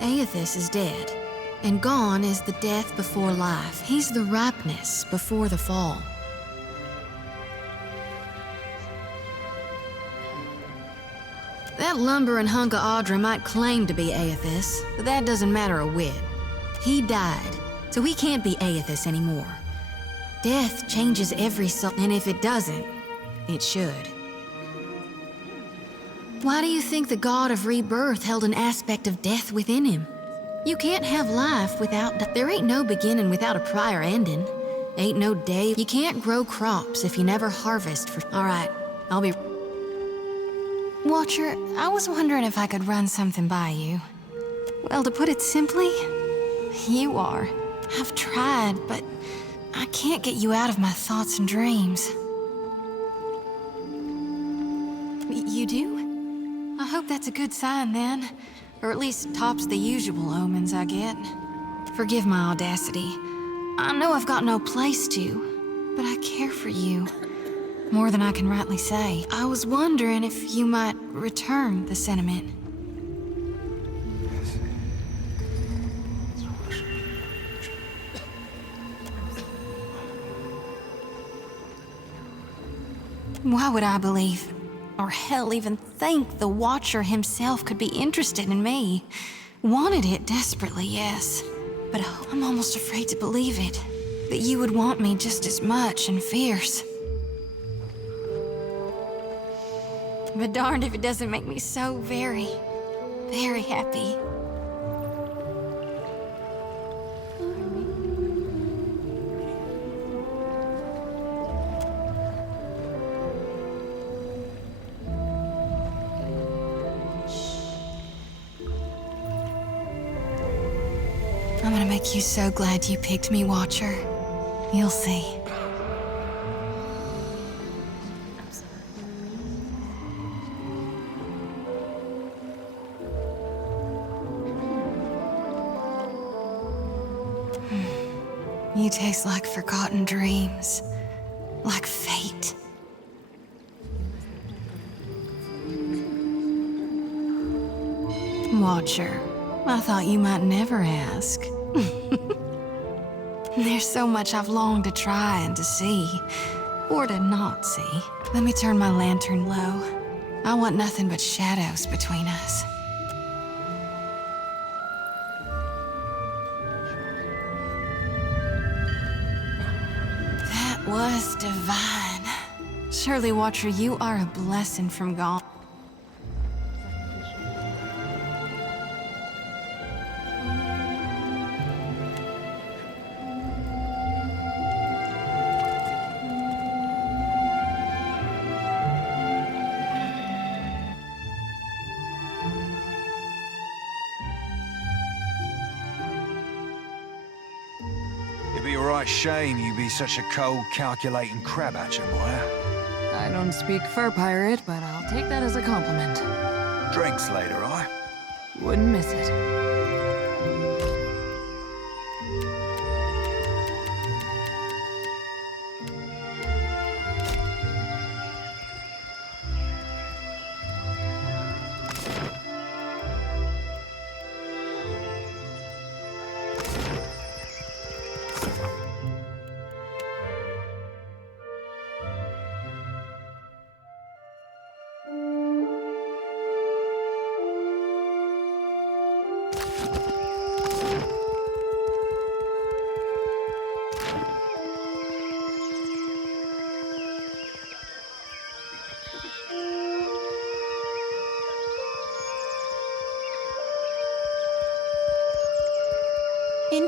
Aethys is dead, and gone is the death before life. He's the ripeness before the fall. That lumbering hunk of Audra might claim to be Aethys, but that doesn't matter a whit. He died, so he can't be Aethys anymore. Death changes every soul, and if it doesn't, it should. Why do you think the god of rebirth held an aspect of death within him? You can't have life without... There ain't no beginning without a prior ending. Ain't no day. You can't grow crops if you never harvest for... All right, I'll be... Watcher, I was wondering if I could run something by you. Well, to put it simply, you are. I've tried, but I can't get you out of my thoughts and dreams. You do? I hope that's a good sign then. Or at least tops the usual omens I get. Forgive my audacity. I know I've got no place to, but I care for you. More than I can rightly say. I was wondering if you might return the sentiment. Why would I believe, or hell even think, the Watcher himself could be interested in me? Wanted it desperately, yes. But I'm almost afraid to believe it. That you would want me just as much and fierce. But darned if it doesn't make me so very, very happy. I'm gonna make you so glad you picked me, Watcher. You'll see. You taste like forgotten dreams. Like fate. Watcher, I thought you might never ask. There's so much I've longed to try and to see. Or to not see. Let me turn my lantern low. I want nothing but shadows between us. That was divine. Surely, Watcher, you are a blessing from God. It'd be a right shame you be such a cold, calculating crab hatcher, Moya. I don't speak fur pirate, but I'll take that as a compliment. Drinks later, aye? Wouldn't miss it.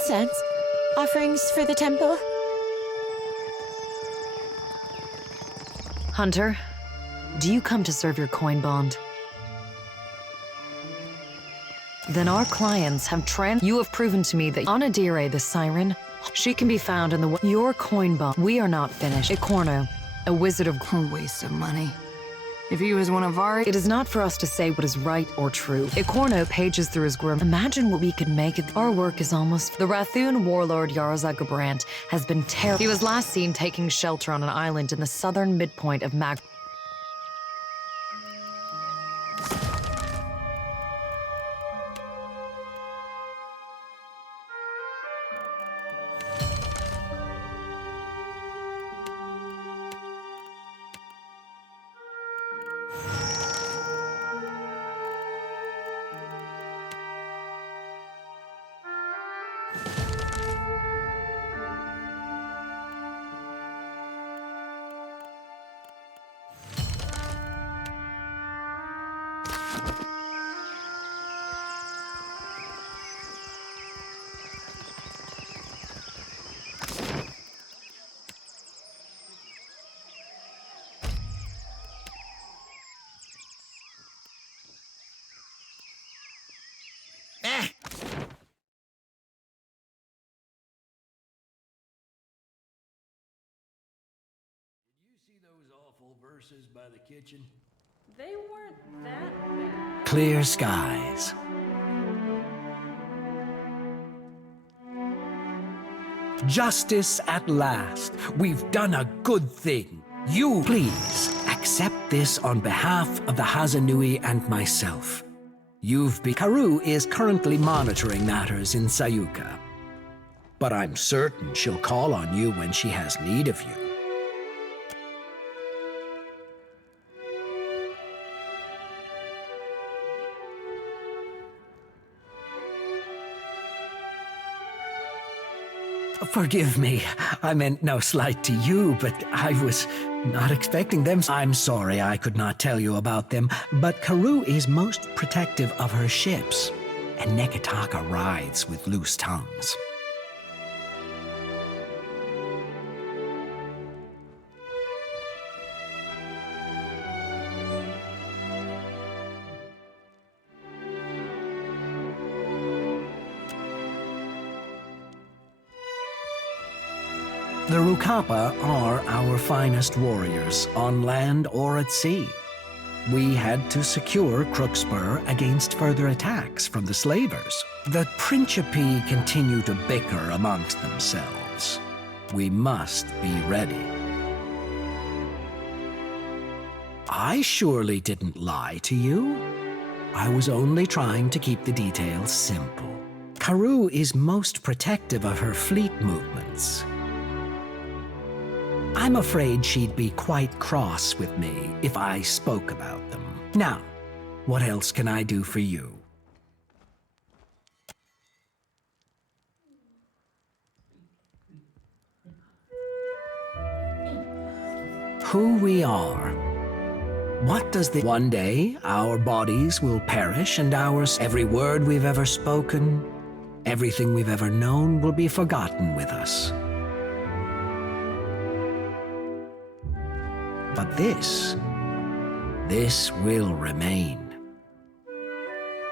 Incense? Offerings for the temple? Hunter, do you come to serve your coin bond? Then our clients have You have proven to me that Anadire, the siren, she can be found in your coin bond. We are not finished. Ecorno, a wizard of... A waste of money. If he was one of our... It is not for us to say what is right or true. Ecorno pages through his grim. Imagine what we could make it. Our work is almost... The Rathun warlord Yarza Gabrant has been terrible. He was last seen taking shelter on an island in the southern midpoint of Mag... Verses by the kitchen. They weren't that bad. Clear skies. Justice at last. We've done a good thing. You, please, accept this on behalf of the Hazanui and myself. Karoo is currently monitoring matters in Sayuka. But I'm certain she'll call on you when she has need of you. Forgive me. I meant no slight to you, but I was not expecting them. I'm sorry I could not tell you about them, but Karoo is most protective of her ships, and Nekataka rides with loose tongues. The Rukapa are our finest warriors, on land or at sea. We had to secure Crookspur against further attacks from the slavers. The Principi continue to bicker amongst themselves. We must be ready. I surely didn't lie to you. I was only trying to keep the details simple. Karoo is most protective of her fleet movements. I'm afraid she'd be quite cross with me if I spoke about them. Now, what else can I do for you? Who we are. What does the... One day, our bodies will perish and every word we've ever spoken, everything we've ever known will be forgotten with us. But this will remain.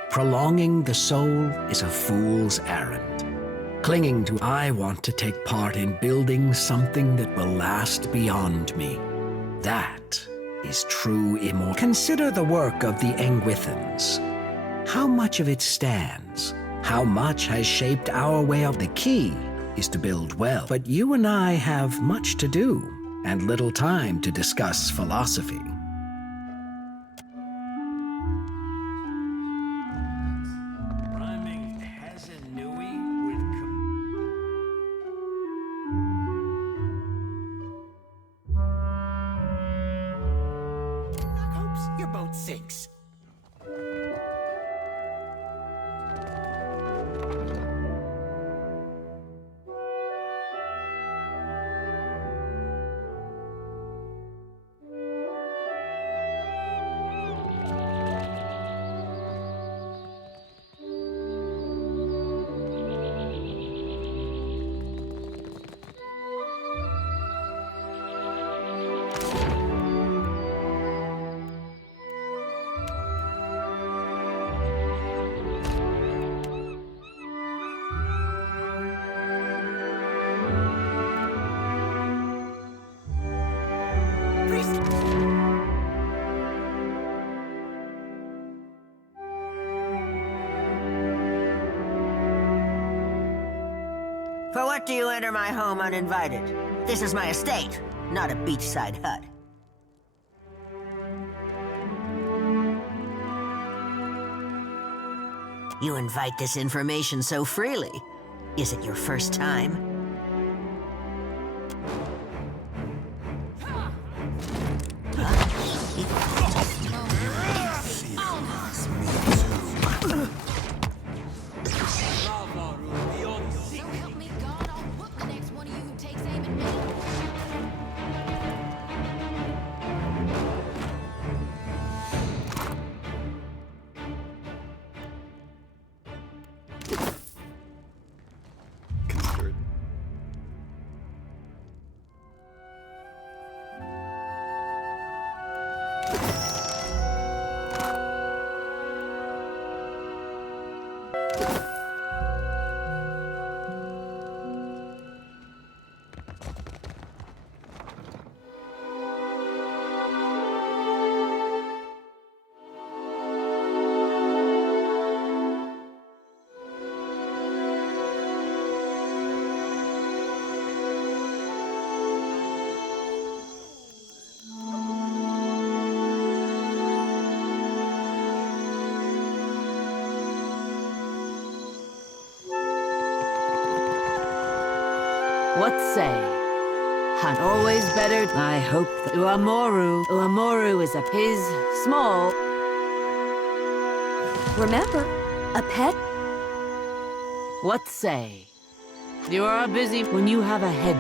Prolonging the soul is a fool's errand. Clinging to I want to take part in building something that will last beyond me. That is true immortality. Consider the work of the Engwithans. How much of it stands? How much has shaped our way of... The key is to build well. But you and I have much to do, and little time to discuss philosophy. Rhyming Hazanui with... Hopes you're both six. For what do you enter my home uninvited? This is my estate, not a beachside hut. You invite this information so freely. Is it your first time? What say? Hunt always better. I hope that Uamoru is his small. Remember, a pet? What say? You are busy when you have a head.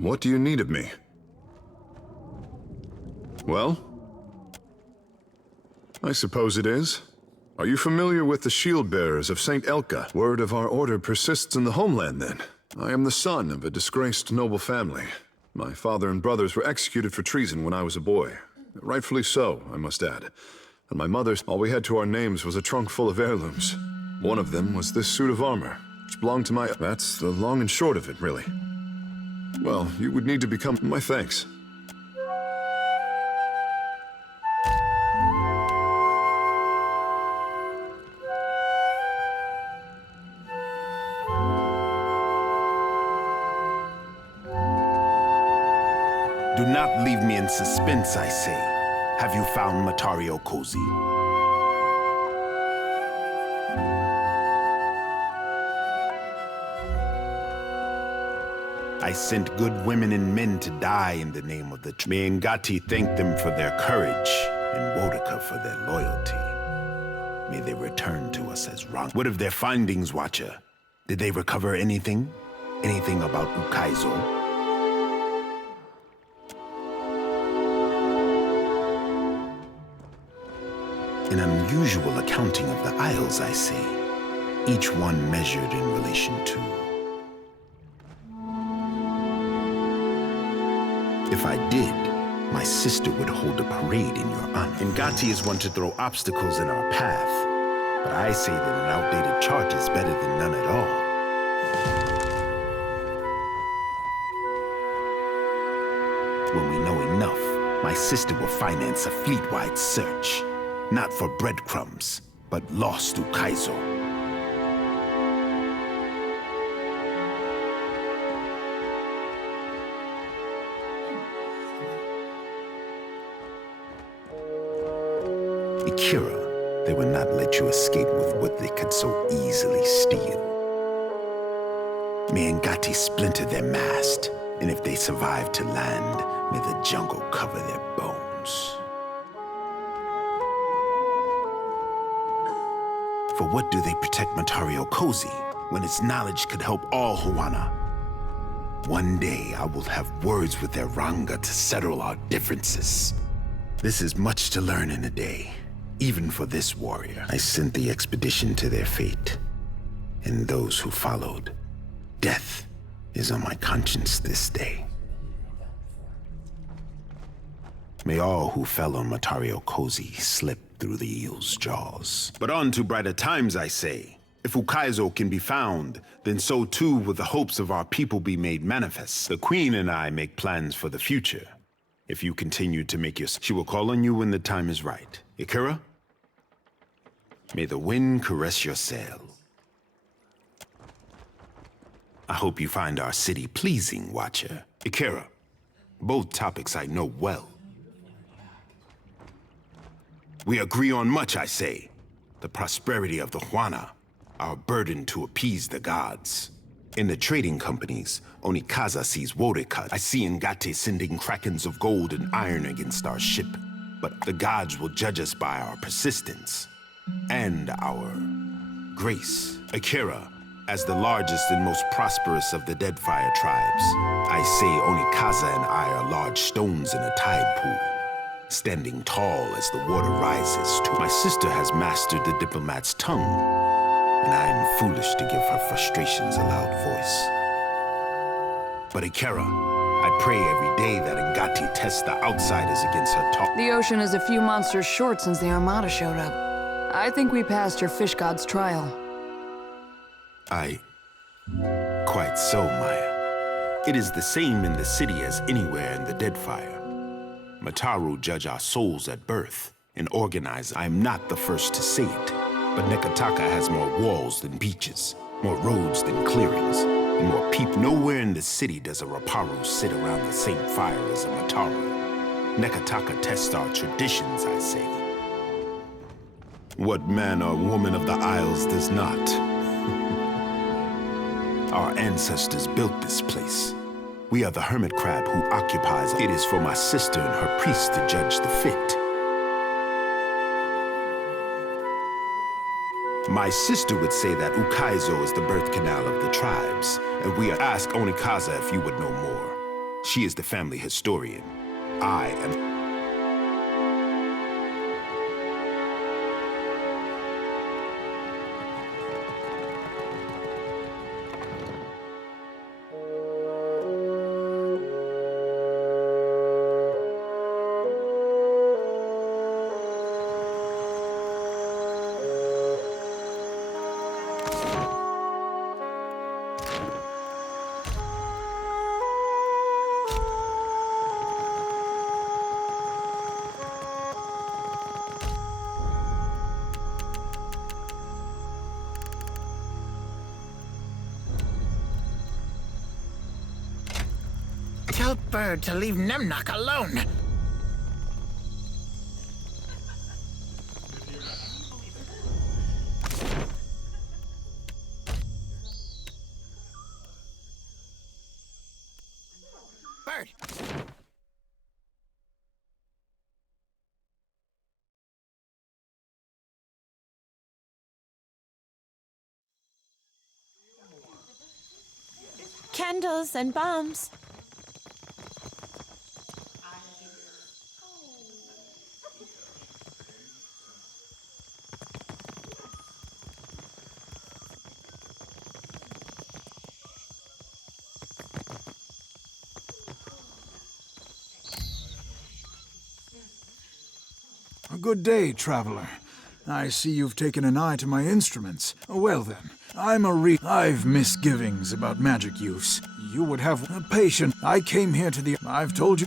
What do you need of me? Well? I suppose it is. Are you familiar with the shield-bearers of St. Elka? Word of our order persists in the homeland, then. I am the son of a disgraced noble family. My father and brothers were executed for treason when I was a boy. Rightfully so, I must add. And my mother's, all we had to our names was a trunk full of heirlooms. One of them was this suit of armor, which belonged to my... That's the long and short of it, really. Well, you would need to become... My thanks. Do not leave me in suspense, I say. Have you found Matario Cozy? I sent good women and men to die in the name of the... May Ngati thank them for their courage, and Wodaka for their loyalty. May they return to us as wrong. What of their findings, Watcher? Did they recover anything? Anything about Ukaizo? An unusual accounting of the Isles, I say. Each one measured in relation to... If I did, my sister would hold a parade in your honor. Ngati is one to throw obstacles in our path, but I say that an outdated chart is better than none at all. When we know enough, my sister will finance a fleet-wide search. Not for breadcrumbs, but lost to Kaizo. Ikira, they will not let you escape with what they could so easily steal. May Ngati splinter their mast, and if they survive to land, may the jungle cover their bones. For what do they protect Matario Cozy when its knowledge could help all Huana? One day I will have words with their Ranga to settle our differences. This is much to learn in a day, even for this warrior. I sent the expedition to their fate, and those who followed. Death is on my conscience this day. May all who fell on Matario Cozy slip through the eel's jaws. But on to brighter times, I say. If Ukaizo can be found, then so too will the hopes of our people be made manifest. The Queen and I make plans for the future. If you continue to make your... She will call on you when the time is right. Ikira? May the wind caress your sail. I hope you find our city pleasing, Watcher. Ikira, both topics I know well. We agree on much, I say. The prosperity of the Huana, our burden to appease the gods. In the trading companies, Onikaza sees Woreka. I see Ngate sending krakens of gold and iron against our ship. But the gods will judge us by our persistence and our grace. Akira, as the largest and most prosperous of the Deadfire tribes, I say Onikaza and I are large stones in a tide pool, standing tall as the water rises to... My sister has mastered the diplomat's tongue, and I am foolish to give her frustrations a loud voice. But Ikera, I pray every day that Ngati tests the outsiders against her talk. The ocean is a few monsters short since the Armada showed up. I think we passed your fish god's trial. Quite so, Maya. It is the same in the city as anywhere in the Deadfire. Mataru judge our souls at birth and organize. I am not the first to say it, but Nekataka has more walls than beaches, more roads than clearings, and more people. Nowhere in the city does a Raparu sit around the same fire as a Mataru. Nekataka tests our traditions, I say. What man or woman of the Isles does not? Our ancestors built this place. We are the hermit crab who occupies it. It is for my sister and her priest to judge the fit. My sister would say that Ukaizo is the birth canal of the tribes, and we ask Onikaza if you would know more. She is the family historian. I am... Tell Bird to leave Nemnock alone. Bird. Candles and bombs. Good day, traveler. I see you've taken an eye to my instruments. Well then, I've misgivings about magic use. You would have patience. I came here to the... I've told you...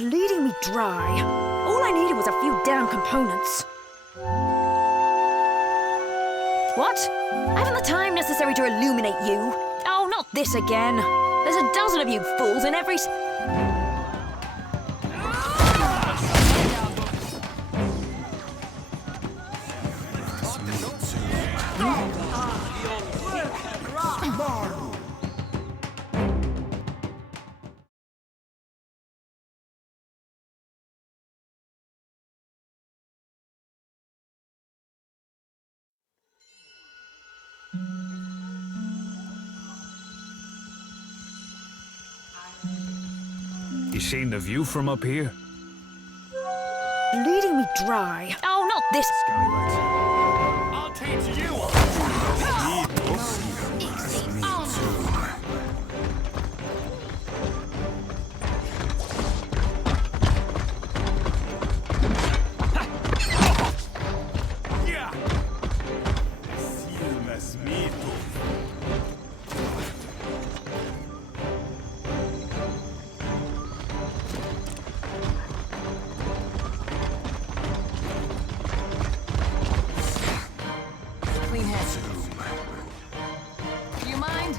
Leading me dry. All I needed was a few damn components. What? I haven't the time necessary to illuminate you. Oh, not this again. There's a dozen of you fools in every... You seen the view from up here? Leading me dry. Oh, not this... I'll teach you. Clean head. Do you mind?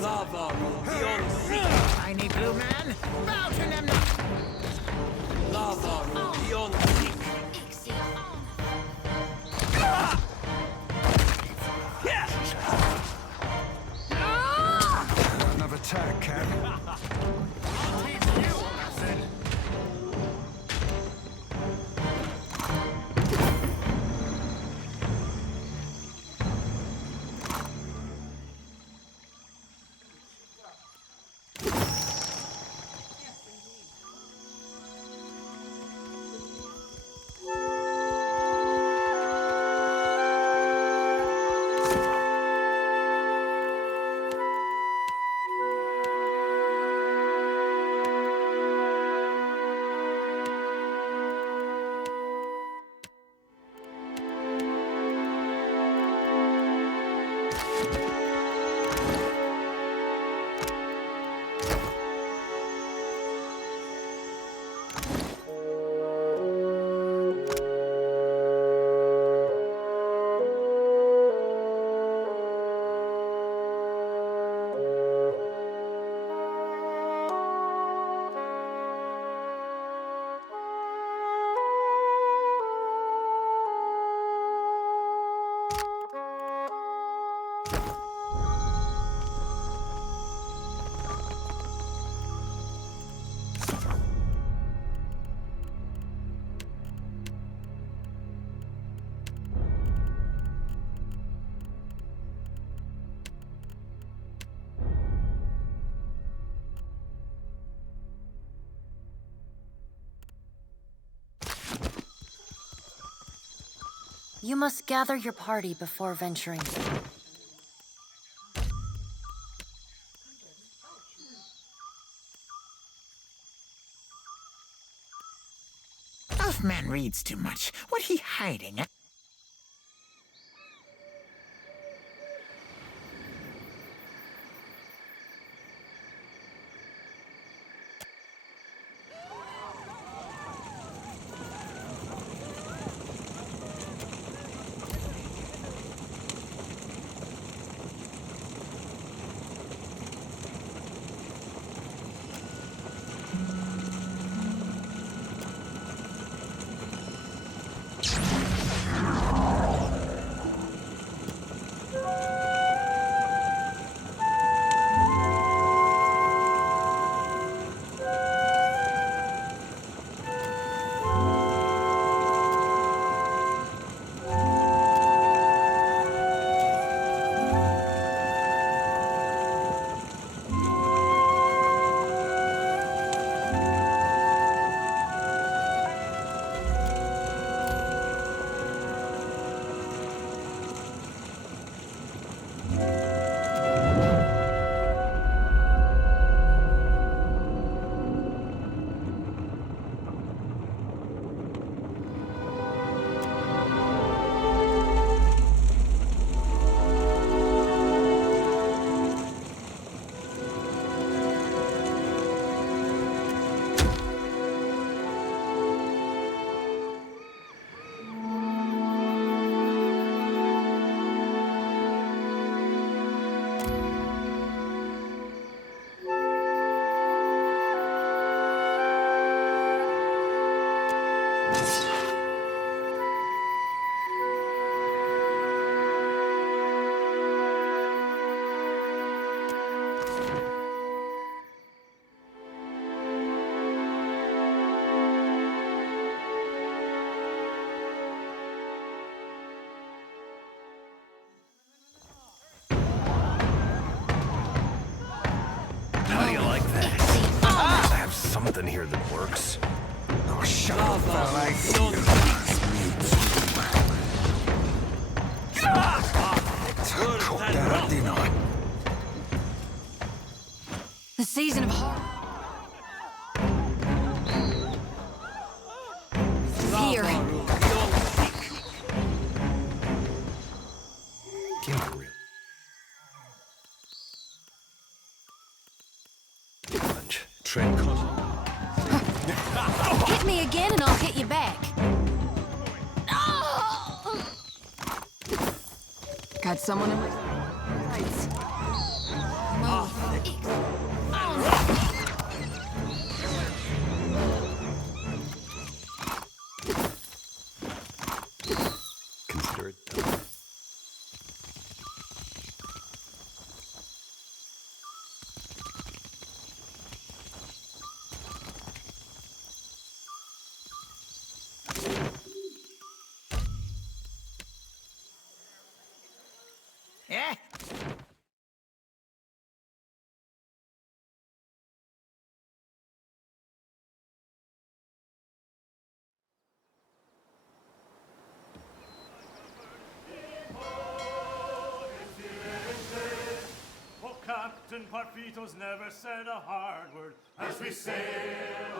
Lava beyond seek. Tiny blue man, bow to them not. Lava beyond seek. Another attack, Cap. I'll teach you a lesson. You must gather your party before venturing. Elfman reads too much. What he hiding? something here that works. Oh, shut up, valet. Caught that up, didn't I? The season of horror. Here. Trent Hit me again and I'll hit you back. Got someone in my sights. Consider it done. Yeah? Oh, Captain Parfitos never said a hard word as we sail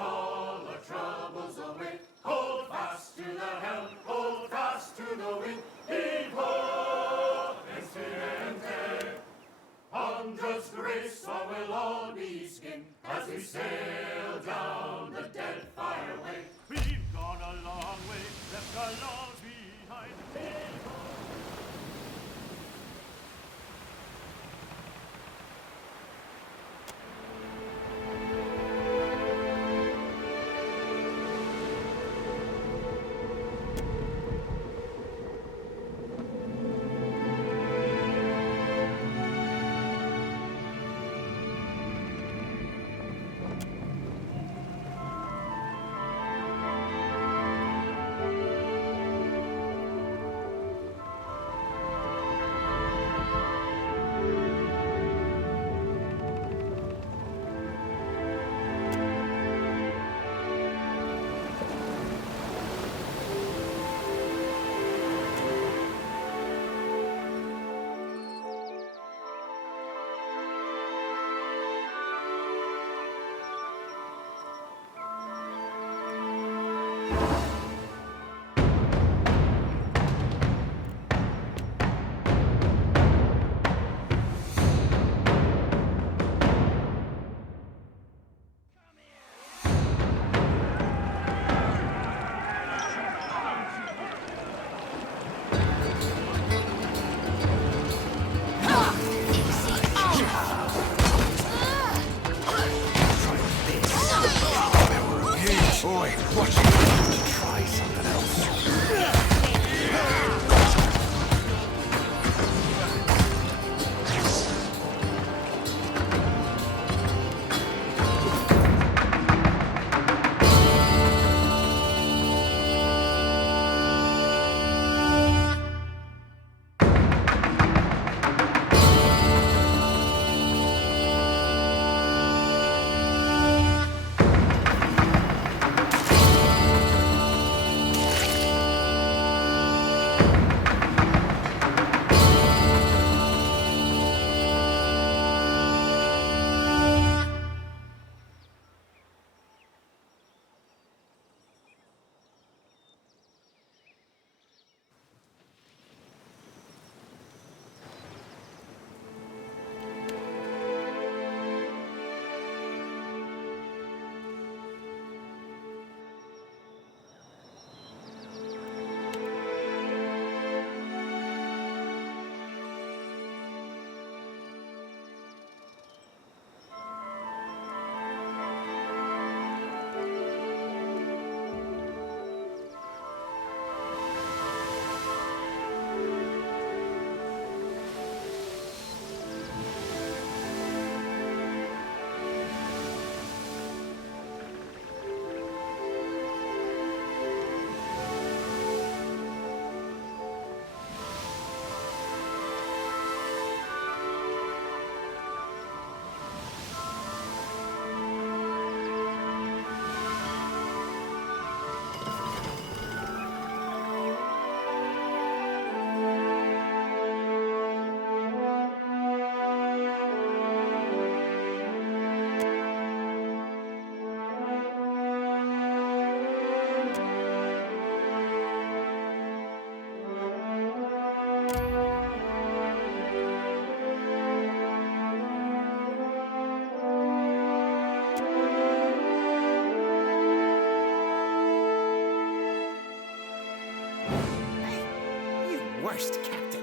all our troubles away. Hold fast to the helm, hold fast to the wind. Heave ho, Estirente. Andros grace, or we'll all be skinned as we sail down the Deadfire way. We've gone a long way, left our logs behind. Heave ho. Boy, watch it. Try something else. worst, Captain.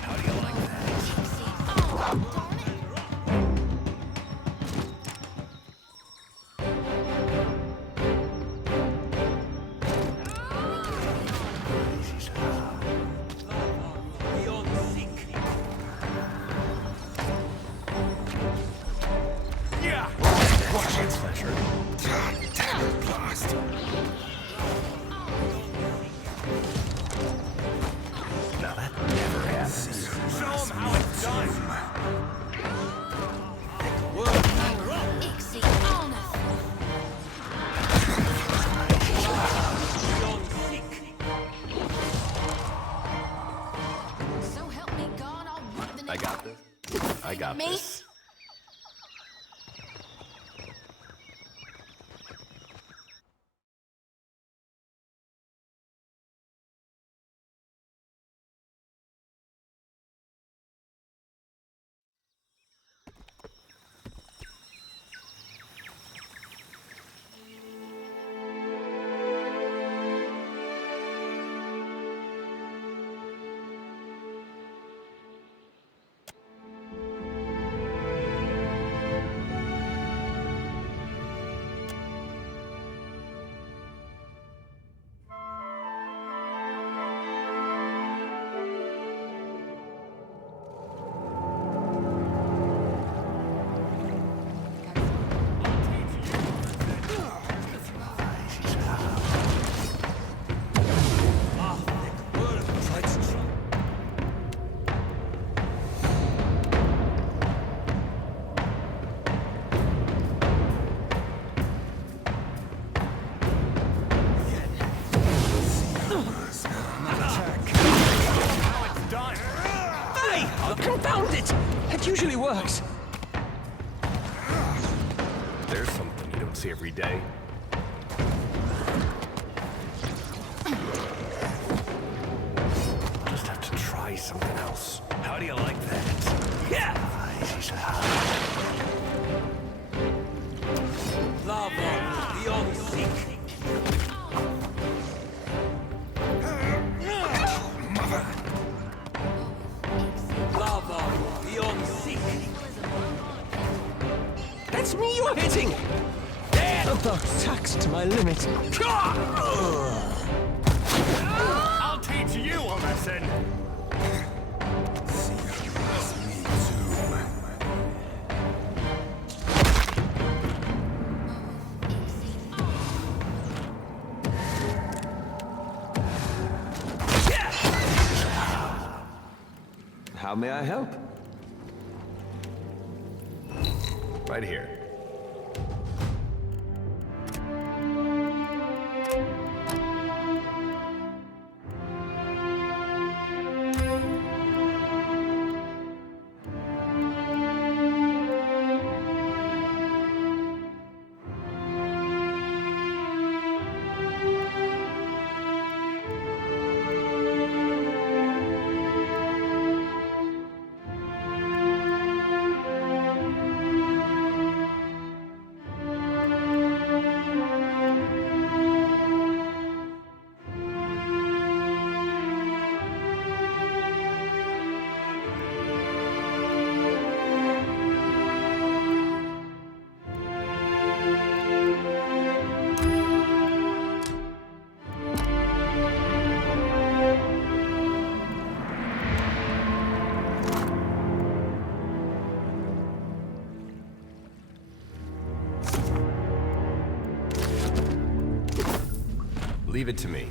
How do you like that? Yeah! Watch it, Slasher. God damn it, blast. Now that never happens. Show them how it's done! So help me God, I'll rip the I got this. I got Me? this. Confound it! It usually works. There's something you don't see every day. Just have to try something else. How do you like that? Yeah! Lava beyond seek. Lava beyond seek. That's me you're hitting! About taxed to my limit. I'll teach you a lesson. How may I help? Right here. Leave it to me.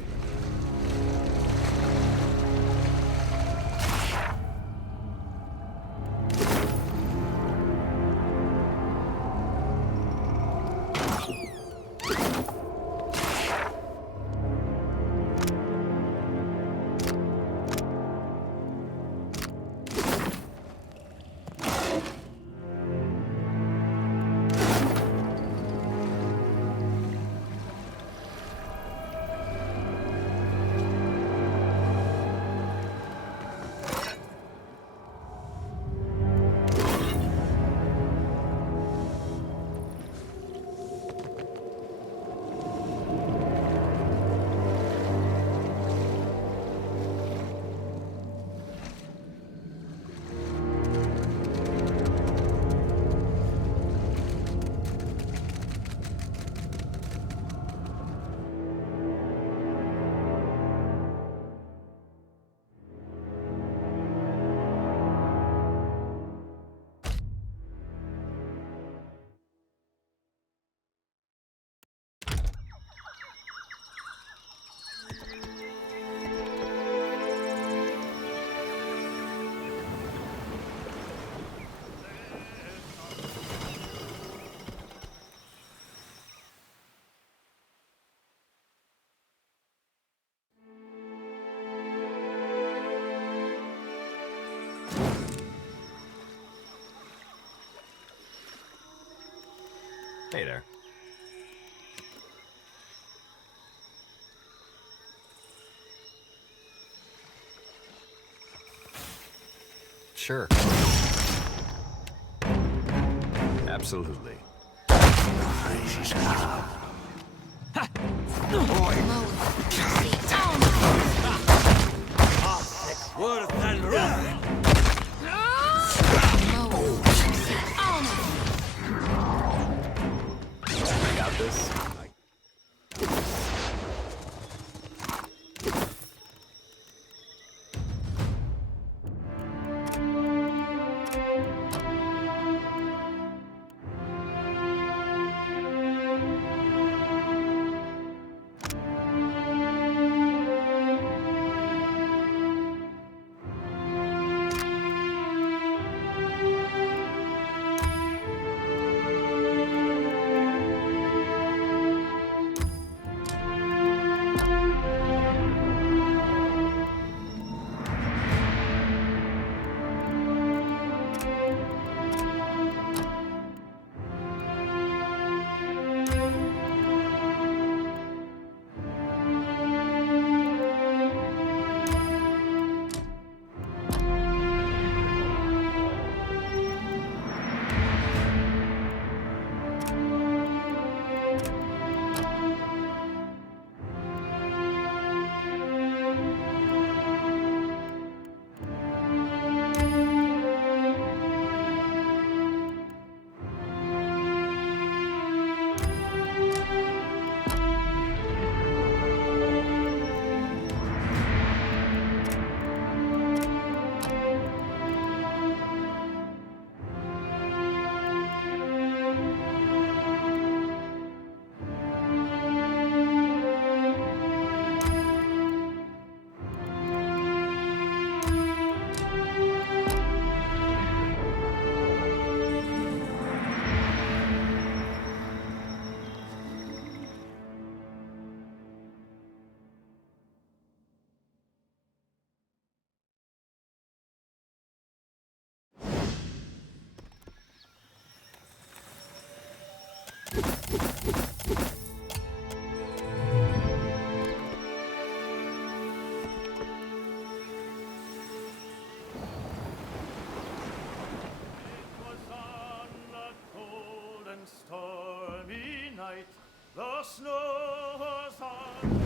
Hey there. Sure. Absolutely. Worth that run! I got this. Stormy night, the snow was on.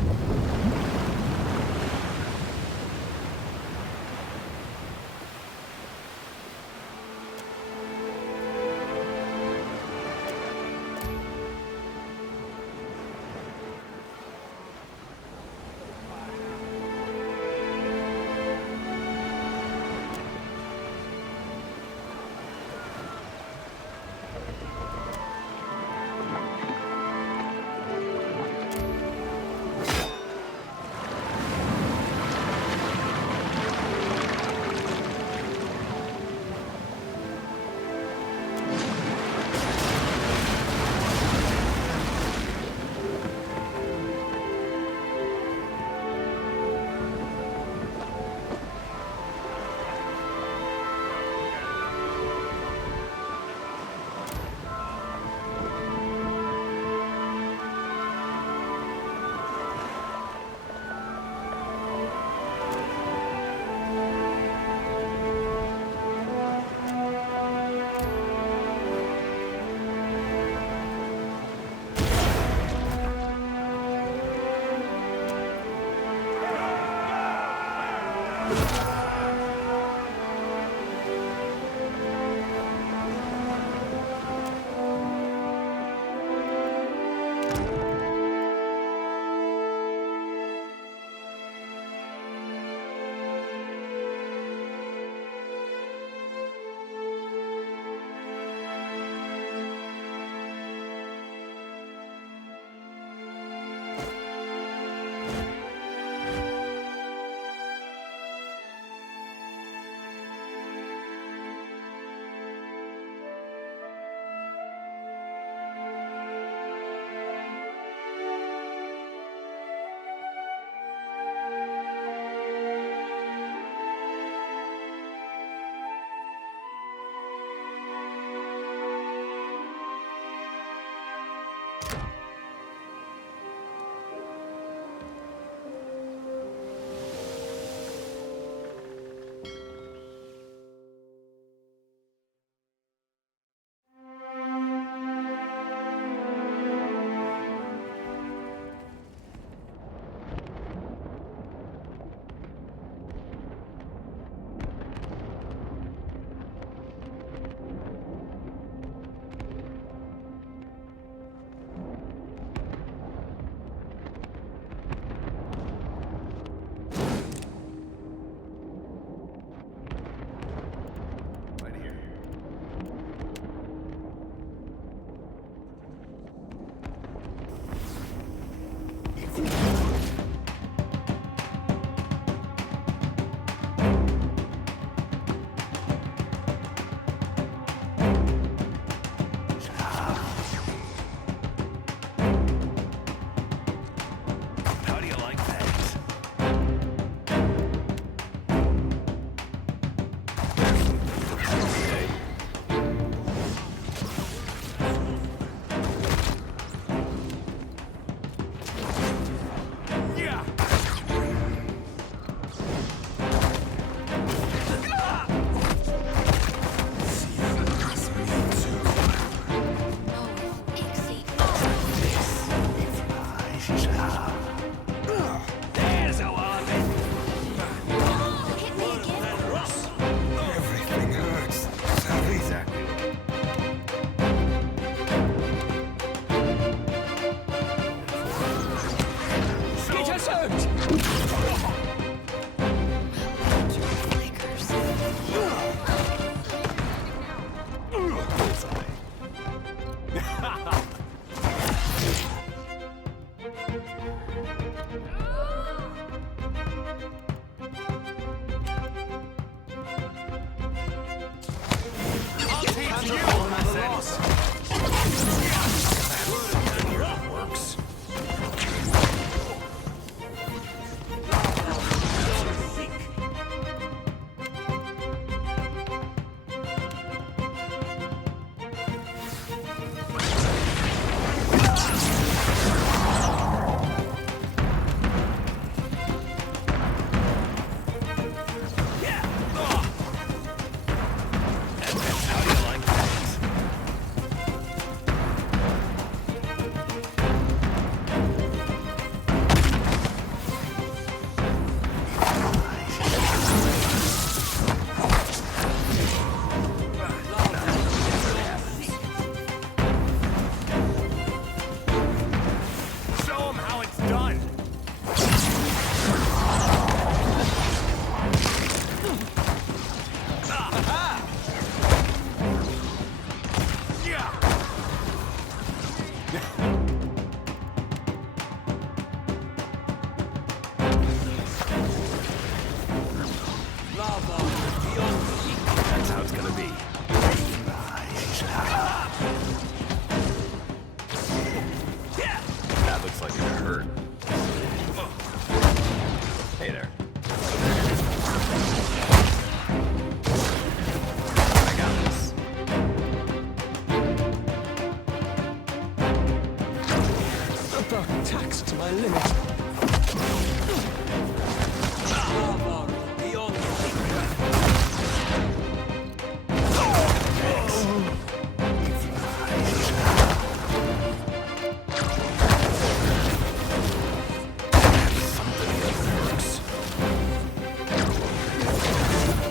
limit.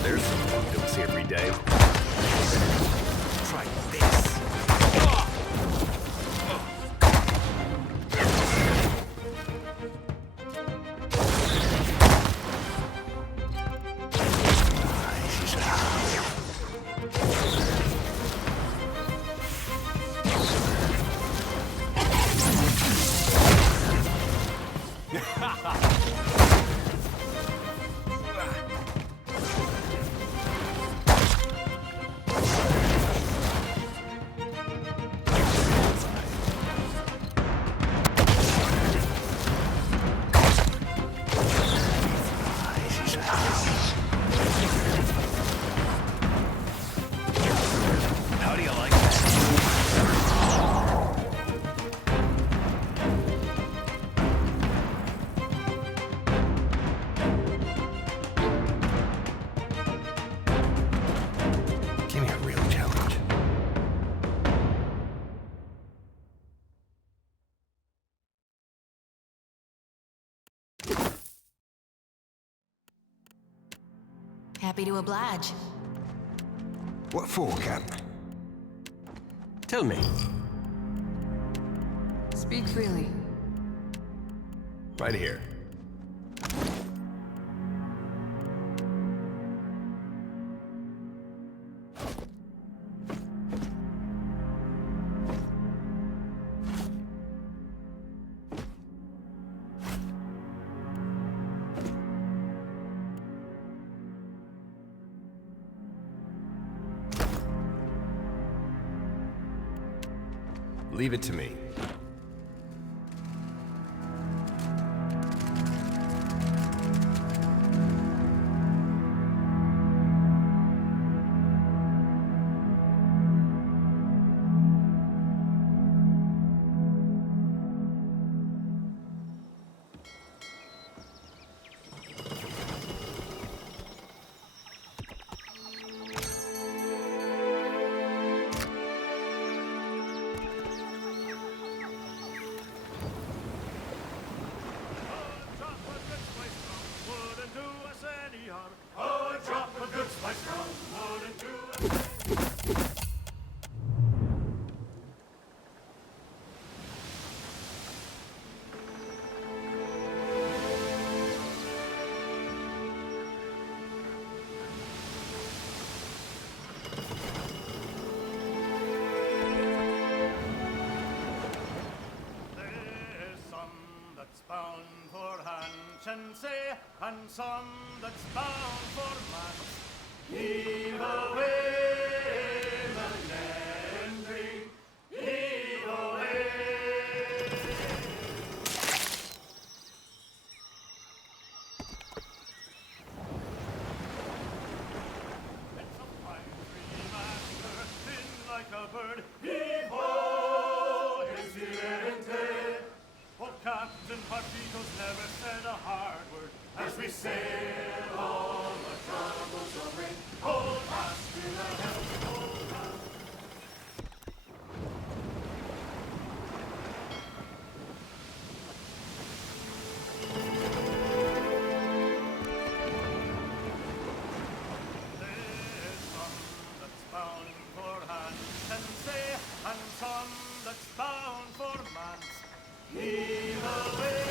There's something you don't see every day. Try this. How do you like that? Give me a real challenge. Happy to oblige. What for, Cap? Tell me. Speak freely. Right here. Leave it to me. And some that's bound for man. Heave away, Melandri, heave away. It's a fine free master, thin like a bird. Heave ho, his viente. For Captain Partitos never said a hard word. As we sail all the troubles away, hold fast to the helm, hold fast. There's some that's bound for hand and say, and some that's bound for man's. Heave away.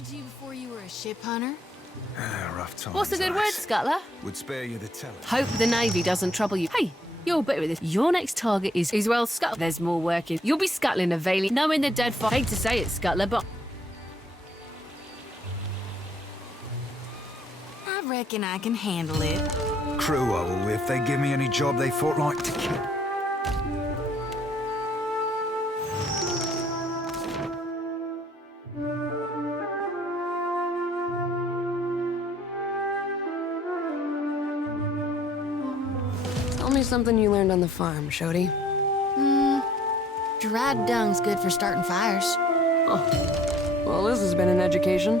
needed you before you were a ship hunter. Rough times. What's the good word, Scuttler? Would spare you the telling. Hope the Navy doesn't trouble you. Hey, you're better at this. Your next target is well scuttle. There's more work in. You'll be scuttling a Valley, knowing the Deadfire. Hate to say it, Scuttler, but I reckon I can handle it. Crew I will if they give me any job they thought like to keep. Tell me something you learned on the farm, Shodi. Dried dung's good for starting fires. Oh. Well, this has been an education.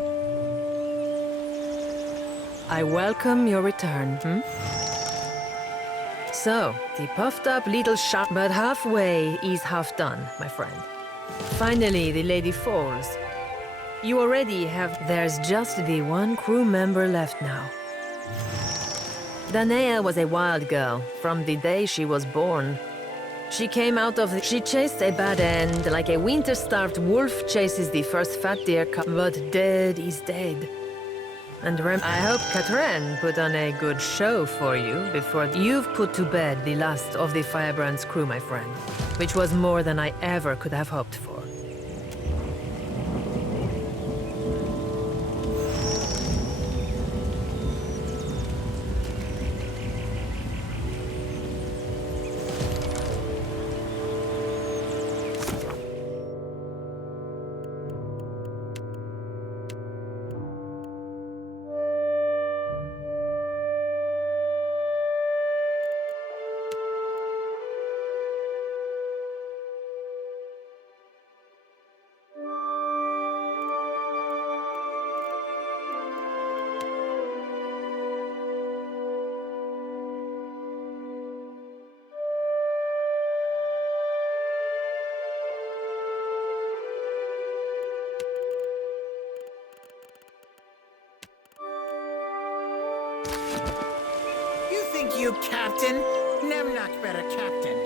I welcome your return, So, the puffed up little shop, but halfway is half done, my friend. Finally, the lady falls. You already have... There's just the one crew member left now. Danae was a wild girl from the day she was born. She came out of... She chased a bad end like a winter-starved wolf chases the first fat deer cub. But dead is dead. And I hope Katrin put on a good show for you before you've put to bed the last of the Firebrand's crew, my friend. Which was more than I ever could have hoped for. You think you captain? Nemnock better captain.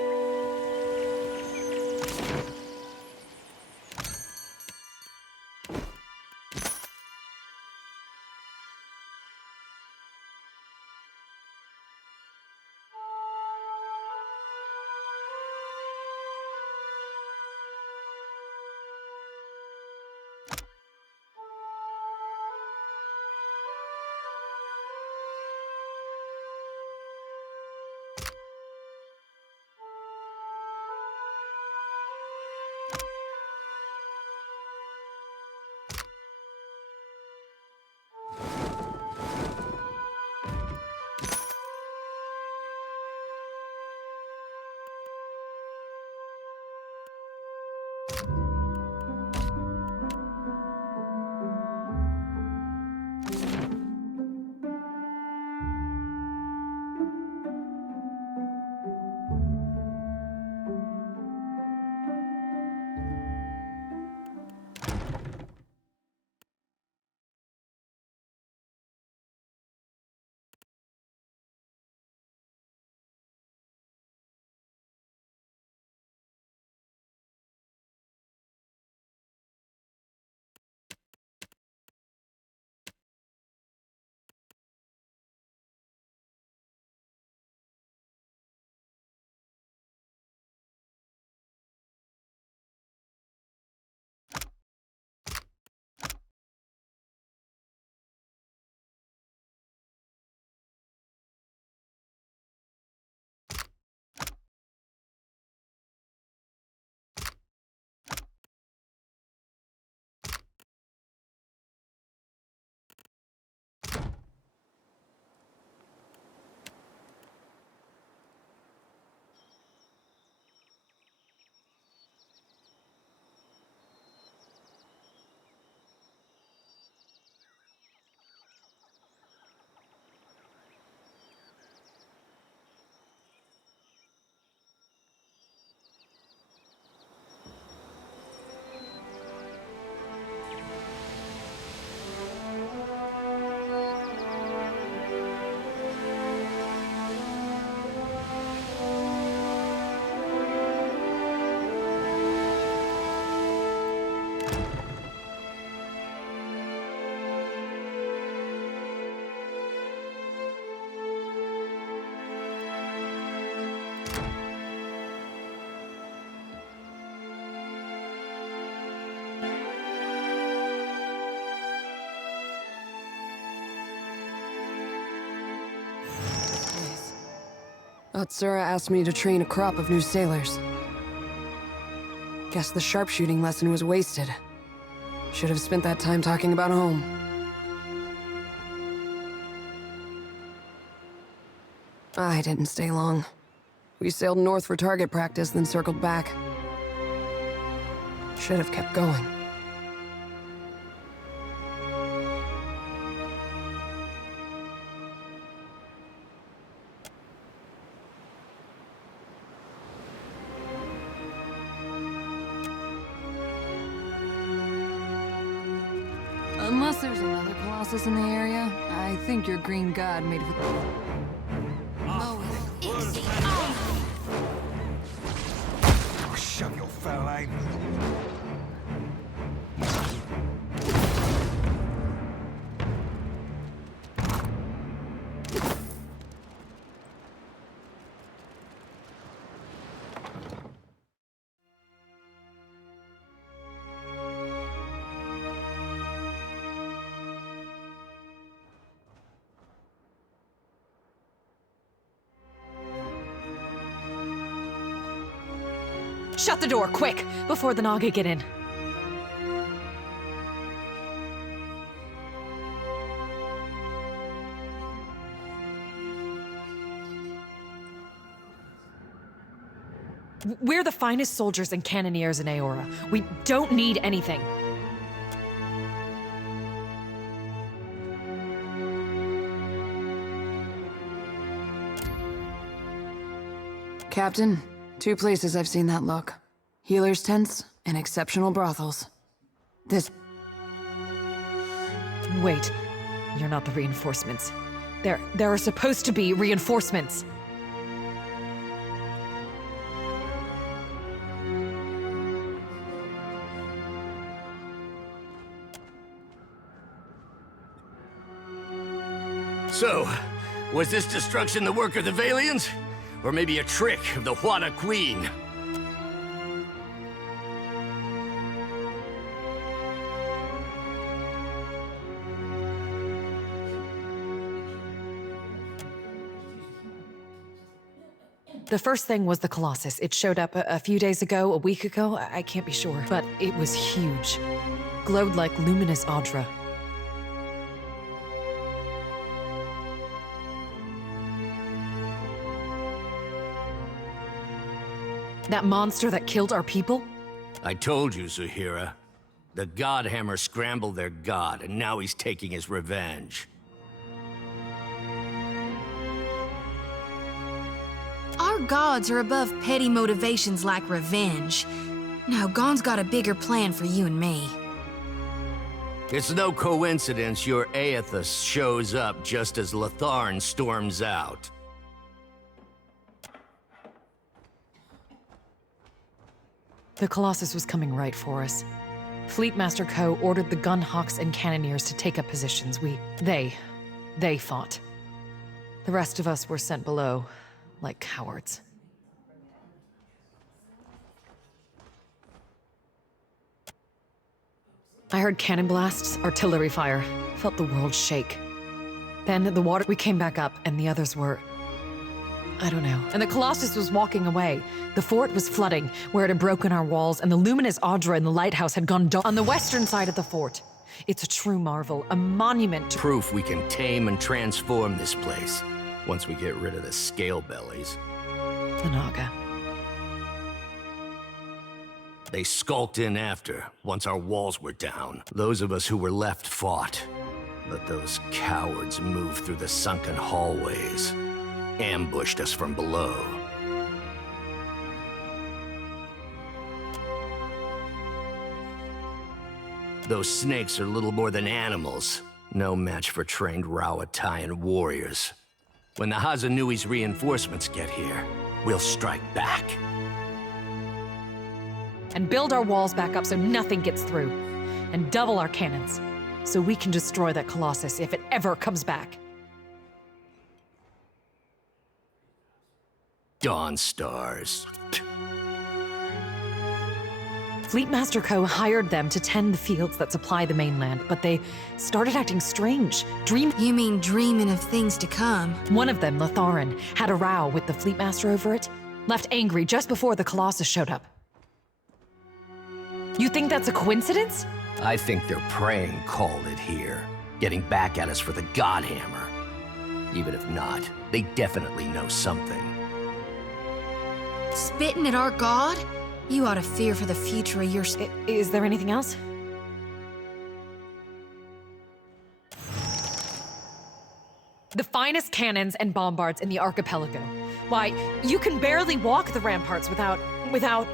Atsura asked me to train a crop of new sailors. Guess the sharpshooting lesson was wasted. Should have spent that time talking about home. I didn't stay long. We sailed north for target practice, then circled back. Should have kept going. Unless there's another Colossus in the area, I think your green god made it with... Oh, shove your foul aim. Shut the door, quick, before the Naga get in. We're the finest soldiers and cannoneers in Aora. We don't need anything. Captain, 2 places I've seen that look. Healers' tents and exceptional brothels. This... Wait, you're not the reinforcements. There are supposed to be reinforcements. So, was this destruction the work of the Valians? Or maybe a trick of the Wada Queen? The first thing was the Colossus. It showed up a few days ago, a week ago, I can't be sure. But it was huge. Glowed like luminous Audra. That monster that killed our people? I told you, Zuhira. The Godhammer scrambled their god, and now he's taking his revenge. Our gods are above petty motivations like revenge. Now, Gon's got a bigger plan for you and me. It's no coincidence your Aethys shows up just as Latharn storms out. The Colossus was coming right for us. Fleetmaster Ko ordered the gunhawks and cannoneers to take up positions. They fought. The rest of us were sent below, like cowards. I heard cannon blasts, artillery fire, felt the world shake. Then we came back up, and the others were... I don't know. And the Colossus was walking away. The fort was flooding, where it had broken our walls, and the luminous Audra in the lighthouse had gone dark on the western side of the fort. It's a true marvel, a monument to... Proof we can tame and transform this place, once we get rid of the scale bellies. The Naga. They skulked in after, once our walls were down. Those of us who were left fought. But those cowards moved through the sunken hallways. Ambushed us from below. Those snakes are little more than animals. No match for trained Rawatayan warriors. When the Hazanui's reinforcements get here, we'll strike back. And build our walls back up so nothing gets through. And double our cannons, so we can destroy that Colossus if it ever comes back. Dawn Stars. Fleetmaster Co. hired them to tend the fields that supply the mainland, but they started acting strange. You mean dreaming of things to come? One of them, Latharan, had a row with the Fleetmaster over it. Left angry just before the Colossus showed up. You think that's a coincidence? I think their praying called it here, getting back at us for the Godhammer. Even if not, they definitely know something. Spitting at our god? You ought to fear for the future of your... Is there anything else? The finest cannons and bombards in the archipelago. Why, you can barely walk the ramparts without...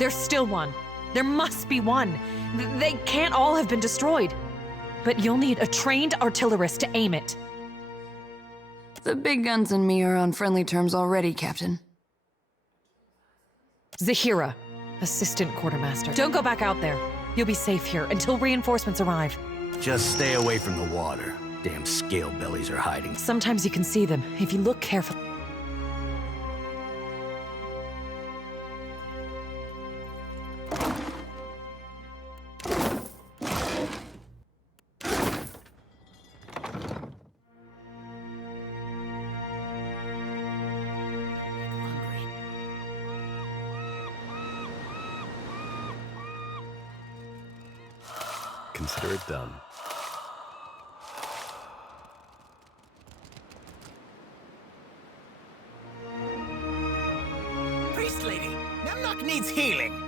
There's still one. There must be one. They can't all have been destroyed. But you'll need a trained artillerist to aim it. The big guns and me are on friendly terms already, Captain. Zahira, assistant quartermaster. Don't go back out there. You'll be safe here until reinforcements arrive. Just stay away from the water. Damn scale bellies are hiding. Sometimes you can see them if you look carefully. Consider it done. Priest lady, Nemnock needs healing.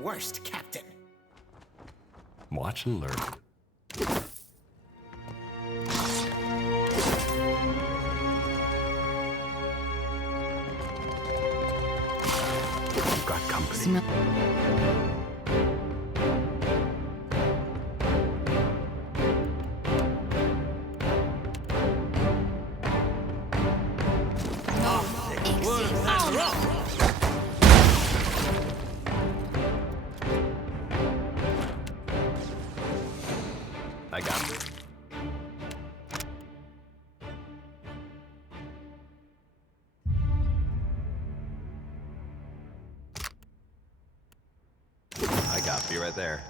Worst, Captain. Watch and learn. You've got company. I got this. I got you right there.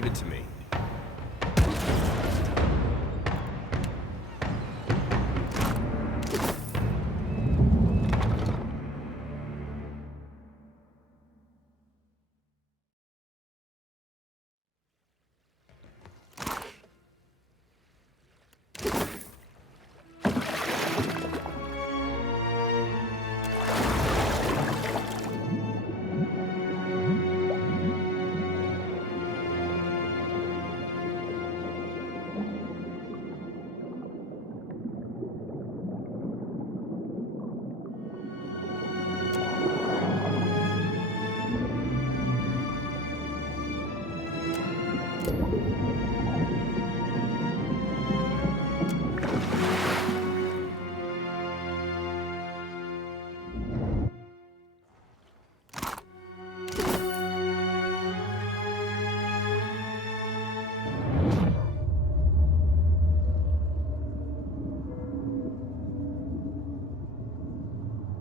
Leave it to me.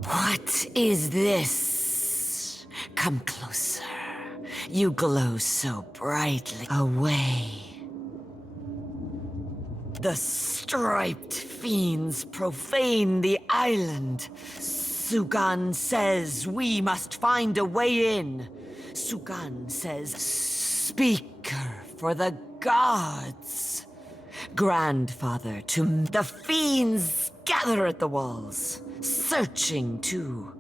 What is this? Come closer. You glow so brightly. Away. The striped fiends profane the island. Sugan says we must find a way in. Sugan says, speaker for the gods. Grandfather to the fiends gather at the walls. Searching too.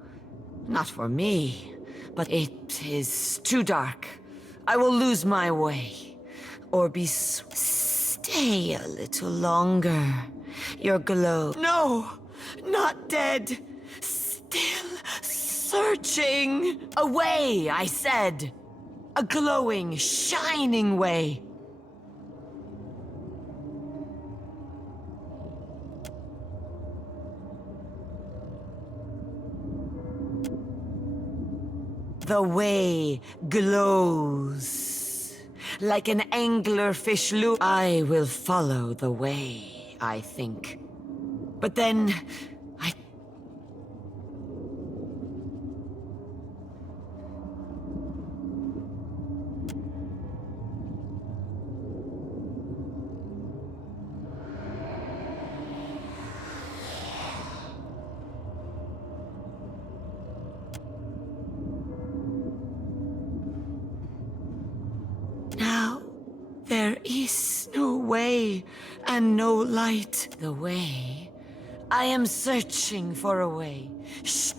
Not for me, but it is too dark. I will lose my way. Or be stay a little longer. Your glow. No! Not dead! Still searching! Away, I said! A glowing, shining way. The way glows. Like an anglerfish lure. I will follow the way, I think. But then, now, there is no way and no light. The way? I am searching for a way. Shh.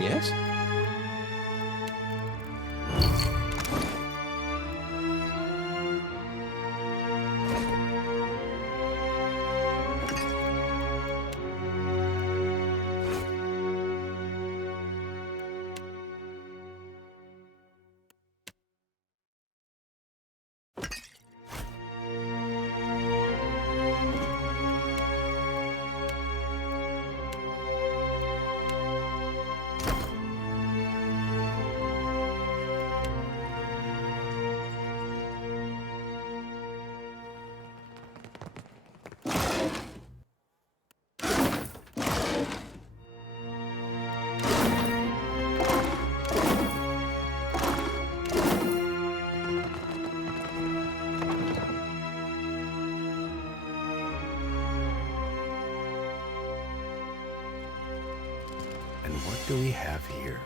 Yes? And what do we have here?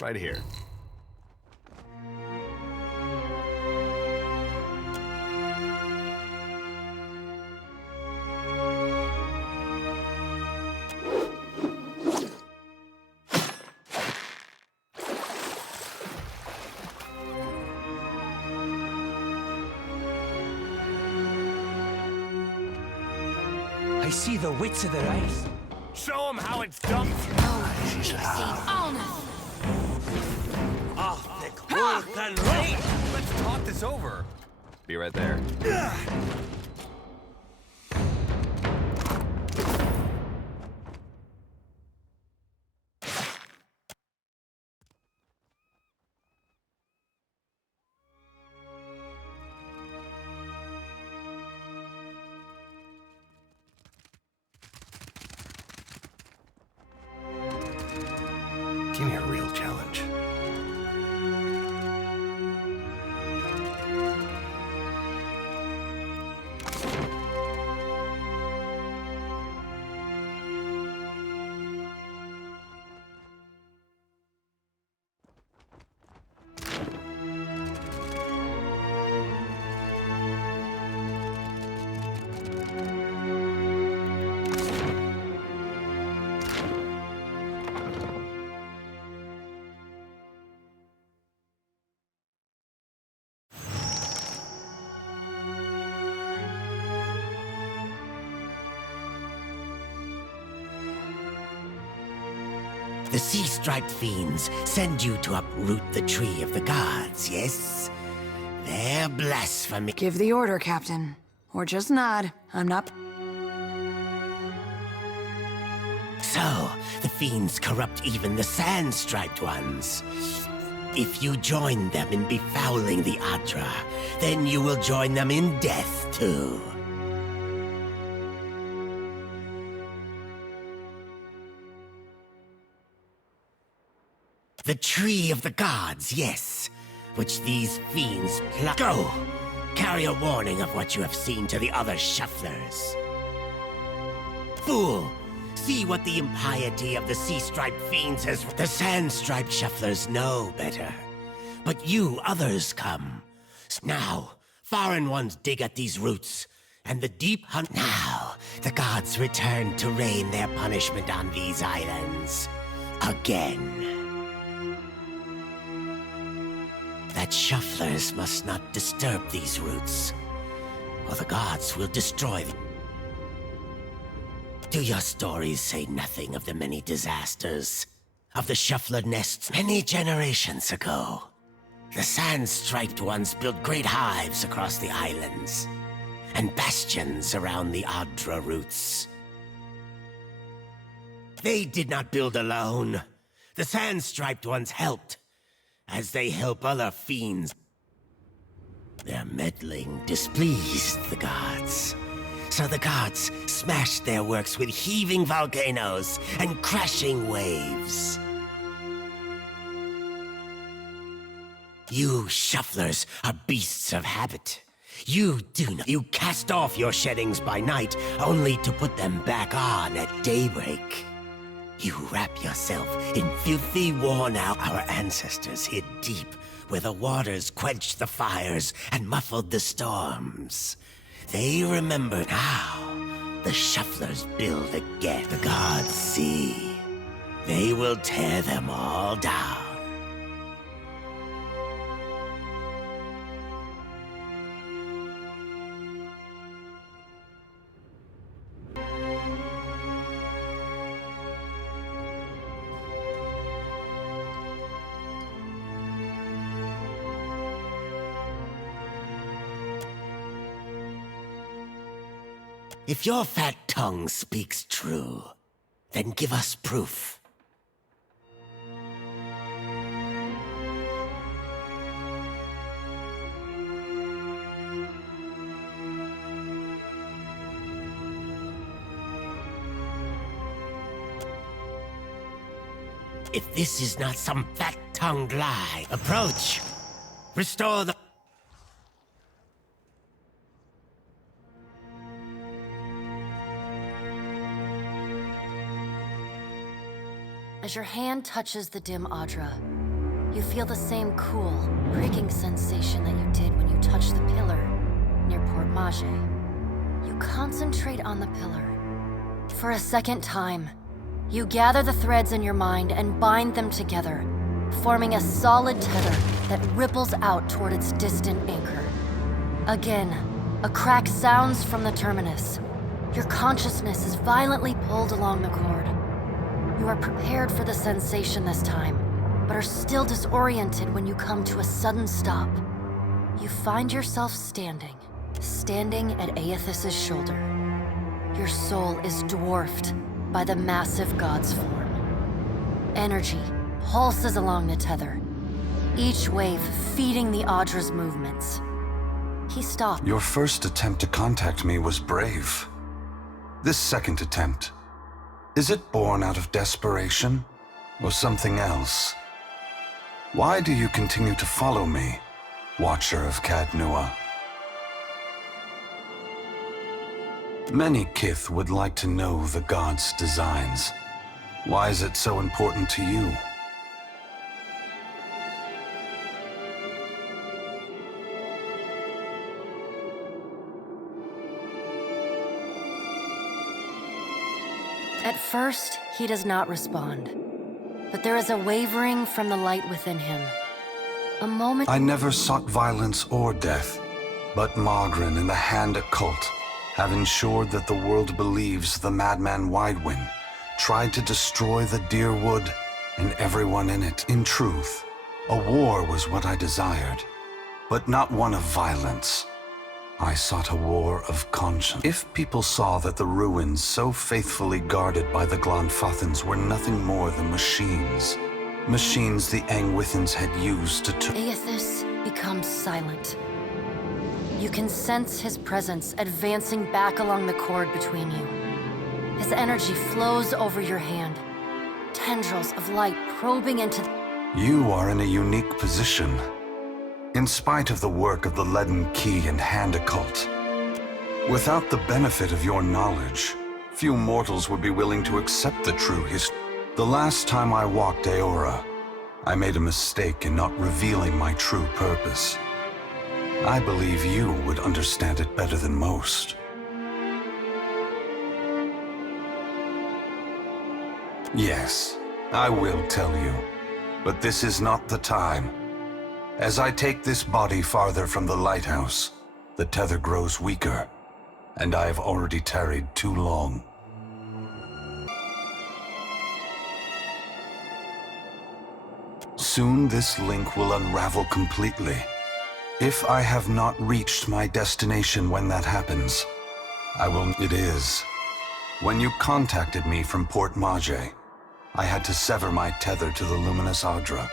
Right here. I see the wits of their eyes. Show 'em how it's done. Oh, the cool can rain. Let's talk this over. Be right there. Give me a real challenge. The sea-striped fiends send you to uproot the tree of the gods, yes? They're blasphemy. Give the order, Captain. Or just nod. I'm not... So, the fiends corrupt even the sand-striped ones. If you join them in befouling the Adra, then you will join them in death, too. The tree of the gods, yes, which these fiends pluck. Go! Carry a warning of what you have seen to the other shufflers. Fool! See what the impiety of the sea-striped fiends has... The sand-striped shufflers know better. But you others come. Now, foreign ones dig at these roots, and the deep hunt... Now, the gods return to rain their punishment on these islands. Again. That shufflers must not disturb these roots, or the gods will destroy them. Do your stories say nothing of the many disasters? Of the shuffler nests many generations ago? The sand-striped ones built great hives across the islands, and bastions around the Adra roots. They did not build alone. The sand-striped ones helped, as they help other fiends. Their meddling displeased the gods. So the gods smashed their works with heaving volcanoes and crashing waves. You shufflers are beasts of habit. You do not. You cast off your sheddings by night, only to put them back on at daybreak. You wrap yourself in filthy, worn-out. Our ancestors hid deep, where the waters quenched the fires and muffled the storms. They remember now. The shufflers build again. The gods see. They will tear them all down. If your fat tongue speaks true, then give us proof. If this is not some fat-tongued lie, approach. Restore the... As your hand touches the dim Adra, You feel the same cool, pricking sensation that you did when you touched the pillar near Port Mage. You concentrate on the pillar. For a second time, you gather the threads in your mind and bind them together, forming a solid tether that ripples out toward its distant anchor. Again, a crack sounds from the terminus. Your consciousness is violently pulled along the cord. You are prepared for the sensation this time, but are still disoriented when you come to a sudden stop. You find yourself standing at Aethys's shoulder. Your soul is dwarfed by the massive god's form. Energy pulses along the tether, each wave feeding the Audra's movements. He stopped. Your first attempt to contact me was brave. This second attempt, is it born out of desperation or something else? Why do you continue to follow me, Watcher of Cadnua? Many Kith would like to know the god's designs. Why is it so important to you? At first, he does not respond. But there is a wavering from the light within him. A moment— I never sought violence or death, but Margarin and the Hand Occult have ensured that the world believes the madman Widewind tried to destroy the Deerwood and everyone in it. In truth, a war was what I desired, but not one of violence. I sought a war of conscience. If people saw that the ruins so faithfully guarded by the Glonfothans were nothing more than machines the Angwithans had used to Aethys becomes silent. You can sense his presence advancing back along the cord between you. His energy flows over your hand, tendrils of light probing into— You are in a unique position. In spite of the work of the Leaden Key and Hand Occult, without the benefit of your knowledge, few mortals would be willing to accept the true history. The last time I walked Aora, I made a mistake in not revealing my true purpose. I believe you would understand it better than most. Yes, I will tell you, but this is not the time. As I take this body farther from the lighthouse, the tether grows weaker, and I have already tarried too long. Soon this link will unravel completely. If I have not reached my destination when that happens, I will— It is. When you contacted me from Port Mage, I had to sever my tether to the luminous Audra.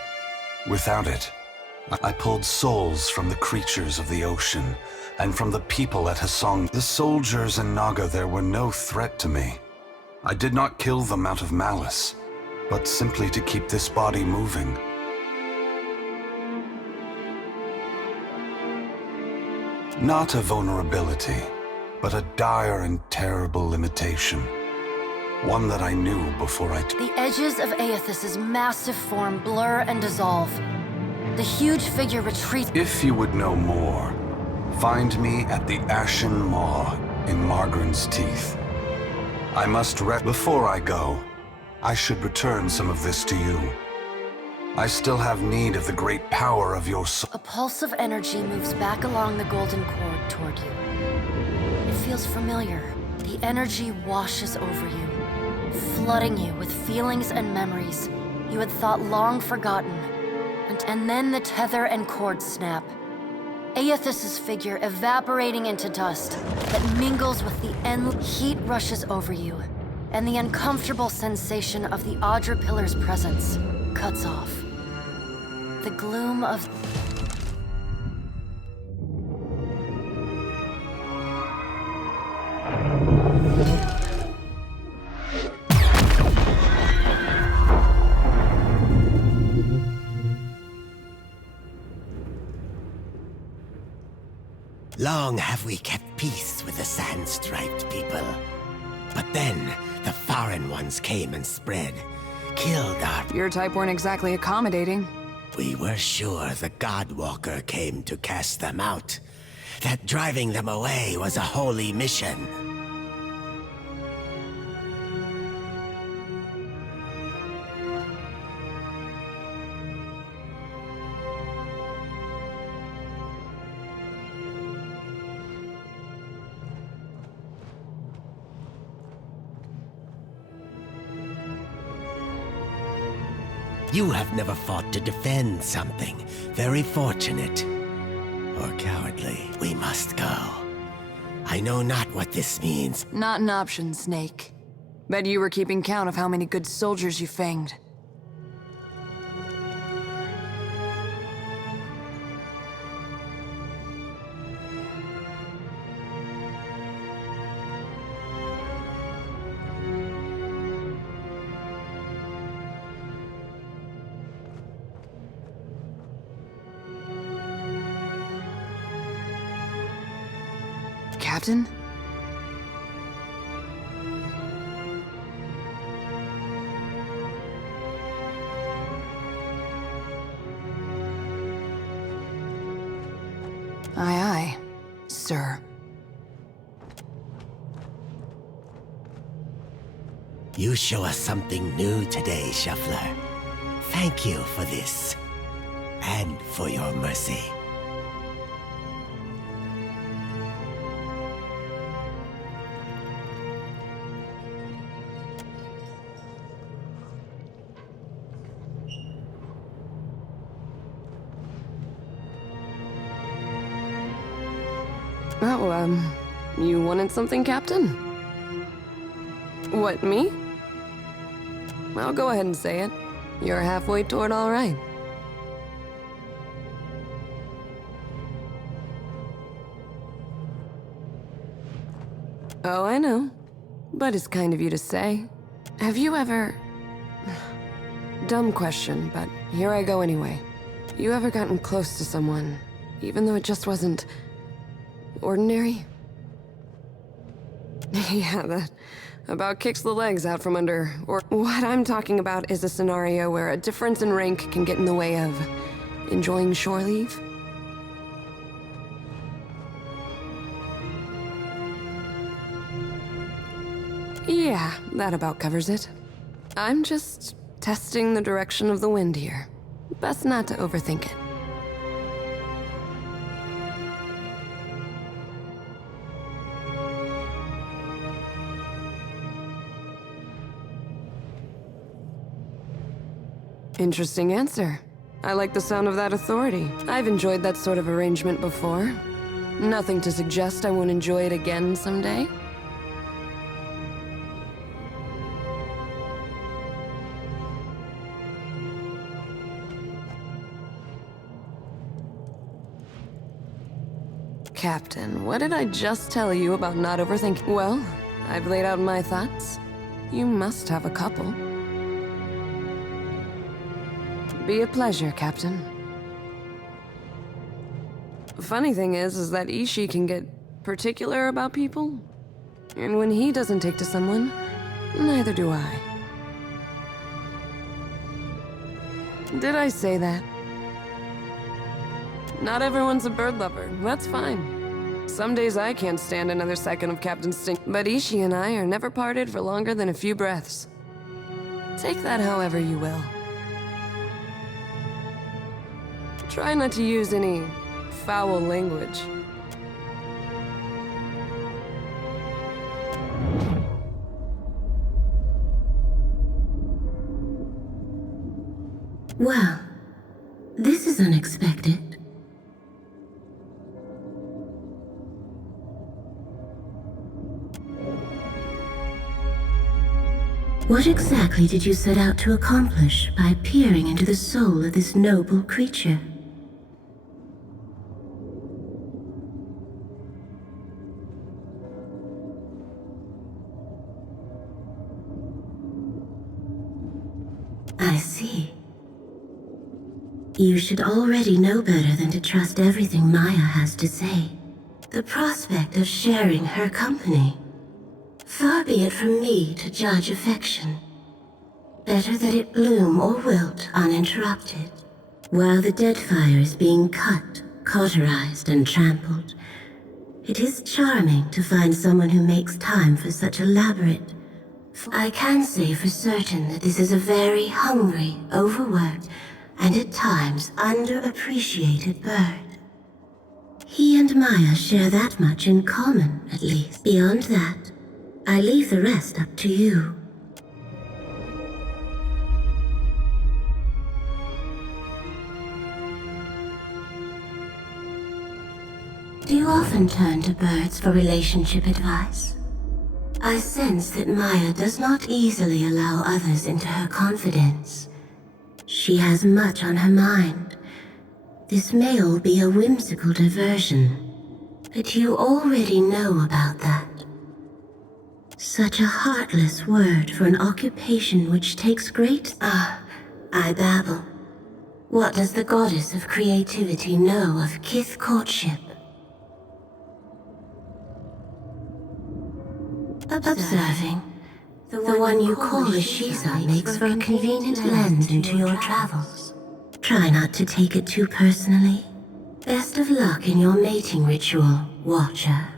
Without it, I pulled souls from the creatures of the ocean and from the people at Hasong. The soldiers in Naga there were no threat to me. I did not kill them out of malice, but simply to keep this body moving. Not a vulnerability, but a dire and terrible limitation. One that I knew before I— The edges of Aethys's massive form blur and dissolve. The huge figure retreats— If you would know more, find me at the Ashen Maw in Margarin's Teeth. I must before I go, I should return some of this to you. I still have need of the great power of your soul. A pulse of energy moves back along the golden cord toward you. It feels familiar. The energy washes over you, flooding you with feelings and memories you had thought long forgotten. And then the tether and cord snap. Aethys's figure evaporating into dust that mingles with the endless heat rushes over you, and the uncomfortable sensation of the Audra Pillar's presence cuts off. The gloom of— Long have we kept peace with the sand-striped people. But then, the foreign ones came and spread, killed our— Your type weren't exactly accommodating. We were sure the Godwalker came to cast them out. That driving them away was a holy mission. You have never fought to defend something. Very fortunate. Or cowardly. We must go. I know not what this means. Not an option, Snake. Bet you were keeping count of how many good soldiers you fanged. Captain? Aye, aye, sir. You show us something new today, Shuffler. Thank you for this. And for your mercy. Oh, you wanted something, Captain? What, me? I'll go ahead and say it. You're halfway toward all right. Oh, I know. But it's kind of you to say. Have you ever... Dumb question, but here I go anyway. You ever gotten close to someone, even though it just wasn't... ordinary? Yeah, that about kicks the legs out from under. Or what I'm talking about is a scenario where a difference in rank can get in the way of enjoying shore leave. Yeah, that about covers it. I'm just testing the direction of the wind here. Best not to overthink it. Interesting answer. I like the sound of that authority. I've enjoyed that sort of arrangement before. Nothing to suggest I won't enjoy it again someday. Captain, what did I just tell you about not overthinking? Well, I've laid out my thoughts. You must have a couple. Be a pleasure, Captain. Funny thing is that Ishii can get particular about people. And when he doesn't take to someone, neither do I. Did I say that? Not everyone's a bird lover, that's fine. Some days I can't stand another second of Captain Stink, but Ishii and I are never parted for longer than a few breaths. Take that however you will. Try not to use any foul language. Well, this is unexpected. What exactly did you set out to accomplish by peering into the soul of this noble creature? I see. You should already know better than to trust everything Maya has to say. The prospect of sharing her company. Far be it from me to judge affection. Better that it bloom or wilt uninterrupted. While the Deadfire is being cut, cauterized, and trampled, it is charming to find someone who makes time for such elaborate... I can say for certain that this is a very hungry, overworked, and at times underappreciated bird. He and Maya share that much in common, at least. Beyond that, I leave the rest up to you. Do you often turn to birds for relationship advice? I sense that Maya does not easily allow others into her confidence. She has much on her mind. This may all be a whimsical diversion, but you already know about that. Such a heartless word for an occupation which takes great... I babble. What does the goddess of creativity know of kith courtship? Observing. The one you call a Shiza makes for a convenient lens into your travels. Try not to take it too personally. Best of luck in your mating ritual, Watcher.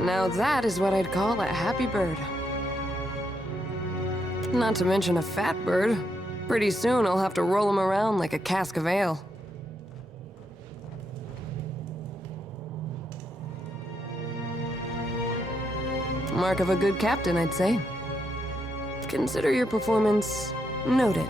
Now that is what I'd call a happy bird. Not to mention a fat bird. Pretty soon I'll have to roll him around like a cask of ale. Mark of a good captain, I'd say. Consider your performance noted.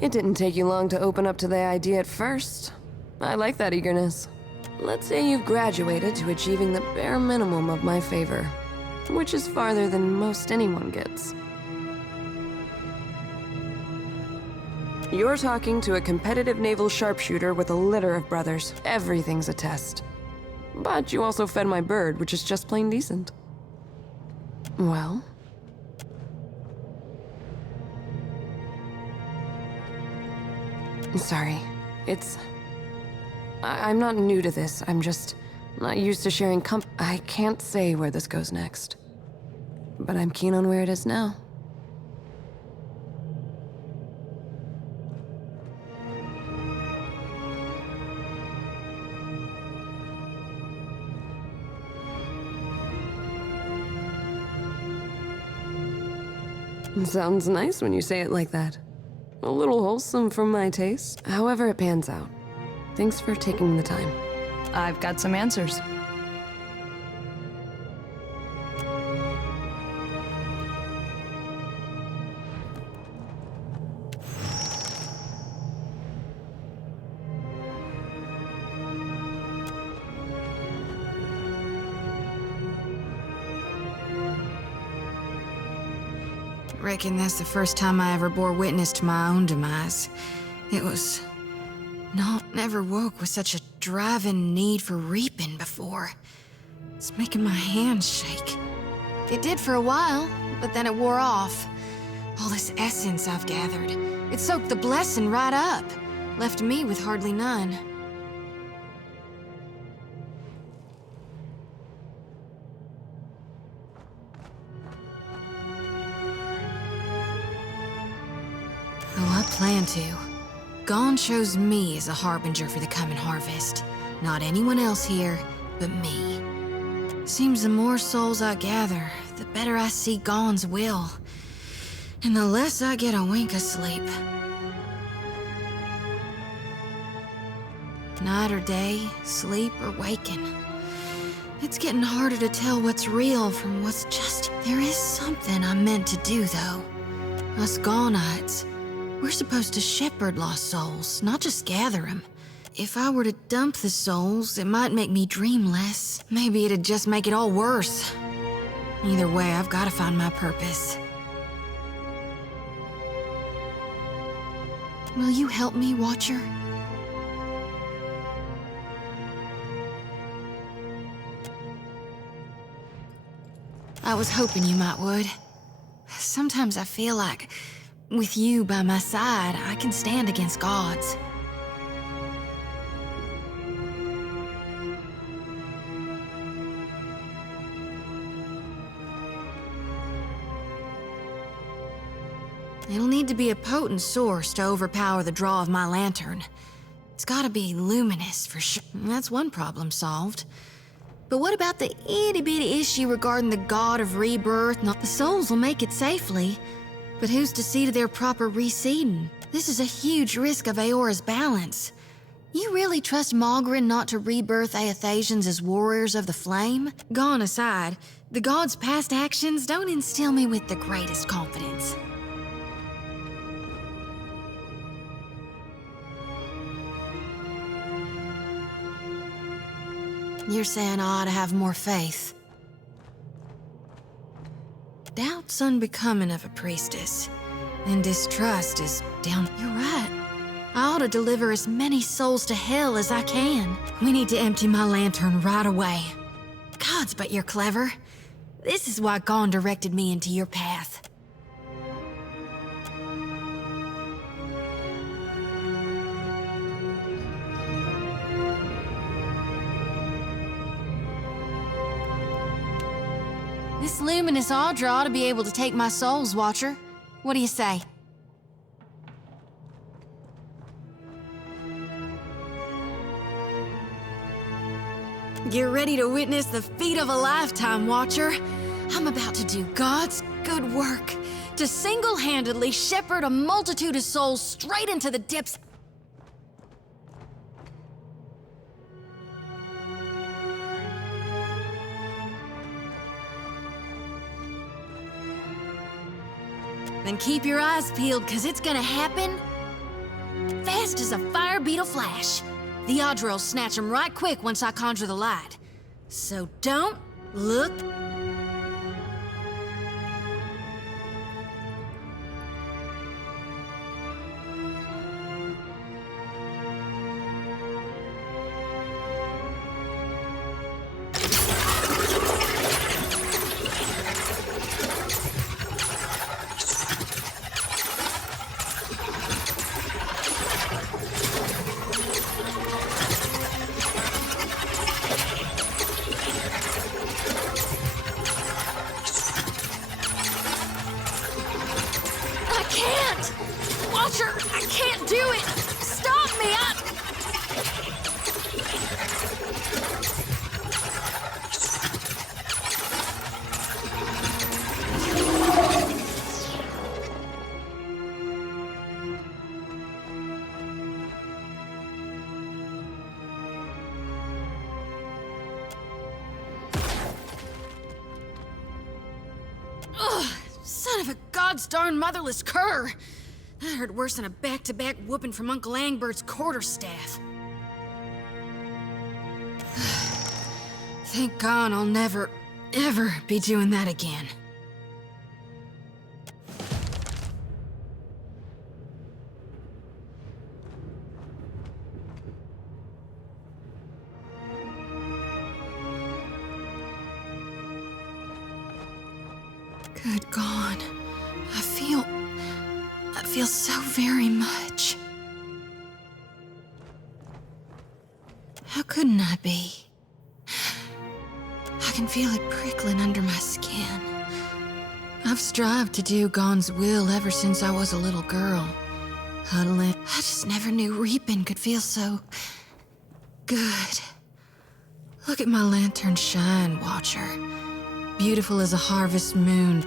It didn't take you long to open up to the idea at first. I like that eagerness. Let's say you've graduated to achieving the bare minimum of my favor, which is farther than most anyone gets. You're talking to a competitive naval sharpshooter with a litter of brothers. Everything's a test. But you also fed my bird, which is just plain decent. Well? Sorry. I'm not new to this. I'm just not used to sharing I can't say where this goes next. But I'm keen on where it is now. Sounds nice when you say it like that. A little wholesome for my taste. However it pans out. Thanks for taking the time. I've got some answers. Reckon that's the first time I ever bore witness to my own demise. It was... never woke with such a driving need for reaping before. It's making my hands shake. It did for a while, but then it wore off. All this essence I've gathered. It soaked the blessing right up. Left me with hardly none. Oh, I plan to. Gone chose me as a harbinger for the coming harvest. Not anyone else here, but me. Seems the more souls I gather, the better I see Gone's will. And the less I get a wink of sleep. Night or day, sleep or waking. It's getting harder to tell what's real from what's just... There is something I'm meant to do, though. Us Gonites, We're supposed to shepherd lost souls, not just gather them. If I were to dump the souls, it might make me dream less. Maybe it'd just make it all worse. Either way, I've got to find my purpose. Will you help me, Watcher? I was hoping you might would. Sometimes I feel like, with you by my side, I can stand against gods. It'll need to be a potent source to overpower the draw of my lantern. It's gotta be luminous for sure. That's one problem solved. But what about the itty-bitty issue regarding the god of rebirth? The souls will make it safely, but who's to see to their proper reseeding? This is a huge risk of Aora's balance. You really trust Malgrin not to rebirth Aethasians as warriors of the flame? Gone aside, the god's past actions don't instill me with the greatest confidence. You're saying I ought to have more faith. Doubt's unbecoming of a priestess, and distrust is down. You're right. I ought to deliver as many souls to hell as I can. We need to empty my lantern right away. Gods, but you're clever. This is why Gon directed me into your path. This luminous Audra ought to be able to take my souls, Watcher. What do you say? Get ready to witness the feat of a lifetime, Watcher. I'm about to do God's good work. To single-handedly shepherd a multitude of souls straight into the depths. Then keep your eyes peeled, cause it's gonna happen fast as a fire beetle flash. The Audra will snatch him right quick once I conjure the light. So don't look. I can't do it! Stop me! Ugh! Son of a god's darn motherless cur! That hurt worse than a back-to-back whooping from Uncle Angbert's quarterstaff. Thank God I'll never, ever be doing that again. Good God. I feel so very much. How couldn't I be? I can feel it prickling under my skin. I've strived to do Gon's will ever since I was a little girl. Huddling. I just never knew reaping could feel so good. Look at my lantern shine, Watcher. Beautiful as a harvest moon.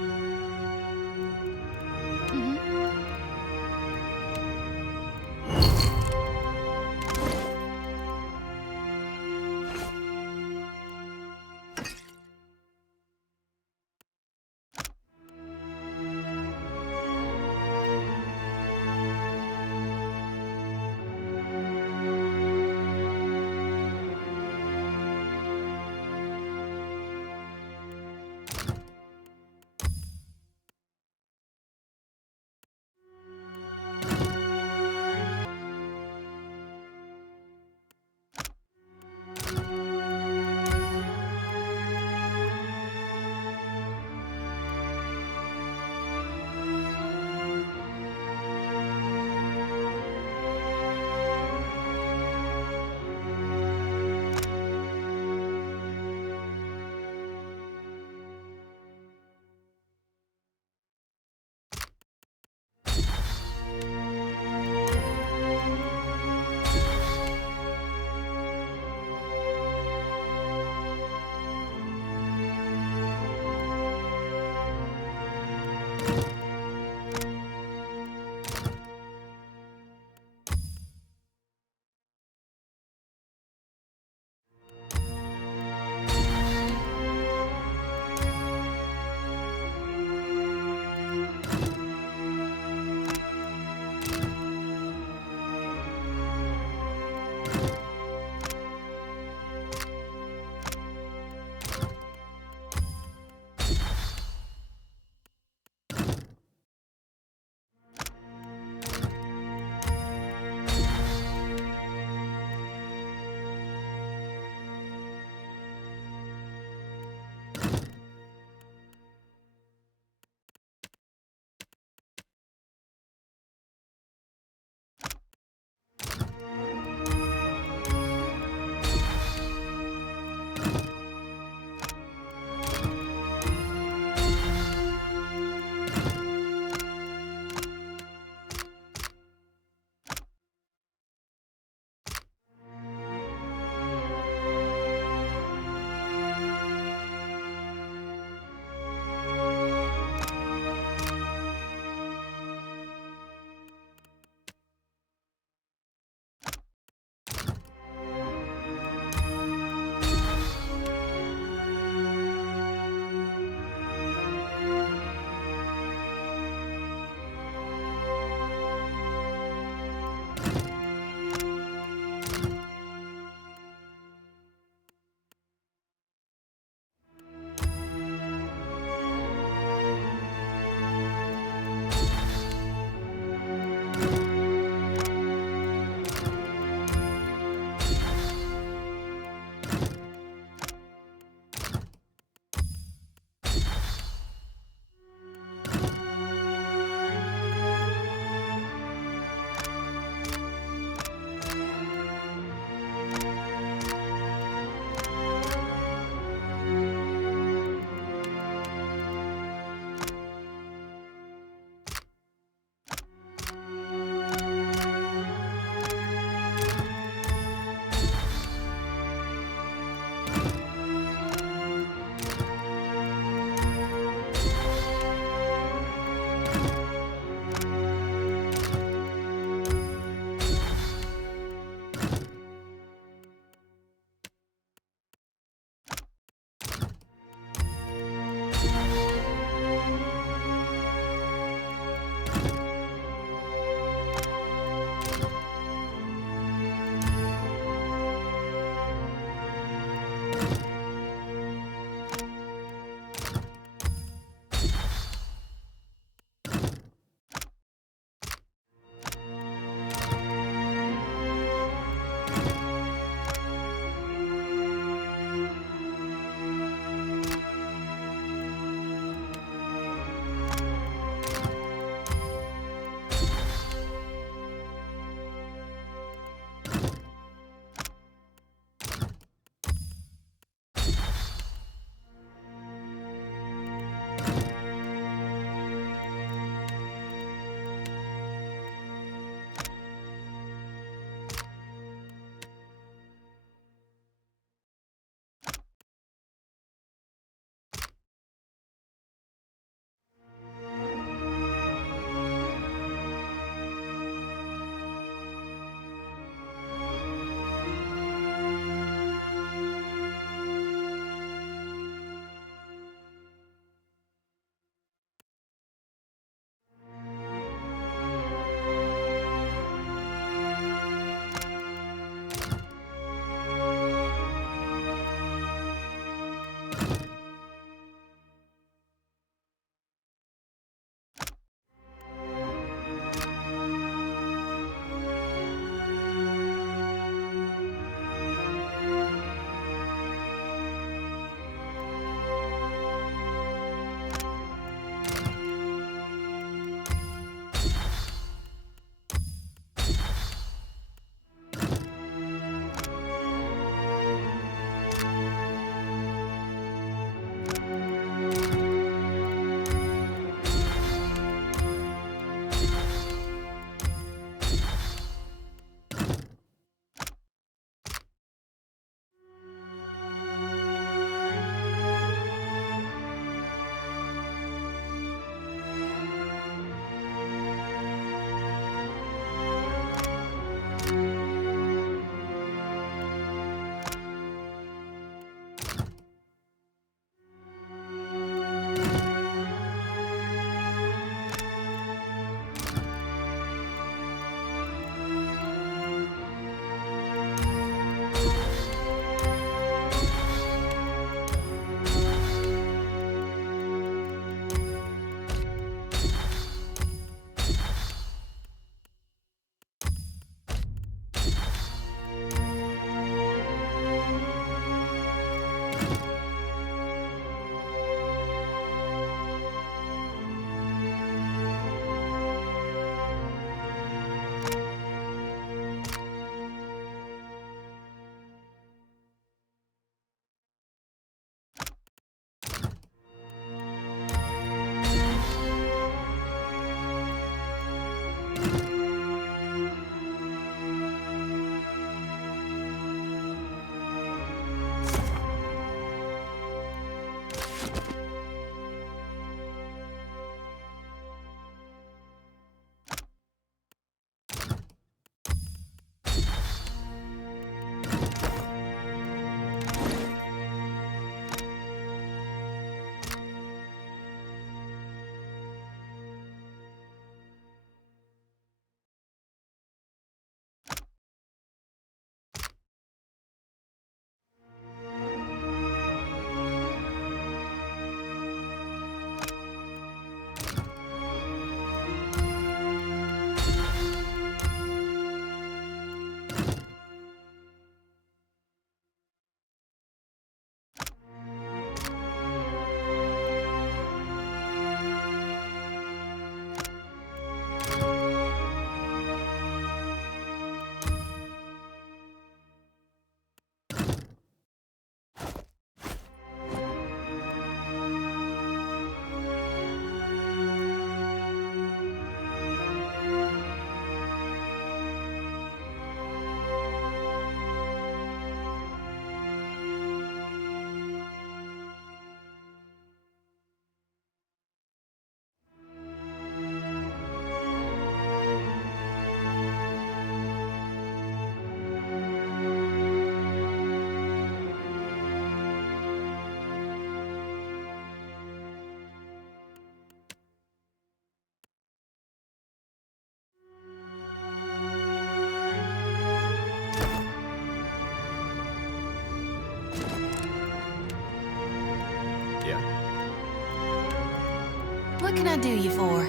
can I do you for?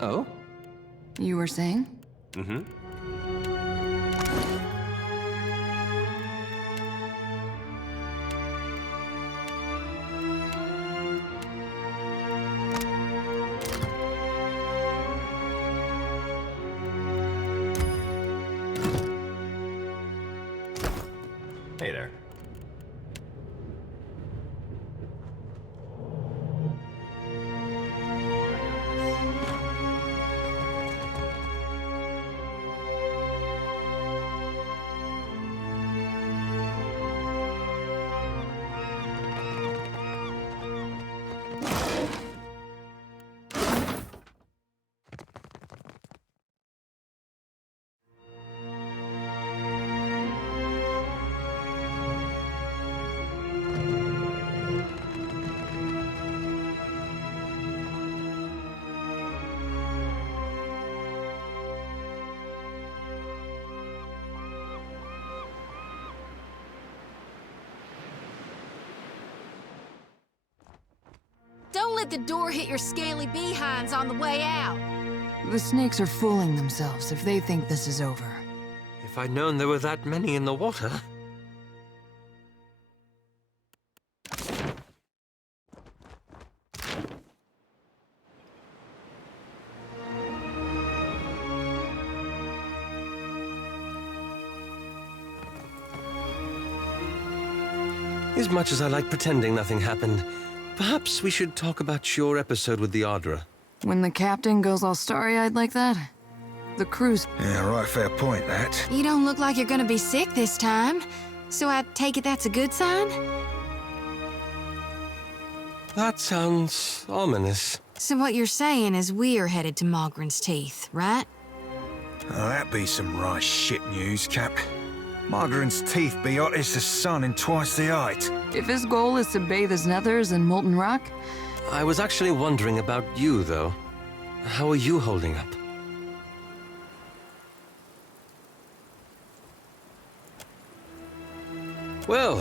Oh? You were saying? Mm-hmm. Hey there. Don't let the door hit your scaly behinds on the way out. The snakes are fooling themselves if they think this is over. If I'd known there were that many in the water. As much as I like pretending nothing happened, perhaps we should talk about your episode with the Ardra. When the captain goes all starry-eyed like that, the crew's... Yeah, right, fair point, that. You don't look like you're gonna be sick this time, so I take it that's a good sign? That sounds ominous. So what you're saying is we're headed to Mogren's Teeth, right? Oh, that be some right shit news, Cap. Margaret's teeth be hot as the sun and twice the height. If his goal is to bathe his nethers in molten rock... I was actually wondering about you, though. How are you holding up? Well,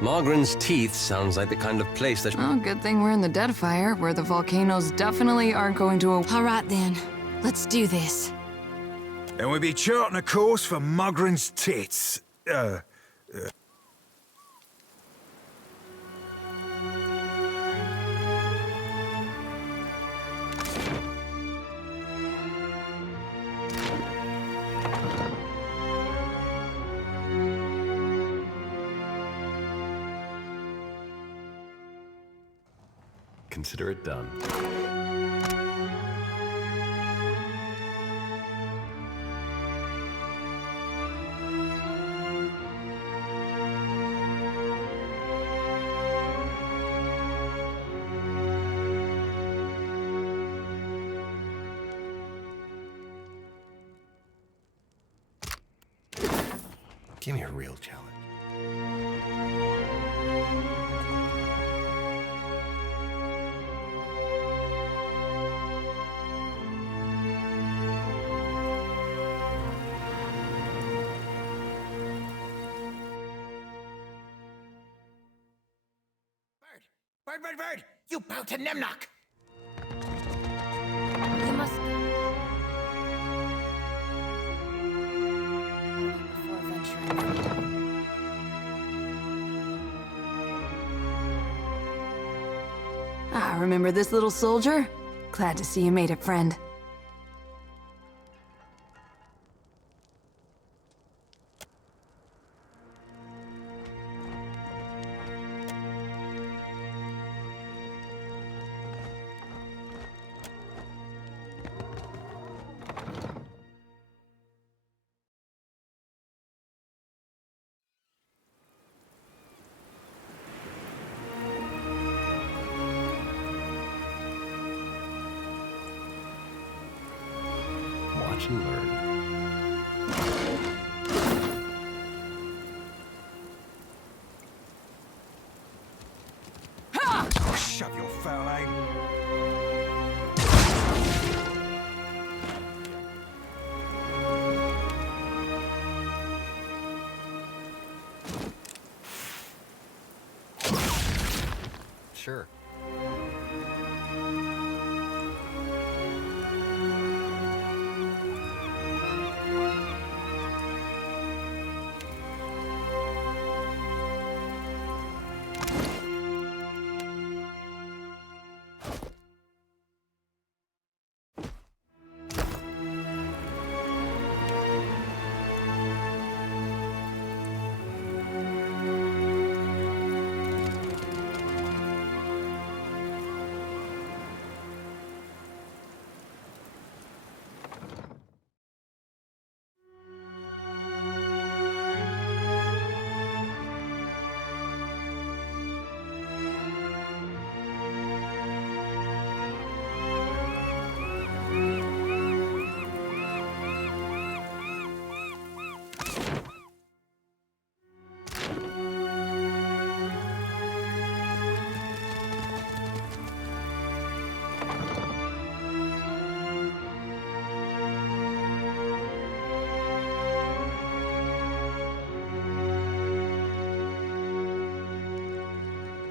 Mogren's Teeth sounds like the kind of place that... Oh, good thing we're in the Deadfire, where the volcanoes definitely aren't going to... All right, then. Let's do this. And we'll be charting a course for Mogren's tits. Consider it done. Give me a real challenge. Bird! You bow to Nemnock! You must go. Before venturing. Ah, remember this little soldier? Glad to see you made it, friend. Watch and learn. Oh, shove your foul aim. Sure.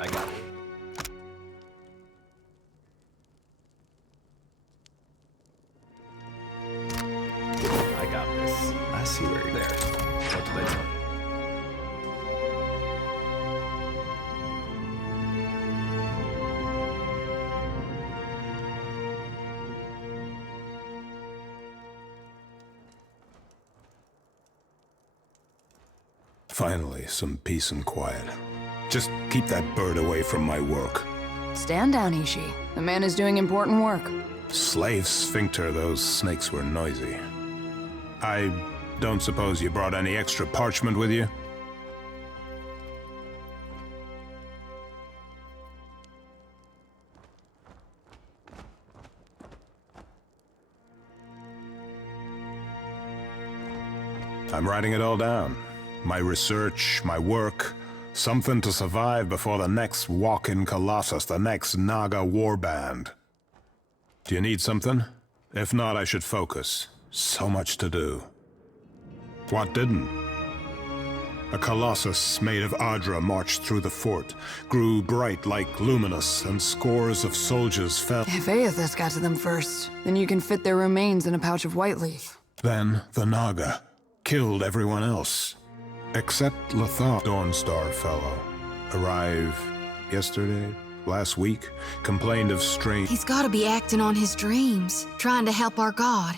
I got it. I got this. I see where you're There. What did I tell you? Finally, some peace and quiet. Just keep that bird away from my work. Stand down, Ishi. The man is doing important work. Slave sphincter, those snakes were noisy. I don't suppose you brought any extra parchment with you? I'm writing it all down. My research, my work, something to survive before the next walk-in Colossus, the next Naga warband. Do you need something? If not, I should focus. So much to do. What didn't? A Colossus made of Adra marched through the fort, grew bright like luminous, and scores of soldiers fell. If Aethys got to them first, then you can fit their remains in a pouch of white leaf. Then the Naga killed everyone else. Except Lothar, Dawnstar fellow. Arrived yesterday, last week, complained of strange... He's gotta be acting on his dreams, trying to help our god.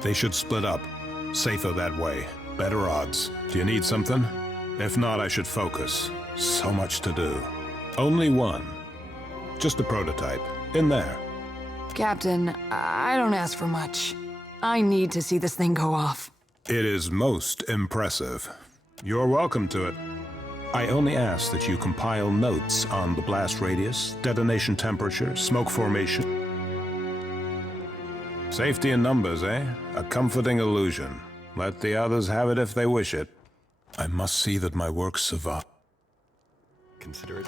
They should split up. Safer that way. Better odds. Do you need something? If not, I should focus. So much to do. Only one. Just a prototype. In there. Captain, I don't ask for much. I need to see this thing go off. It is most impressive. You're welcome to it. I only ask that you compile notes on the blast radius, detonation temperature, smoke formation. Safety in numbers, eh? A comforting illusion. Let the others have it if they wish it. I must see that my work survives. Consider it.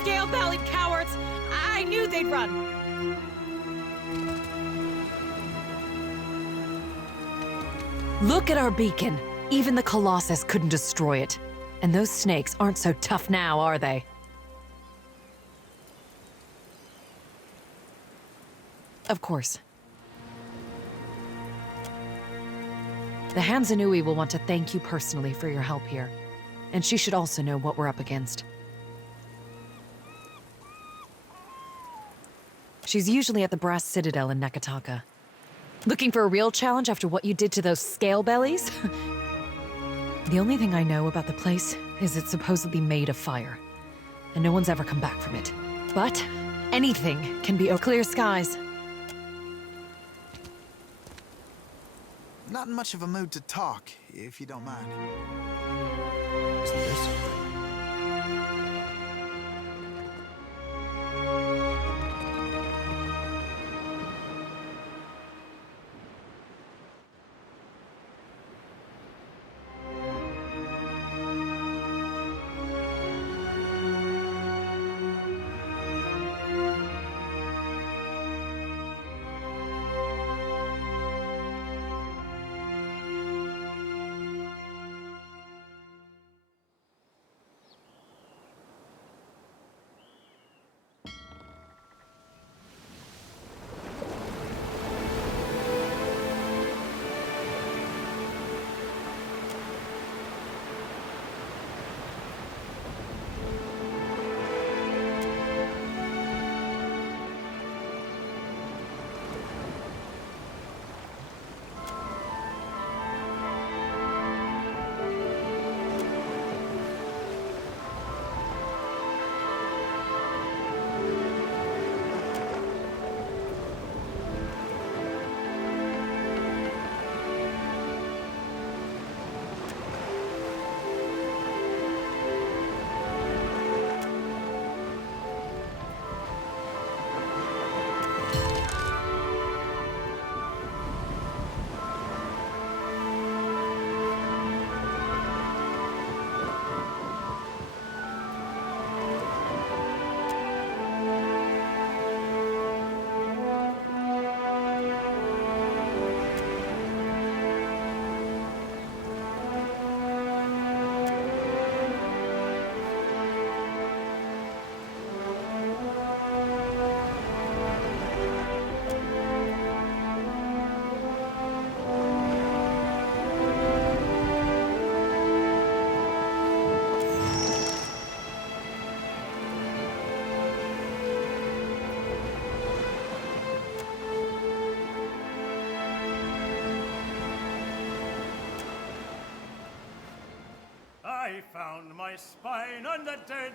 Scale-bellied cowards! I knew they'd run! Look at our beacon. Even the Colossus couldn't destroy it. And those snakes aren't so tough now, are they? Of course. The Hanzanui will want to thank you personally for your help here. And she should also know what we're up against. She's usually at the Brass Citadel in Nekataka. Looking for a real challenge after what you did to those scale bellies? The only thing I know about the place is it's supposedly made of fire. And no one's ever come back from it. But anything can be clear skies. Not in much of a mood to talk, if you don't mind. I found my spine on the dead